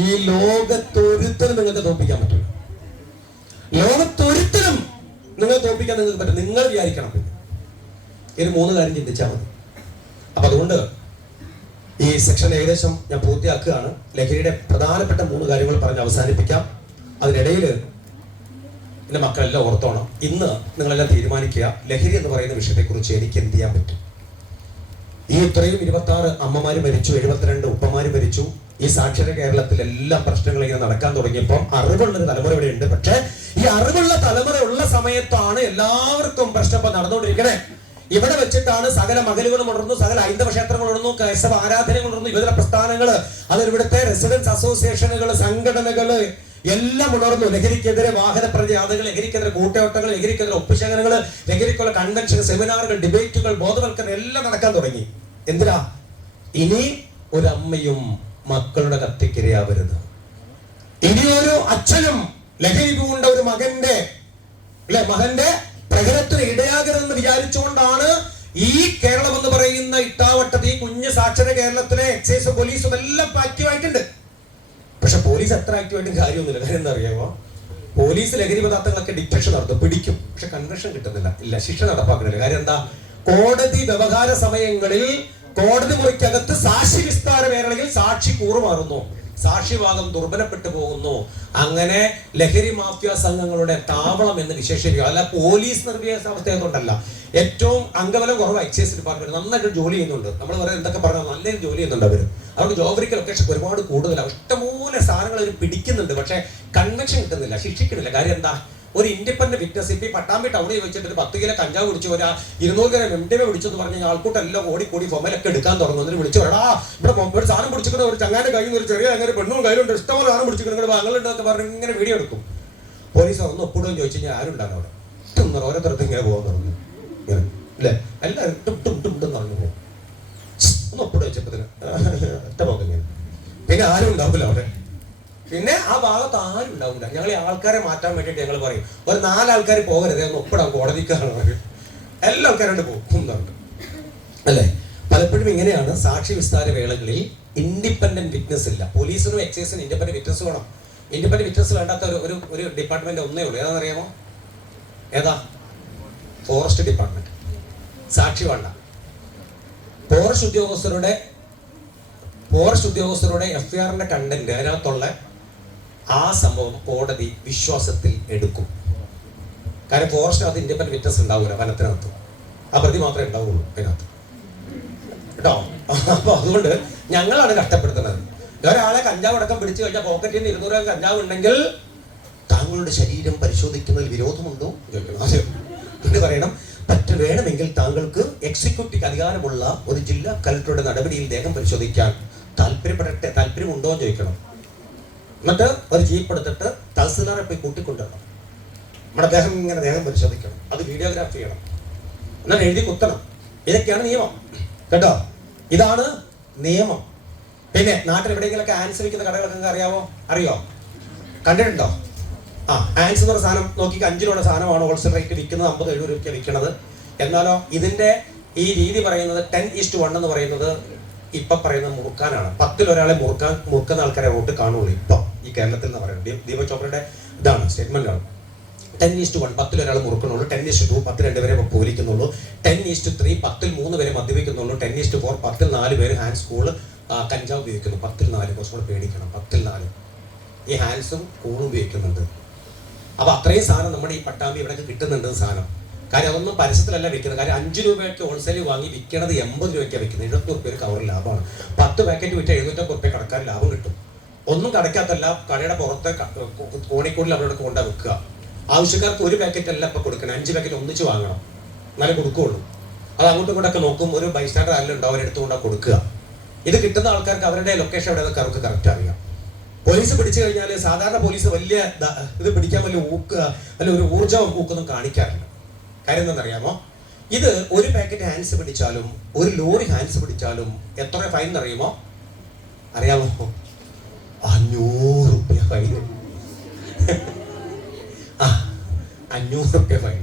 ഈ ലോകത്തൊരുത്തരും നിങ്ങൾക്ക് തോൽപ്പിക്കാൻ പറ്റില്ല. ലോകത്തൊരുത്തരും നിങ്ങൾ തോൽപ്പിക്കാൻ നിങ്ങൾക്ക് പറ്റും. നിങ്ങൾ വിചാരിക്കണം. ഈ 3 കാര്യം ചിന്തിച്ചാൽ മതി. അപ്പൊ അതുകൊണ്ട് ഈ സെക്ഷൻ ഏകദേശം ഞാൻ പൂർത്തിയാക്കുകയാണ്. ലഹരിയുടെ പ്രധാനപ്പെട്ട 3 കാര്യങ്ങൾ പറഞ്ഞ് അവസാനിപ്പിക്കാം. അതിനിടയിൽ എൻ്റെ മക്കളെല്ലാം ഓർത്തോണം. ഇന്ന് നിങ്ങളെല്ലാം തീരുമാനിക്കുക, ലഹരി എന്ന് പറയുന്ന വിഷയത്തെക്കുറിച്ച് എനിക്ക് എന്ത് ചെയ്യാൻ പറ്റും. ഈ ഇത്രയും 26 അമ്മമാര് മരിച്ചു, 72 ഉപ്പമാര് മരിച്ചു. ഈ സാക്ഷര കേരളത്തിൽ എല്ലാ പ്രശ്നങ്ങളും ഇങ്ങനെ നടക്കാൻ തുടങ്ങിയപ്പോൾ അറിവുള്ളൊരു തലമുറ ഇവിടെ ഉണ്ട്. പക്ഷെ ഈ അറിവുള്ള തലമുറ ഉള്ള സമയത്താണ് എല്ലാവർക്കും പ്രശ്നം ഇപ്പൊ നടന്നുകൊണ്ടിരിക്കണേ. ഇവിടെ വെച്ചിട്ടാണ് സകല മകലുകളും ഉണർന്നു, സകല ഹൈന്ദവ ക്ഷേത്രങ്ങൾ ഉണർന്നു, ക്രൈസ്തവ ആരാധനകൾ ഉണർന്നു, യുവജന പ്രസ്ഥാനങ്ങള്, അത് ഇവിടുത്തെ റെസിഡൻസ് അസോസിയേഷനുകൾ, സംഘടനകള് എല്ലാം ഉണർന്നു. ലഹരിക്കെതിരെ വാഹന പ്രതിജാഥകൾ, ലഹരിക്കെതിരെ കൂട്ടയോട്ടങ്ങൾ, ലഹരിക്കെതിരെ ഒപ്പിശകനങ്ങൾ, ലഹരിക്കുള്ള കൺവെൻഷൻ, സെമിനാറുകൾ, ഡിബേറ്റുകൾ, ബോധവൽക്കരണം എല്ലാം നടക്കാൻ തുടങ്ങി. എന്തിനാ? ഇനി ഒരമ്മയും മക്കളുടെ കത്തിക്കിരയാവരുത്. ഇനിയൊരു അച്ഛനും ലഹരി പൂണ്ട ഒരു മകന്റെ പ്രകടനത്തിന് ഇടയാകരുതെന്ന് വിചാരിച്ചുകൊണ്ടാണ് ഈ കേരളം എന്ന് പറയുന്ന ഇട്ടാവട്ടത്തിൽ ഈ കുഞ്ഞ് സാക്ഷര കേരളത്തിലെ എക്സൈസും പോലീസും എല്ലാം ആക്റ്റീവായിട്ടുണ്ട്. പക്ഷെ പോലീസ് എത്ര ആക്റ്റീവായിട്ടും കാര്യമൊന്നുമില്ല. കാര്യം എന്താ അറിയാമോ? പോലീസ് ലഹരി പദാർത്ഥങ്ങളൊക്കെ ഡിറ്റക്ഷൻ നടത്തും, പിടിക്കും, പക്ഷെ കൺവെൻഷൻ കിട്ടുന്നില്ല, ഇല്ല, ശിക്ഷ നടപ്പാക്കുന്നില്ല. കാര്യം എന്താ? കോടതി വ്യവഹാര സമയങ്ങളിൽ കോടതി മുറിക്കകത്ത് സാക്ഷി വിസ്താര വേളയിൽ സാക്ഷി കൂറുമാറുന്നു, സാക്ഷിഭാഗം ദുർബലപ്പെട്ടു പോകുന്നു. അങ്ങനെ ലഹരി മാഫിയ സംഘങ്ങളുടെ താവളം എന്ന് വിശേഷിപ്പിക്കുക. അല്ല, പോലീസ് നിർവ്യാസ അവസ്ഥയൊന്നുണ്ടല്ല. ഏറ്റവും അംഗബലം കുറവ് എക്സൈസ് ഡിപ്പാർട്ട്മെന്റ് നന്നായിട്ട് ജോലി ചെയ്യുന്നുണ്ട്. നമ്മൾ പറയാൻ എന്തൊക്കെ പറഞ്ഞാൽ നല്ലൊരു ജോലി ചെയ്യുന്നുണ്ട് അവർ. അവർക്ക് ജോഗ്രഫിക്കൽ ലൊക്കേഷൻ ഒരുപാട് കൂടുതലാണ്, ഇഷ്ടംപോലെ സാധനങ്ങൾ അവർ പിടിക്കുന്നുണ്ട്, പക്ഷെ കൺവെൻഷൻ കിട്ടുന്നില്ല, ശിക്ഷിക്കുന്നില്ല. കാര്യം എന്താ? ഒരു ഇൻഡിപെൻഡന്റ് വിറ്റ്നസ് ഇപ്പൊ പട്ടാമ്പി ടൗണിൽ വെച്ചിട്ട് ഒരു 10 കിലോ കഞ്ചാവ് പിടിച്ചു, ഒരു 200 ഗ്രാം MDMA പിടിച്ചെന്ന് പറഞ്ഞാൽ ആൾക്കൂട്ടെല്ലാം ഓടിക്കൂടി ഫൊമലൊക്കെ എടുക്കാൻ തുടങ്ങും. എന്നിട്ട് വിളിച്ചു, എടാ ഇവിടെ ഒരു സാധനം പിടിച്ചിട്ട് ഒരു ചങ്ങാന്റെ കയ്യിൽ നിന്ന് ഒരു ചെറിയ അങ്ങനെ പെണ്ണും കയ്യിലുണ്ട്, ഇഷ്ടംപോലെ സാധനം പിടിച്ചിട്ട് വാങ്ങളുണ്ടെന്നൊക്കെ പറഞ്ഞ് ഇങ്ങനെ വീഡിയോ എടുക്കും. പോലീസ് ഒന്ന് ഒപ്പിടുമെന്ന് ചോദിച്ചു കഴിഞ്ഞാൽ ആരുണ്ടാകും അവിടെ? ഓരോരുത്തർക്ക് ഇങ്ങനെ പോകാൻ തുടങ്ങി അല്ലേ, എല്ലാവരും ടും പറഞ്ഞു പോകും. ഒന്ന് ഒപ്പിട് വെച്ചപ്പോ ഒറ്റ പോക്കം ഇങ്ങനെ, പിന്നെ ആരും ഉണ്ടാവില്ല അവിടെ. പിന്നെ ആ ഭാഗത്ത് ആരും ഉണ്ടാവില്ല. ഞങ്ങൾ ഈ ആൾക്കാരെ മാറ്റാൻ വേണ്ടിയിട്ട് ഞങ്ങൾ പറയും, ഒരു 4 ആൾക്കാർ പോകരുത്, ഒന്ന് ഒപ്പിടാം, കോടതിക്കാണ് പറയും. എല്ലാ ആൾക്കാരോട് പോകും അല്ലേ. പലപ്പോഴും ഇങ്ങനെയാണ് സാക്ഷി വിസ്താര വേളകളിൽ ഇൻഡിപെൻഡന്റ് വിറ്റ്നസ് ഇല്ല. പോലീസിനും എക്സൈസിനും ഇൻഡിപെൻഡന്റ് വിറ്റ്നസ് വേണം. ഇൻഡിപെൻഡന്റ് വിറ്റ്നസ് വേണ്ടാത്ത ഒരു ഡിപ്പാർട്ട്മെന്റ് ഒന്നേ ഉള്ളൂ. ഏതാണെന്നറിയാമോ? ഏതാ? Forest department. സാക്ഷി വേണ്ട. ഫോറസ്റ്റ് ഉദ്യോഗസ്ഥരുടെ FIRന്റെ കണ്ടന്റ്, അതിനകത്തുള്ള ആ സംഭവം കോടതി വിശ്വാസത്തിൽ എടുക്കും. കാരണം ഫോറസ്റ്റിനകത്ത് ഇൻഡിപെൻഡന്റ് വിറ്റ്നസ് ഉണ്ടാവില്ല, വനത്തിനകത്ത് ആ പ്രതി മാത്രമേ ഉണ്ടാവുള്ളൂ അതിനകത്ത് കേട്ടോ. അപ്പൊ അതുകൊണ്ട് ഞങ്ങളാണ് കഷ്ടപ്പെടുത്തുന്നത്. ഒരാളെ കഞ്ചാവ് അടക്കം പിടിച്ചു കഴിഞ്ഞാൽ പോക്കറ്റിൽ നിന്ന് 200 ഗ്രാം കഞ്ചാവ് ഉണ്ടെങ്കിൽ താങ്കളുടെ ശരീരം പരിശോധിക്കുന്നതിൽ വിരോധമുണ്ടോ ചോദിക്കണം. പറയണം, വേണമെങ്കിൽ താങ്കൾക്ക് എക്സിക്യൂട്ടീവ് അധികാരമുള്ള ഒരു ജില്ലാ കളക്ടറുടെ നടപടിയിൽ ദേഹം പരിശോധിക്കാൻ താല്പര്യമുണ്ടോ എന്ന് ചോദിക്കണം. എന്നിട്ട് ഒരു ജീപ്പ് എടുത്തിട്ട് തഹസിൽദാറെ പോയി കൂട്ടിക്കൊണ്ടുവരണം. നമ്മുടെ ദേഹം പരിശോധിക്കണം, അത് വീഡിയോഗ്രാഫി ചെയ്യണം, എന്നിട്ട് എഴുതി കുത്തണം. ഇതൊക്കെയാണ് നിയമം കേട്ടോ. ഇതാണ് നിയമം. പിന്നെ നാട്ടിൽ എവിടെയെങ്കിലൊക്കെ ആൻസ് വിൽക്കുന്ന കടകളൊക്കെ അറിയോ? കണ്ടിട്ടുണ്ടോ? ആൻസ് എന്ന് പറഞ്ഞ സാധനം നോക്കി 5 രൂപയുടെ സാധനമാണ് ഹോൾസെയിൽ റേറ്റ് വിൽക്കുന്നത്, 50-70 രൂപയ്ക്ക് വിൽക്കുന്നത്. എന്നാലോ ഇതിന്റെ ഈ രീതി പറയുന്നത് 10:1 എന്ന് പറയുന്നത് ഇപ്പൊ പറയുന്നത് മുറുക്കാനാണ്. 10-ൽ ഒരാളെ മുറുക്കുന്ന ആൾക്കാരെ വോട്ട് കാണുള്ളൂ ഇപ്പൊ ഈ കേരളത്തിൽ എന്ന് പറയുന്നത്. ദീപക് ചോപ്രയുടെ ഇതാണ് സ്റ്റേറ്റ്മെന്റ് ആണ്. 10:1 10-ൽ ഒരാൾ മുറുക്കുന്നുള്ളൂ, 10:2 10 2 പേരെ പോലിക്കുന്നുള്ളൂ, 10:3 10-ൽ 3 പേരെ മദ്യപിക്കുന്നുള്ളൂ, 10:4 10-ൽ 4 പേര് ഹാൻഡ് സ്കൂള് കഞ്ചാവ് ഉപയോഗിക്കുന്നു, 10-ൽ 4 കുറച്ചും കൂടെ പേടിക്കണം, 10-ൽ 4 ഈ ഹാൻഡ്സും കൂണും ഉപയോഗിക്കുന്നുണ്ട്. അപ്പൊ അത്രയും സാധനം നമ്മുടെ ഈ പട്ടാമ്പി ഇവിടെയൊക്കെ കിട്ടുന്നുണ്ട് സാധനം. കാര്യം അതൊന്നും പരസ്യത്തിലല്ല വിൽക്കുന്നത്. കാര്യം 5 രൂപയ്ക്ക് ഹോൾസെയിൽ വാങ്ങി വിൽക്കണത് 80 രൂപയ്ക്കാണ് വിൽക്കുന്നത്. 70 രൂപ ഒരു കവറിൽ ലാഭമാണ്. 10 പാക്കറ്റ് വിറ്റ് 750 രൂപ കടക്കാർ ലാഭം കിട്ടും. ഒന്നും കടയ്ക്കകത്തല്ല, കടയുടെ പുറത്തെ കോണിക്കൂടിൽ അവിടെ കൊണ്ടാ വെക്കുക. ആവശ്യക്കാർക്ക് 1 പാക്കറ്റ് അല്ല ഇപ്പൊ കൊടുക്കണം, 5 പാക്കറ്റ് ഒന്നിച്ച് വാങ്ങണം, എന്നാലേ കൊടുക്കുകയുള്ളൂ. അത് അങ്ങോട്ടും ഇങ്ങോട്ടൊക്കെ നോക്കും, ഒരു ബൈസ്റ്റാൻഡർ ആരെങ്കിലും ഉണ്ടാവും, അവരെടുത്തുകൊണ്ടാ കൊടുക്കുക. ഇത് കിട്ടുന്ന ആൾക്കാർക്ക് അവരുടെ ലൊക്കേഷൻ എവിടെയൊക്കെ അവർക്ക് കറക്റ്റ് അറിയാം. പോലീസ് പിടിച്ചു കഴിഞ്ഞാൽ സാധാരണ പോലീസ് വലിയ ഇത് പിടിക്കാൻ വലിയ ഒരു ഊർജ്ജം ഊക്കൊന്നും കാണിക്കാറില്ല. കാര്യം എന്താണെന്നറിയാമോ? ഇത് 1 പാക്കറ്റ് ഹാൻഡ്സ് പിടിച്ചാലും 1 ലോറി ഹാൻഡ്സ് പിടിച്ചാലും എത്ര ഫൈൻ അറിയാമോ? 500 രൂപ ഫൈൻ. 500 രൂപ ഫൈൻ.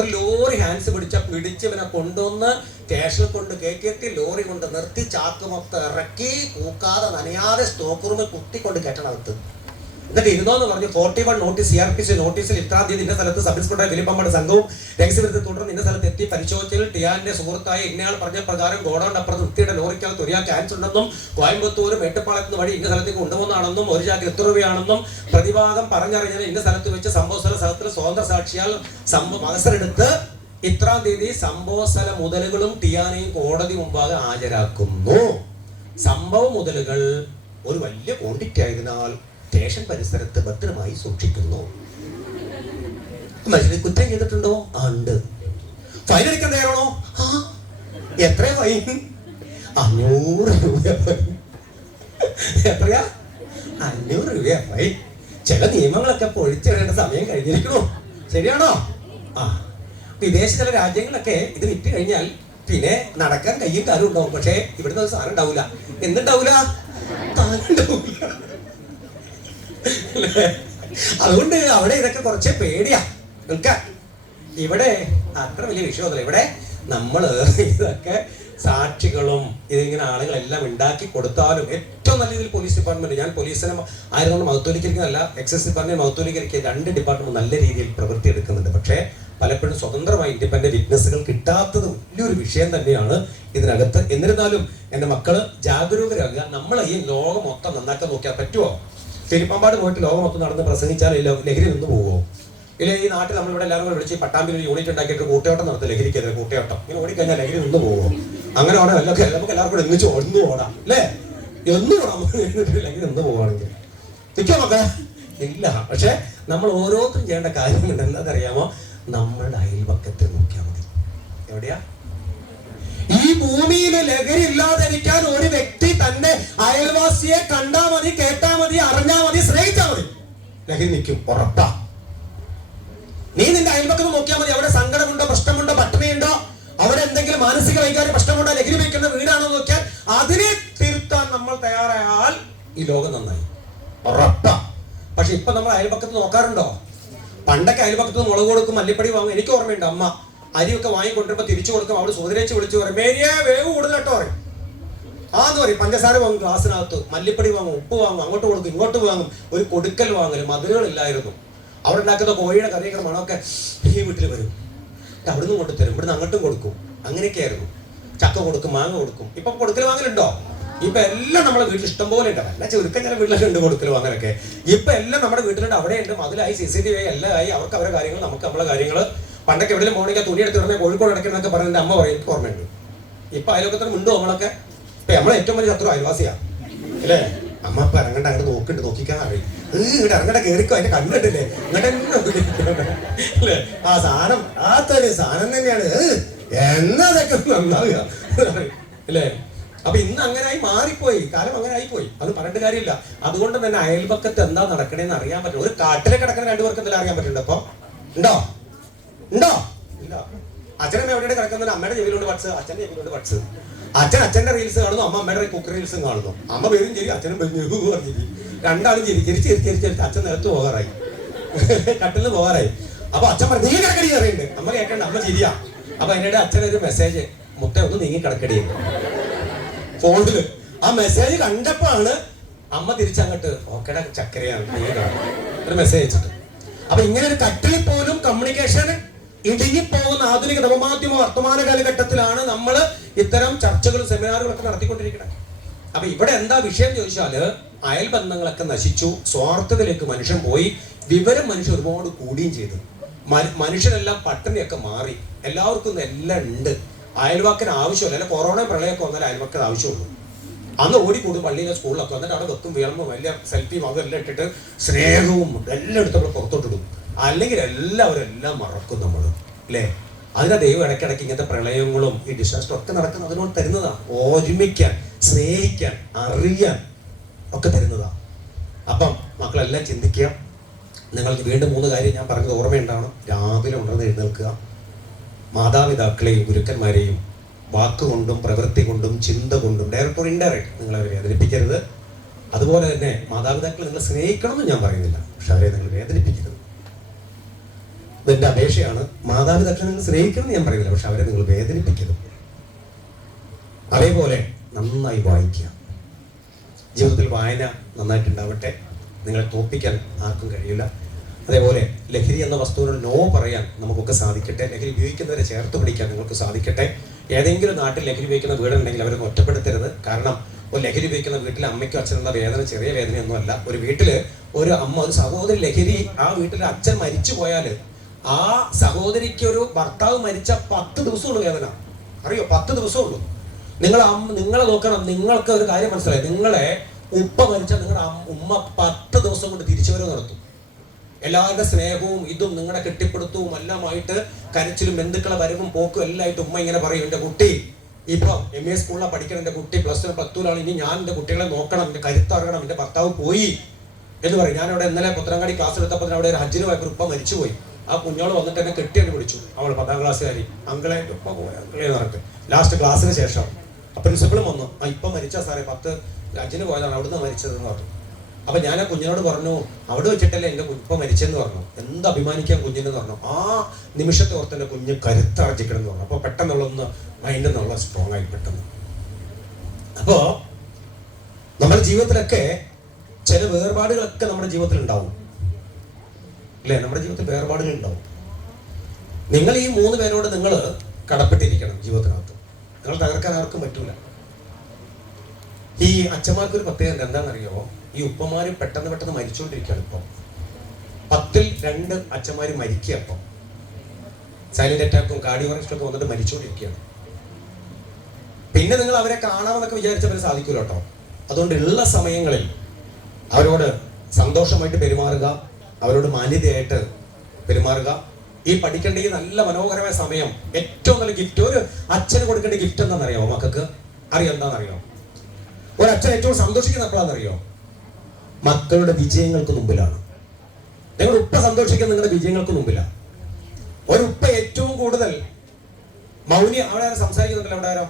1 ലോറി ഹാൻഡ്സ് പിടിച്ചവനെ കൊണ്ടുവന്ന് സ്റ്റേഷനിൽ കൊണ്ട് കയറ്റി ലോറി കൊണ്ട് നിർത്തി ചാക്ക് മൊത്തം ഇറക്കി കൂക്കാതെ നനയാതെ സ്റ്റോക്ക് റൂമിൽ കുത്തിക്കൊണ്ട് കയറ്റണകത്ത്. എന്നിട്ട് ഇരുന്നോന്ന് പറഞ്ഞു 41 നോട്ടീസ് CRPC നോട്ടീസിൽ ഇത്രാം തീയതി ഇന്ന സ്ഥലത്ത് സബ് ഇൻസ്പെക്ടർ ഫിലിപ്പമ്മയുടെ സംഘവും രഹസ്യവിരുദ്ധ തുടർന്ന് ഇന്ന സ്ഥലത്ത് എത്തി പരിശോധിച്ചതിൽ ടിയാന്റെ സുഹൃത്തായ ഇന്നയാൾ പറഞ്ഞ പ്രകാരം ഗോഡൌൺ അപ്പുറത്ത് വൃത്തിയുടെ ലോറിക്കകത്ത് 1 ക്യാൻസ് ഉണ്ടെന്നും കോയമ്പത്തൂർ മേട്ടുപ്പാളത്തിന് വഴി ഇന്ന സ്ഥലത്തേക്ക് കൊണ്ടുപോകുന്നതാണെന്നും 1 ചാക്ക് എത്ര രൂപയാണെന്നും പ്രതിഭാഗം പറഞ്ഞറിഞ്ഞാൽ ഇന്ന സ്ഥലത്ത് വെച്ച് സംഭവസ്ഥല സ്ഥലത്തിൽ സ്വതന്ത്ര സാക്ഷിയാൽ അവസരമെടുത്ത് ഇത്രാം തീയതി സംഭവസ്ഥല മുതലുകളും ടിയാനെയും കോടതി മുമ്പാകെ ഹാജരാക്കുന്നു. സംഭവ മുതലുകൾ ഒരു വലിയ ക്വാണ്ടിറ്റി ആയതിനാൽ സ്റ്റേഷൻ പരിസരത്ത് ഭദ്രമായി സൂക്ഷിക്കുന്നു. മനുഷ്യനെ കുറ്റം ചെയ്തിട്ടുണ്ടോ? ഉണ്ട്. ഫൈൻ അടിക്കാൻ തയ്യാറാണോ? എത്രയാ ഫൈൻ? 500 രൂപ ഫൈൻ. എത്രയാ? 500 രൂപ ഫൈൻ. ചില നിയമങ്ങളൊക്കെ പൊളിച്ചിടേണ്ട സമയം കഴിഞ്ഞിരിക്കണോ? ശരിയാണോ? വിദേശ ചില രാജ്യങ്ങളിലൊക്കെ ഇത് വിറ്റ് കഴിഞ്ഞാൽ പിന്നെ നടക്കാൻ കയ്യും കാലും ഉണ്ടാവും. പക്ഷെ ഇവിടുന്ന് ഒരു സാധനം ഉണ്ടാവില്ല. എന്തുണ്ടാവൂല? അതുകൊണ്ട് അവിടെ ഇതൊക്കെ കുറച്ച് പേടിയാ നിൽക്കാൻ. ഇവിടെ അത്ര വലിയ വിഷയമൊന്നുമില്ല. ഇവിടെ നമ്മള് ഇതൊക്കെ സാക്ഷികളും ഇതിങ്ങനെ ആളുകളെല്ലാം ഉണ്ടാക്കി കൊടുത്താലും ഏറ്റവും നല്ല രീതിയിൽ പോലീസ് ഡിപ്പാർട്ട്മെന്റ്, ഞാൻ പോലീസിനെ ആയതുകൊണ്ട് മഹത്വവൽക്കരിക്കുന്നതല്ല, എക്സൈസ് ഡിപ്പാർട്ട്മെന്റ് മഹത്വവൽക്കരിക്കുക, 2 ഡിപ്പാർട്ട്മെന്റ് നല്ല രീതിയിൽ പ്രവൃത്തി എടുക്കുന്നുണ്ട്. പക്ഷേ പലപ്പോഴും സ്വതന്ത്രമായി ഇൻഡിപെൻഡന്റ് വിറ്റ്നസ്സുകൾ കിട്ടാത്തത് വലിയൊരു വിഷയം തന്നെയാണ് ഇതിനകത്ത്. എന്നിരുന്നാലും എൻ്റെ മക്കള് ജാഗരൂകരാകുക. നമ്മൾ ഈ ലോകം മൊത്തം നന്നാക്കാൻ നോക്കിയാൽ പറ്റുമോ? പെരുമ്പാമ്പാട് പോയിട്ട് ലോകം മൊത്തം നടന്ന് പ്രസംഗിച്ചാൽ ലഹരി നിന്ന് പോവുമോ? ഇല്ല, ഈ നാട്ടിൽ നമ്മളിവിടെ എല്ലാവരും കൂടെ വിളിച്ച് പട്ടാമ്പിൽ ഒരു യൂണിറ്റ് ഉണ്ടാക്കിയിട്ട് കൂട്ടയോട്ടം നടത്തും. ലഹരിക്കെതിരെ കൂട്ടയോട്ടം. ഇങ്ങനെ ഓടിക്കഴിഞ്ഞാൽ ലഹരി നിന്ന് പോവുമോ? അങ്ങനെ ഓടാം. നമുക്ക് എല്ലാവർക്കും കൂടെ ഒന്നിച്ച് ഓടാം അല്ലേ? എന്നും ഓടാം. ലഹരി നിന്ന് പോവുകയാണെങ്കിൽ നിൽക്കോ മക്കളെ? ഇല്ല. പക്ഷെ നമ്മൾ ഓരോരുത്തരും ചെയ്യേണ്ട കാര്യമുണ്ട്. എന്താണെന്നറിയാമോ? നമ്മളുടെ അയൽപക്കത്തിൽ നോക്കിയാൽ മതി. എവിടെയാ? ഈ ഭൂമിയിൽ ലഹരി ഇല്ലാതിരിക്കാൻ ഒരു വ്യക്തി തന്റെ അയൽവാസിയെ കണ്ടാ മതി, കേട്ടാ മതി, അറിഞ്ഞാ മതി, സ്നേഹിച്ചാ മതി. ലഹരി നിൽക്കും, ഉറപ്പാ. നീ നിന്റെ അയൽപക്കത്ത് നോക്കിയാൽ മതി. അവിടെ സങ്കടമുണ്ടോ, പ്രശ്നമുണ്ടോ, പട്ടിണിയുണ്ടോ, അവിടെ എന്തെങ്കിലും മാനസിക വൈകാരിക പ്രശ്നമുണ്ടോ, ലഹരി വയ്ക്കുന്ന വീടാണോ നോക്കിയാൽ അതിനെ തിരുത്താൻ നമ്മൾ തയ്യാറായാൽ ഈ ലോകം നന്നായി, ഉറപ്പാ. പക്ഷെ ഇപ്പൊ നമ്മൾ അയൽപക്കത്ത് നോക്കാറുണ്ടോ? പണ്ടൊക്കെ അയൽപക്കത്ത് മുളക് കൊടുക്കും, മല്ലിപ്പടി വാങ്ങും. എനിക്ക് ഓർമ്മയുണ്ട്, അമ്മ അരിയൊക്കെ വാങ്ങിക്കൊണ്ടിരുമ്പോ തിരിച്ചു കൊടുക്കും. അവിടെ സുതിരേച്ച് വിളിച്ചു പറയും, മേരിയെ വേവ് കൂടുതലട്ടോ പറയും. ആന്ന് പറയും. പഞ്ചസാര വാങ്ങും ഗ്ലാസ്സിനകത്ത്, മല്ലിപ്പടി വാങ്ങും, ഉപ്പ് വാങ്ങും, അങ്ങോട്ട് കൊടുക്കും, ഇങ്ങോട്ട് വാങ്ങും. ഒരു കൊടുക്കൽ വാങ്ങല്, മധുരങ്ങളില്ലായിരുന്നു. അവിടെ ഉണ്ടാക്കുന്ന കോഴിയുടെ കറിയുടെ മണമൊക്കെ ഈ വീട്ടിൽ വരും. അവിടുന്ന് കൊണ്ടുതരും, ഇവിടുന്ന് അങ്ങോട്ടും കൊടുക്കും. അങ്ങനെയൊക്കെ ആയിരുന്നു. ചക്ക കൊടുക്കും, മാങ്ങ കൊടുക്കും. ഇപ്പൊ കൊടുക്കൽ വാങ്ങലുണ്ടോ? ഇപ്പൊ എല്ലാം നമ്മുടെ വീട്ടിൽ ഇഷ്ടം പോലെ ഉണ്ട്. അല്ല, ചുരുക്കം ചില വീട്ടിലൊക്കെ ഉണ്ട് കൊടുക്കൽ വാങ്ങലൊക്കെ. ഇപ്പൊ എല്ലാം നമ്മുടെ വീട്ടിലുണ്ട്. അവിടെ ഉണ്ട്, മതിലായി, CCTV എല്ലാം ആയി. അവർക്ക് അവരുടെ കാര്യങ്ങൾ, നമുക്ക് നമ്മളെ കാര്യങ്ങള്. പണ്ടൊക്കെ എവിടെയും പോകണമെങ്കിൽ തുണി എടുത്ത് ഇടണേ കോഴിക്കോട് അടയ്ക്കണമെന്നൊക്കെ പറഞ്ഞ അമ്മ പറയും, എനിക്ക് ഓർമ്മയുണ്ട്. ഇപ്പൊ അയൽവക്കത്തിന് മുണ്ടോ നമ്മളൊക്കെ? ഇപ്പൊ നമ്മളെ ഏറ്റവും വലിയ ശത്രു അയൽവാസിയാ അല്ലേ? അമ്മ ഇപ്പൊ ഇറങ്ങണ്ട, അങ്ങോട്ട് നോക്കിണ്ട് നോക്കിക്കാൻ അറിയും. ഇങ്ങോട്ട് ഇറങ്ങണ്ട, കേറിക്കോ, അതിന്റെ കണ്ടിട്ടില്ലേ ഇങ്ങോട്ട് അല്ലേ? ആ സാധനം ആത്തൊരു സാധനം തന്നെയാണ്. എന്നതൊക്കെ നന്നാവുക അല്ലേ? അപ്പൊ ഇന്ന് അങ്ങനായി മാറിപ്പോയി, കാലം അങ്ങനെ ആയിപ്പോയി. അത് പറഞ്ഞിട്ട് കാര്യമില്ല. അതുകൊണ്ട് തന്നെ അയൽപക്കത്ത് എന്താ നടക്കണേന്ന് അറിയാൻ പറ്റും. ഒരു കാട്ടിലെ കിടക്കുന്ന 2 പേർക്ക് എന്തെങ്കിലും അറിയാൻ പറ്റുന്നുണ്ട്? അപ്പൊ ഉണ്ടോ? ഇല്ല. അച്ഛനമ്മ എവിടെയാണ് കിടക്കുന്നത്? അമ്മയുടെ ചെവിയിലുണ്ട് ബഡ്സ്, അച്ഛന്റെ ചെവിയിലുണ്ട് ബഡ്സ്. അച്ഛൻ അച്ഛന്റെ റീൽസ് കാണുന്നു, അമ്മ അമ്മയുടെ കുക്കർ റീൽസും കാണുന്നു. അമ്മ പേരും ചിരി, അച്ഛനും പറഞ്ഞിരി. രണ്ടാളും ചിരിച്ച് അച്ഛൻ നിലത്ത് പോകാറായി, കട്ടിലിന് പോകാറായി. അപ്പൊ അച്ഛൻ പറഞ്ഞു നീ കിടക്കടി അറിയുന്നുണ്ട്. അമ്മ കേൾക്കണ്ട, അമ്മ ചിരിയാ. അപ്പൊ അതിനിടെ അച്ഛനൊരു മെസ്സേജ്, മുട്ട ഒന്ന് നീങ്ങി കിടക്കടി ഫോണില്. ആ മെസ്സേജ് കണ്ടപ്പോഴാണ് അമ്മ തിരിച്ചങ്ങോട്ട് ഓക്കേടെ ചക്കരയാണ് ഒരു മെസ്സേജ് അയച്ചിട്ട്. അപ്പൊ ഇങ്ങനെ ഒരു കട്ടിൽ പോലും കമ്മ്യൂണിക്കേഷൻ ഇടുങ്ങിപ്പോകുന്ന ആധുനിക നവമാധ്യമ വർത്തമാന കാലഘട്ടത്തിലാണ് നമ്മൾ ഇത്തരം ചർച്ചകളും സെമിനാറുകളൊക്കെ നടത്തിക്കൊണ്ടിരിക്കുന്നത്. അപ്പൊ ഇവിടെ എന്താ വിഷയം ചോദിച്ചാല്, അയൽബന്ധങ്ങളൊക്കെ നശിച്ചു, സ്വാർത്ഥതയിലേക്ക് മനുഷ്യൻ പോയി, വിവരം മനുഷ്യൻ ഒരുപാട് കൂടുകയും ചെയ്തു. മനുഷ്യരെല്ലാം പട്ടിണിയൊക്കെ മാറി, എല്ലാവർക്കും എല്ലാം ഉണ്ട്. അയൽവാക്കിന് ആവശ്യമില്ല. അല്ല, കൊറോണ പ്രളയമൊക്കെ വന്നാൽ അയൽവാക്കിന് ആവശ്യമുള്ളൂ. അന്ന് ഓടിക്കൂടും പള്ളിയിലെ സ്കൂളിലൊക്കെ. എന്നിട്ട് അവിടെ വെക്കും, വിളമ്പും, വലിയ സെൽഫിയും അതെല്ലാം ഇട്ടിട്ട് സ്നേഹവും എല്ലാം എടുത്ത് നമ്മൾ പുറത്തോട്ടിടും. അല്ലെങ്കിൽ എല്ലാവരും എല്ലാം മറക്കും നമ്മൾ അല്ലേ? അതിനെ ദൈവം ഇടയ്ക്കിടയ്ക്ക് ഇങ്ങനത്തെ പ്രളയങ്ങളും ഈ ഡിസാസ്റ്ററും ഒക്കെ നടക്കുന്നത് അതിനോട് തരുന്നതാണ്. ഓർമ്മിക്കാൻ, സ്നേഹിക്കാൻ, അറിയാൻ ഒക്കെ തരുന്നതാണ്. അപ്പം മക്കളെല്ലാം ചിന്തിക്കുക. നിങ്ങൾക്ക് വീണ്ടും 3 കാര്യം ഞാൻ പറഞ്ഞത് ഓർമ്മയുണ്ടാവണം. രാവിലെ ഉണർന്ന് എഴുന്നേൽക്കുക. മാതാപിതാക്കളെയും ഗുരുക്കന്മാരെയും വാക്കുകൊണ്ടും പ്രവൃത്തി കൊണ്ടും ചിന്ത കൊണ്ടും ഡയറക്റ്റ് ഓർ ഇൻഡയറക്റ്റ് നിങ്ങളവരെ വേദനിപ്പിക്കരുത്. അതുപോലെ തന്നെ മാതാപിതാക്കളെ നിങ്ങൾ സ്നേഹിക്കണമെന്ന് ഞാൻ പറയുന്നില്ല, പക്ഷെ അവരെ നിങ്ങൾ വേദനിപ്പിക്കരുത്. ഇതെൻ്റെ അപേക്ഷയാണ്. മാതാപിതാക്കളെ നിങ്ങൾ സ്നേഹിക്കണമെന്ന് ഞാൻ പറയുന്നില്ല, പക്ഷെ അവരെ നിങ്ങൾ വേദനിപ്പിക്കരുത്. അതേപോലെ നന്നായി വായിക്കുക. ജീവിതത്തിൽ വായന നന്നായിട്ടുണ്ടാവട്ടെ. നിങ്ങളെ തോൽപ്പിക്കാൻ ആർക്കും കഴിയില്ല. അതേപോലെ ലഹരി എന്ന വസ്തുവിനോട് നോ പറയാൻ നമുക്കൊക്കെ സാധിക്കട്ടെ. ലഹരി ഉപയോഗിക്കുന്നവരെ ചേർത്ത് പിടിക്കാൻ നിങ്ങൾക്ക് സാധിക്കട്ടെ. ഏതെങ്കിലും നാട്ടിൽ ലഹരി ഉപയോഗിക്കുന്ന വീടുണ്ടെങ്കിൽ അവരൊന്നും ഒറ്റപ്പെടുത്തരുത്. കാരണം ഒരു ലഹരി ഉപയോഗിക്കുന്ന വീട്ടിലെ അമ്മയ്ക്കും അച്ഛനുള്ള വേദന ചെറിയ വേദനയൊന്നുമല്ല. ഒരു വീട്ടില് ഒരു അമ്മ, ഒരു സഹോദരി ലഹരി, ആ വീട്ടിലെ അച്ഛൻ മരിച്ചു പോയാൽ ആ സഹോദരിക്ക് ഒരു ഭർത്താവ് മരിച്ച 10 ദിവസമുള്ളൂ വേദന. അറിയോ? 10 ദിവസമുള്ളൂ. നിങ്ങളെ നോക്കണം. നിങ്ങൾക്ക് ഒരു കാര്യം മനസ്സിലായി, നിങ്ങളെ ഉപ്പ മരിച്ചാൽ നിങ്ങളുടെ ഉമ്മ 10 ദിവസം കൊണ്ട് തിരിച്ചുവരവ് നടത്തും. എല്ലാവരുടെ സ്നേഹവും ഇതും നിങ്ങളുടെ കെട്ടിപ്പിടുത്തവും എല്ലാമായിട്ട് കരച്ചിലും ബന്ധുക്കളെ വരവും പോക്കും എല്ലാമായിട്ട് ഉമ്മ ഇങ്ങനെ പറയും, എൻ്റെ കുട്ടി ഇപ്പൊ MA സ്കൂളിലാണ് പഠിക്കണം, എൻ്റെ കുട്ടി +1 +2 ഇനി ഞാൻ എൻ്റെ കുട്ടികളെ നോക്കണം, എൻ്റെ കരുത്തറങ്ങണം, എൻ്റെ ഭർത്താവ് പോയി എന്ന് പറയും. ഞാനവിടെ ഇന്നലെ പുത്തനങ്ങാടി ക്ലാസ് എടുത്തപ്പോൾ അവിടെ ഒരു ഹജ്ജിന് പോയപ്പോൾ ഉപ്പ മരിച്ചുപോയി. ആ കുഞ്ഞോള് വന്നിട്ട് എന്നെ കെട്ടിയെന്ന് വിളിച്ചു. അവൾ 10ാം ക്ലാസ്സുകാരി, അങ്കിളെ ഉപ്പ പോയ അങ്കിളെ എന്ന് പറഞ്ഞിട്ട്. ലാസ്റ്റ് ക്ലാസ്സിന് ശേഷം പ്രിൻസിപ്പളും വന്നു, ഇപ്പൊ മരിച്ചാ സാറേ, 10 ഹജ്ജിന് പോയതാണ്, അവിടുന്ന് മരിച്ചതെന്ന് പറഞ്ഞു. അപ്പൊ ഞാൻ ആ കുഞ്ഞിനോട് പറഞ്ഞു, അവിടെ വെച്ചിട്ടല്ലേ എൻ്റെ ഉപ്പ മരിച്ചെന്ന് പറഞ്ഞു. എന്ത് അഭിമാനിക്കാൻ കുഞ്ഞിനെന്ന് പറഞ്ഞു. ആ നിമിഷത്തെ ഓർത്ത് എൻ്റെ കുഞ്ഞ് കരുത്താർജിക്കണം എന്ന് പറഞ്ഞു. അപ്പൊ പെട്ടെന്നുള്ളൊന്ന് മൈൻഡിൽ നിന്നുള്ള സ്ട്രോങ് ആയി പെട്ടെന്ന്. അപ്പോ നമ്മുടെ ജീവിതത്തിലൊക്കെ ചില വേർപാടുകളൊക്കെ നമ്മുടെ ജീവിതത്തിൽ ഉണ്ടാവും അല്ലേ? നമ്മുടെ ജീവിതത്തിൽ വേർപാടുകൾ ഉണ്ടാവും. നിങ്ങൾ ഈ 3 പേരോട് നിങ്ങൾ കടപ്പെട്ടിരിക്കണം ജീവിതത്തിനകത്ത്. നിങ്ങൾ തകർക്കാൻ ആർക്കും പറ്റൂല. ഈ അച്ഛന്മാർക്കൊരു പ്രത്യേകത എന്താണെന്നറിയോ? ഈ ഉപ്പമാര് പെട്ടെന്ന് മരിച്ചുകൊണ്ടിരിക്കുകയാണ്. ഇപ്പം 10ൽ 2 അച്ഛന്മാര് മരിക്കുക. അപ്പം സൈലന്റ് അറ്റാക്കും കാർഡിയോ അറസ്റ്റൊക്കെ വന്നിട്ട് മരിച്ചുകൊണ്ടിരിക്കുകയാണ്. പിന്നെ നിങ്ങൾ അവരെ കാണാമെന്നൊക്കെ വിചാരിച്ചവരെ സാധിക്കൂല കേട്ടോ. അതുകൊണ്ട് ഉള്ള സമയങ്ങളിൽ അവരോട് സന്തോഷമായിട്ട് പെരുമാറുക, അവരോട് മാന്യതയായിട്ട് പെരുമാറുക. ഈ പഠിക്കേണ്ട ഈ നല്ല മനോഹരമായ സമയം ഏറ്റവും നല്ല ഗിഫ്റ്റ്. ഒരു അച്ഛന് കൊടുക്കേണ്ട ഗിഫ്റ്റ് എന്താണെന്നറിയോ? മക്കൾക്ക് അറിയാം എന്താണെന്നറിയോ? ഒരു അച്ഛൻ ഏറ്റവും സന്തോഷിക്കുന്ന എപ്പോഴാണെന്നറിയോ? മക്കളുടെ വിജയങ്ങൾക്ക് മുമ്പിലാണ്. നിങ്ങൾ ഉപ്പ സന്തോഷിക്കുന്ന നിങ്ങളുടെ വിജയങ്ങൾക്ക് മുമ്പിലാണ്. ഒരു ഉപ്പ ഏറ്റവും കൂടുതൽ മൗനി. അവിടെ ആരും സംസാരിക്കുന്നുണ്ടല്ലോ?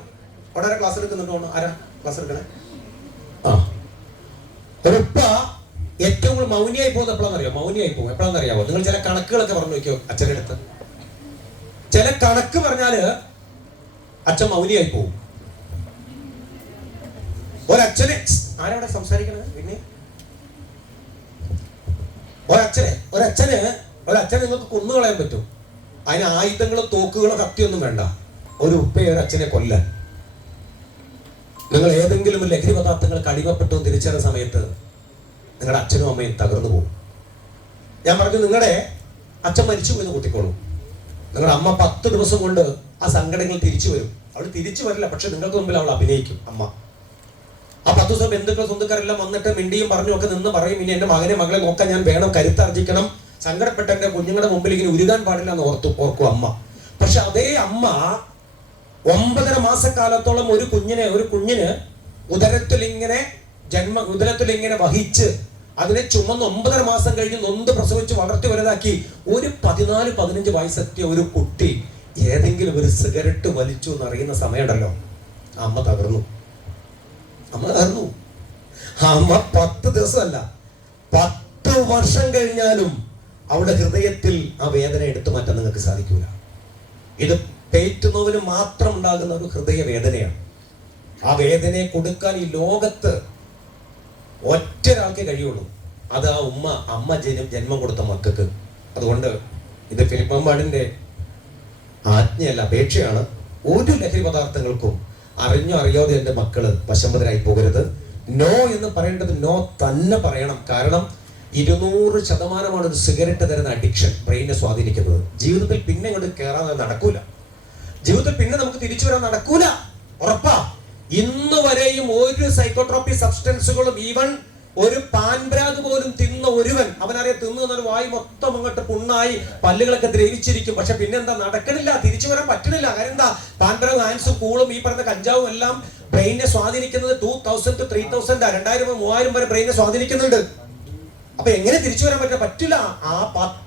അവിടെ ആരാ ക്ലാസ് എടുക്കുന്നുണ്ടോ? ആരാ ക്ലാസ് എടുക്കണേ? ഒരു ഉപ്പ ഏറ്റവും കൂടുതൽ മൗനിയായി പോകുന്നത് എപ്പോഴാണെന്നറിയോ? മൗനിയായി പോകും എപ്പോഴാണെന്നറിയാമോ? നിങ്ങൾ ചില കണക്കുകളൊക്കെ പറഞ്ഞു നോക്കിയോ അച്ഛൻ്റെ അടുത്ത്. ചില കണക്ക് പറഞ്ഞാല് അച്ഛൻ മൗനിയായി പോകും. ഒരച്ഛനെ ആരവിടെ സംസാരിക്കണത്? പിന്നെ ഒരച്ഛനെ നിങ്ങൾക്ക് കൊന്നുകളയാൻ പറ്റും. അതിന് ആയുധങ്ങളോ തോക്കുകളോ കത്തിയൊന്നും വേണ്ട. ഒരു ഉപ്പയെ ഒരു അച്ഛനെ കൊല്ലാൻ. നിങ്ങൾ ഏതെങ്കിലും ലഹരി പദാർത്ഥങ്ങൾക്ക് അടിമപ്പെട്ടു തിരിച്ചറിയുന്ന സമയത്ത് നിങ്ങളുടെ അച്ഛനും അമ്മയും തകർന്നു പോകും. ഞാൻ പറഞ്ഞു, നിങ്ങളുടെ അച്ഛൻ മരിച്ചു പോയെന്ന് കൂട്ടിക്കോളൂ. നിങ്ങളുടെ അമ്മ 10 ദിവസം കൊണ്ട് ആ സങ്കടങ്ങൾ തിരിച്ചു വരും. അവൾ തിരിച്ചു വരില്ല, പക്ഷെ നിങ്ങൾക്ക് മുമ്പിൽ അവൾ അഭിനയിക്കും. അമ്മ ആ 10 ദിവസം ബന്ധുക്കൾ സ്വന്തക്കാരെല്ലാം വന്നിട്ട് മിണ്ടിയും പറഞ്ഞും ഒക്കെ നിന്ന് പറയും, ഇനി എൻ്റെ മകളെ നോക്കാൻ ഞാൻ വേണം, കരുത്താർജിക്കണം, സങ്കടപ്പെട്ട എൻ്റെ കുഞ്ഞുങ്ങളുടെ മുമ്പിൽ ഇങ്ങനെ ഉരുകാൻ പാടില്ല എന്ന് ഓർക്കും അമ്മ. പക്ഷെ അതേ അമ്മ 9.5 മാസക്കാലത്തോളം ഒരു കുഞ്ഞിന് ഉദരത്തിൽ ഇങ്ങനെ വഹിച്ച് അതിനെ ചുമന്ന് 9.5 മാസം കഴിഞ്ഞ് നൊന്ത് പ്രസവിച്ച് വളർത്തി വലുതാക്കി ഒരു 14-15 വയസ്സെത്തിയ ഒരു കുട്ടി ഏതെങ്കിലും ഒരു സിഗരറ്റ് വലിച്ചു എന്നറിയുന്ന സമയമുണ്ടല്ലോ, അമ്മ തകർന്നു. അമ്മ 10 ദിവസമല്ല 10 വർഷം കഴിഞ്ഞാലും അവിടെ ഹൃദയത്തിൽ ആ വേദന എടുത്തു മാറ്റാൻ നിങ്ങൾക്ക് സാധിക്കൂല. ഇത് പേറ്റുന്നവന് മാത്രം ഉണ്ടാകുന്ന ഒരു ഹൃദയ വേദനയാണ്. ആ വേദനയെ കൊടുക്കാൻ ഈ ലോകത്ത് ഒറ്റൊരാൾക്കേ കഴിയുള്ളൂ. അത് ആ അമ്മ ജന്മം കൊടുത്ത മക്കൾക്ക്. അതുകൊണ്ട് ഇത് ഫിലിപ്പമ്പാടിന്റെ ആജ്ഞയല്ല, അപേക്ഷയാണ്. ഒരു ലഹരി പദാർത്ഥങ്ങൾക്കും അറിഞ്ഞോ അറിയാതെ എൻ്റെ മക്കള് വശംവദരായി പോകരുത്. നോ എന്ന് പറയേണ്ടത് നോ തന്നെ പറയണം. കാരണം 200% ഒരു സിഗരറ്റ് തരുന്ന അഡിക്ഷൻ ബ്രെയിനെ സ്വാധീനിക്കുന്നത്. ജീവിതത്തിൽ പിന്നെ ഇങ്ങോട്ട് കയറാൻ നടക്കൂല. ജീവിതത്തിൽ പിന്നെ നമുക്ക് തിരിച്ചു വരാൻ നടക്കൂല, ഉറപ്പാ. ഇന്ന് വരെയും ഒരു സൈക്കോട്രോപി സബ്സ്റ്റൻസുകളും, ഈവൻ ഒരു പാൻബ്രാഗ് പോലും തിന്ന ഒരുവൻ, അവനറിയാം തിന്നൊരു വായു മൊത്തം അങ്ങോട്ട് പുണ്ണായി പല്ലുകളൊക്കെ ദ്രവിച്ചിരിക്കും. പക്ഷെ പിന്നെന്താ നടക്കണില്ല, തിരിച്ചു വരാൻ പറ്റണില്ല. കാര്യം എന്താ? പാൻബ്രാഗ്, ആൻസും കൂളും ഈ പറയുന്ന കഞ്ചാവും എല്ലാം ബ്രെയിനെ സ്വാധീനിക്കുന്നത് 2000 to 3000, 2000-3000 വരെ ബ്രെയിനെ സ്വാധീനിക്കുന്നുണ്ട്. അപ്പൊ എങ്ങനെ തിരിച്ചു വരാൻ പറ്റില്ല. ആ 10%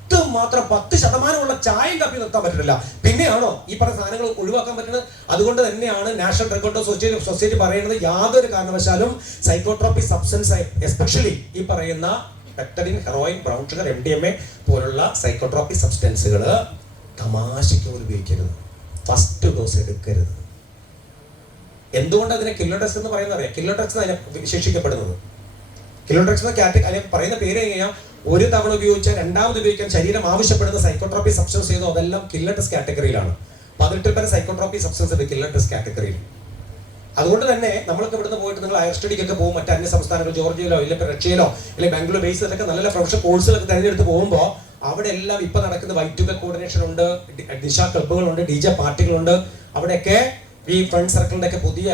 ചായയും കാപ്പി നിർത്താൻ പറ്റില്ല. പിന്നെയാണോ ഈ പറഞ്ഞ സാധനങ്ങൾ ഒഴിവാക്കാൻ പറ്റുന്നത്? അതുകൊണ്ട് തന്നെയാണ് നാഷണൽ ഡ്രഗ് കൺട്രോൾ സൊസൈറ്റി പറയുന്നത് യാതൊരു കാരണവശാലും സൈക്കോട്രോപി സബ്സ്റ്റൻസ്, എസ്പെഷ്യലി ഈ പറയുന്ന പെക്ടഡിൻ, ഹെറോയിൻ, ബ്രൗൺ ഷുഗർ, MDMA പോലുള്ള സൈക്കോട്രോപി സബ്സ്റ്റൻസുകൾ തമാശയ്ക്ക് പോലും ഉപയോഗിക്കരുത്. ഫസ്റ്റ് ഡോസ് എടുക്കരുത്. എന്തുകൊണ്ട് അതിനെ കില്ലർ ഡ്രഗ്സ് എന്ന് പറയുന്നത് അറിയാം? കില്ലർ ഡ്രഗ്സ് അതിനെ വിശേഷിക്കപ്പെടുന്നത്. കില്ലർ ഡ്രഗ്സ് അതിനെ പറയുന്ന പേര് കഴിഞ്ഞാൽ ഒരു തവണ ഉപയോഗിച്ചാൽ രണ്ടാമത് ഉപയോഗിക്കാൻ ശരീരം ആവശ്യപ്പെടുന്ന സൈക്കോട്രോപി സബ്സ്റ്റൻസ് ചെയ്തോ അതെല്ലാം കില്ലർ ഡ്രഗ്സ് കാറ്റഗറിയിലാണ്. 18 പേരെ സൈക്കോട്രോപി സബ്സ്റ്റൻസ് ഉണ്ട് കില്ലർ ഡ്രഗ്സ് കാറ്റഗറിയിൽ. അതുകൊണ്ട് തന്നെ നമ്മളൊക്കെ ഇവിടുന്ന് പോയിട്ട് നിങ്ങൾ ഹയർ സ്റ്റഡിക്കൊക്കെ പോകും, മറ്റ് അന്യ സംസ്ഥാനങ്ങൾ, ജോർജിയയിലോ ഇല്ലെങ്കിൽ റഷ്യയിലോ അല്ലെങ്കിൽ ബാംഗ്ലൂർ ബേസിലൊക്കെ നല്ല പ്രൊഫഷണൽ കോഴ്സുകളൊക്കെ തിരഞ്ഞെടുത്ത് പോകുമ്പോൾ അവിടെ എല്ലാം ഇപ്പൊ നടക്കുന്ന വൈറ്റ് കോർഡിനേഷൻ ഉണ്ട്, ദിശ ക്ലബ്ബുകളുണ്ട്, DJ പാർട്ടികളുണ്ട്. അവിടെയൊക്കെ ഈ ഫ്രണ്ട് സർക്കിളിന്റെ ഒക്കെ പുതിയ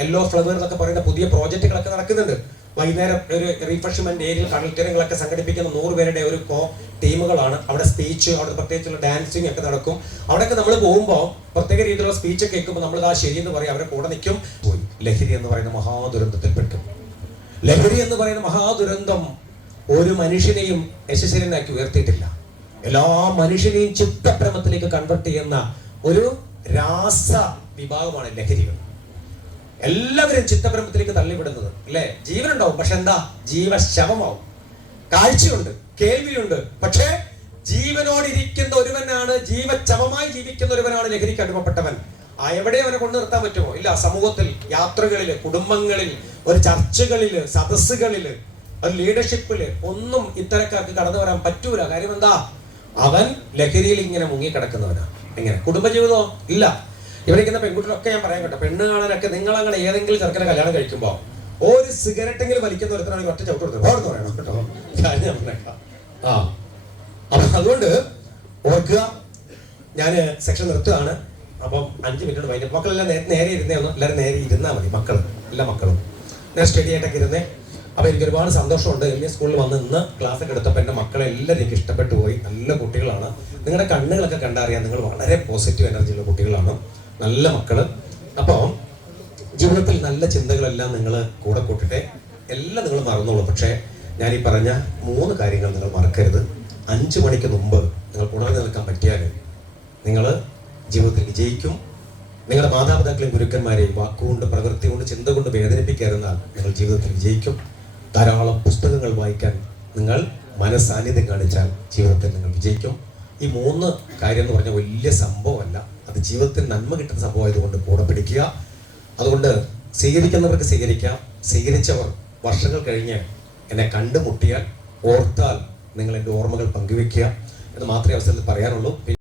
യെല്ലോ ഫ്ലവർ എന്നൊക്കെ പറയുന്ന പുതിയ പ്രോജക്റ്റുകളൊക്കെ നടക്കുന്നുണ്ട്. വൈകുന്നേരം ഒരു റീഫ്രഷ്മെന്റ് ഏരിയയിൽ കടൽ തീരങ്ങളൊക്കെ സംഘടിപ്പിക്കുന്ന 100 പേരുടെ ഒരു ടീമുകളാണ്. അവിടെ സ്പീച്ച്, അവിടെ പ്രത്യേകിച്ചുള്ള ഡാൻസിങ് ഒക്കെ നടക്കും. അവിടെയൊക്കെ നമ്മൾ പോകുമ്പോൾ പ്രത്യേക രീതിയിലുള്ള സ്പീച്ച് കേൾക്കുമ്പോൾ നമ്മൾ ആ ശരിയെന്ന് പറയും, അവരെ കൂടെ നിൽക്കും. ലഹരി എന്ന് പറയുന്ന മഹാദുരന്തത്തിൽപ്പെട്ടു. ലഹരി എന്ന് പറയുന്ന മഹാദുരന്തം ഒരു മനുഷ്യനെയും യശസ്വരനാക്കി ഉയർത്തിയിട്ടില്ല. എല്ലാ മനുഷ്യനെയും ചിത്തഭ്രമത്തിലേക്ക് കൺവെർട്ട് ചെയ്യുന്ന ഒരു രാസ വിഭാഗമാണ് ലഹരികൾ. എല്ലാവരും ചിത്തഭ്രമത്തിലേക്ക് തള്ളിവിടുന്നത് അല്ലേ? ജീവനുണ്ടാവും, പക്ഷെ എന്താ? ജീവശവമാവും. കാഴ്ചയുണ്ട്, കേൾവിയുണ്ട്, പക്ഷേ ജീവനോടിരിക്കുന്ന ഒരുവനാണ്, ജീവശവമായി ജീവിക്കുന്ന ഒരുവനാണ് ലഹരിക്ക് അടിമപ്പെട്ടവൻ. എവിടെ അവനെ കൊണ്ടു നിർത്താൻ പറ്റുമോ? ഇല്ല. സമൂഹത്തിൽ, യാത്രകളില്, കുടുംബങ്ങളിൽ, ഒരു ചർച്ചകളില്, സദസ്സുകളില്, ഒരു ലീഡർഷിപ്പില് ഒന്നും ഇത്തരക്കാർക്ക് കടന്നു വരാൻ പറ്റൂല. കാര്യം എന്താ? അവൻ ലഹരിയിൽ ഇങ്ങനെ മുങ്ങിക്കിടക്കുന്നവനാ. എങ്ങനെ? കുടുംബജീവിതമോ ഇല്ല. ഇവരിക്കുന്ന പെൺകുട്ടികളൊക്കെ ഞാൻ പറയാൻ കേട്ടോ, പെണ്ണ് കാണാനൊക്കെ നിങ്ങൾ അങ്ങനെ ഏതെങ്കിലും ചെറുക്കനെ കല്യാണം കഴിക്കുമ്പോ ഒരു സിഗരറ്റെങ്കിലും വലിക്കുന്ന ഒരുത്തരാണെങ്കിൽ ഒറ്റ ചവിട്ട് കൊടുത്തത് ഓർന്ന് പറയണം കേട്ടോ. ഞാൻ പറഞ്ഞേക്കാം. അപ്പൊ അതുകൊണ്ട് ഓർക്കുക, ഞാൻ സെക്ഷൻ നിർത്തുകയാണ്. അപ്പം 5 മിനിറ്റ് കഴിഞ്ഞ മക്കളെല്ലാം നേരെ ഇരുന്നേ ഒന്ന്, എല്ലാവരും നേരെ ഇരുന്നാൽ മതി. എല്ലാ മക്കളും ഞാൻ സ്റ്റഡി ആയിട്ടൊക്കെ ഇരുന്നേ. അപ്പൊ എനിക്ക് ഒരുപാട് സന്തോഷമുണ്ട്. എം എ സ്കൂളിൽ വന്ന് ഇന്ന് ക്ലാസ് ഒക്കെ എടുത്തപ്പോൾ എൻ്റെ മക്കളെല്ലാവരും എനിക്ക് ഇഷ്ടപ്പെട്ടു പോയി. നല്ല കുട്ടികളാണ്. നിങ്ങളുടെ കണ്ണുകളൊക്കെ കണ്ടറിയാം, നിങ്ങൾ വളരെ പോസിറ്റീവ് എനർജിയുള്ള കുട്ടികളാണ്, നല്ല മക്കള്. അപ്പോൾ ജീവിതത്തിൽ നല്ല ചിന്തകളെല്ലാം നിങ്ങൾ കൂടെ കൂട്ടിട്ടെ. എല്ലാം നിങ്ങൾ മറന്നോളൂ. പക്ഷേ ഞാൻ ഈ പറഞ്ഞ 3 കാര്യങ്ങൾ നിങ്ങൾ മറക്കരുത്. 5 മണിക്ക് മുമ്പ് നിങ്ങൾ ഉണർന്നു നിൽക്കാൻ പറ്റിയാൽ നിങ്ങൾ ജീവിതത്തിൽ വിജയിക്കും. നിങ്ങളുടെ മാതാപിതാക്കളെയും ഗുരുക്കന്മാരെയും വാക്കുകൊണ്ട്, പ്രവൃത്തി കൊണ്ട്, ചിന്ത കൊണ്ട് വേദനിപ്പിക്കാതിരുന്നാൽ നിങ്ങൾ ജീവിതത്തിൽ വിജയിക്കും. ധാരാളം പുസ്തകങ്ങൾ വായിക്കാൻ നിങ്ങൾ മനസ്സാന്നിധ്യം കാണിച്ചാൽ ജീവിതത്തിൽ നിങ്ങൾ വിജയിക്കും. ഈ 3 കാര്യം എന്ന് പറഞ്ഞാൽ വലിയ സംഭവമല്ല, അത് ജീവിതത്തിൽ നന്മ കിട്ടുന്ന സംഭവമായതുകൊണ്ട് കൂടെ പിടിക്കുക. അതുകൊണ്ട് സ്വീകരിക്കുന്നവർക്ക് സ്വീകരിക്കാം. സ്വീകരിച്ചവർ വർഷങ്ങൾ കഴിഞ്ഞ് എന്നെ കണ്ടുമുട്ടിയാൽ, ഓർത്താൽ നിങ്ങൾ എൻ്റെ ഓർമ്മകൾ പങ്കുവെക്കുക എന്ന് മാത്രമേ അവസരത്തിൽ പറയാനുള്ളൂ.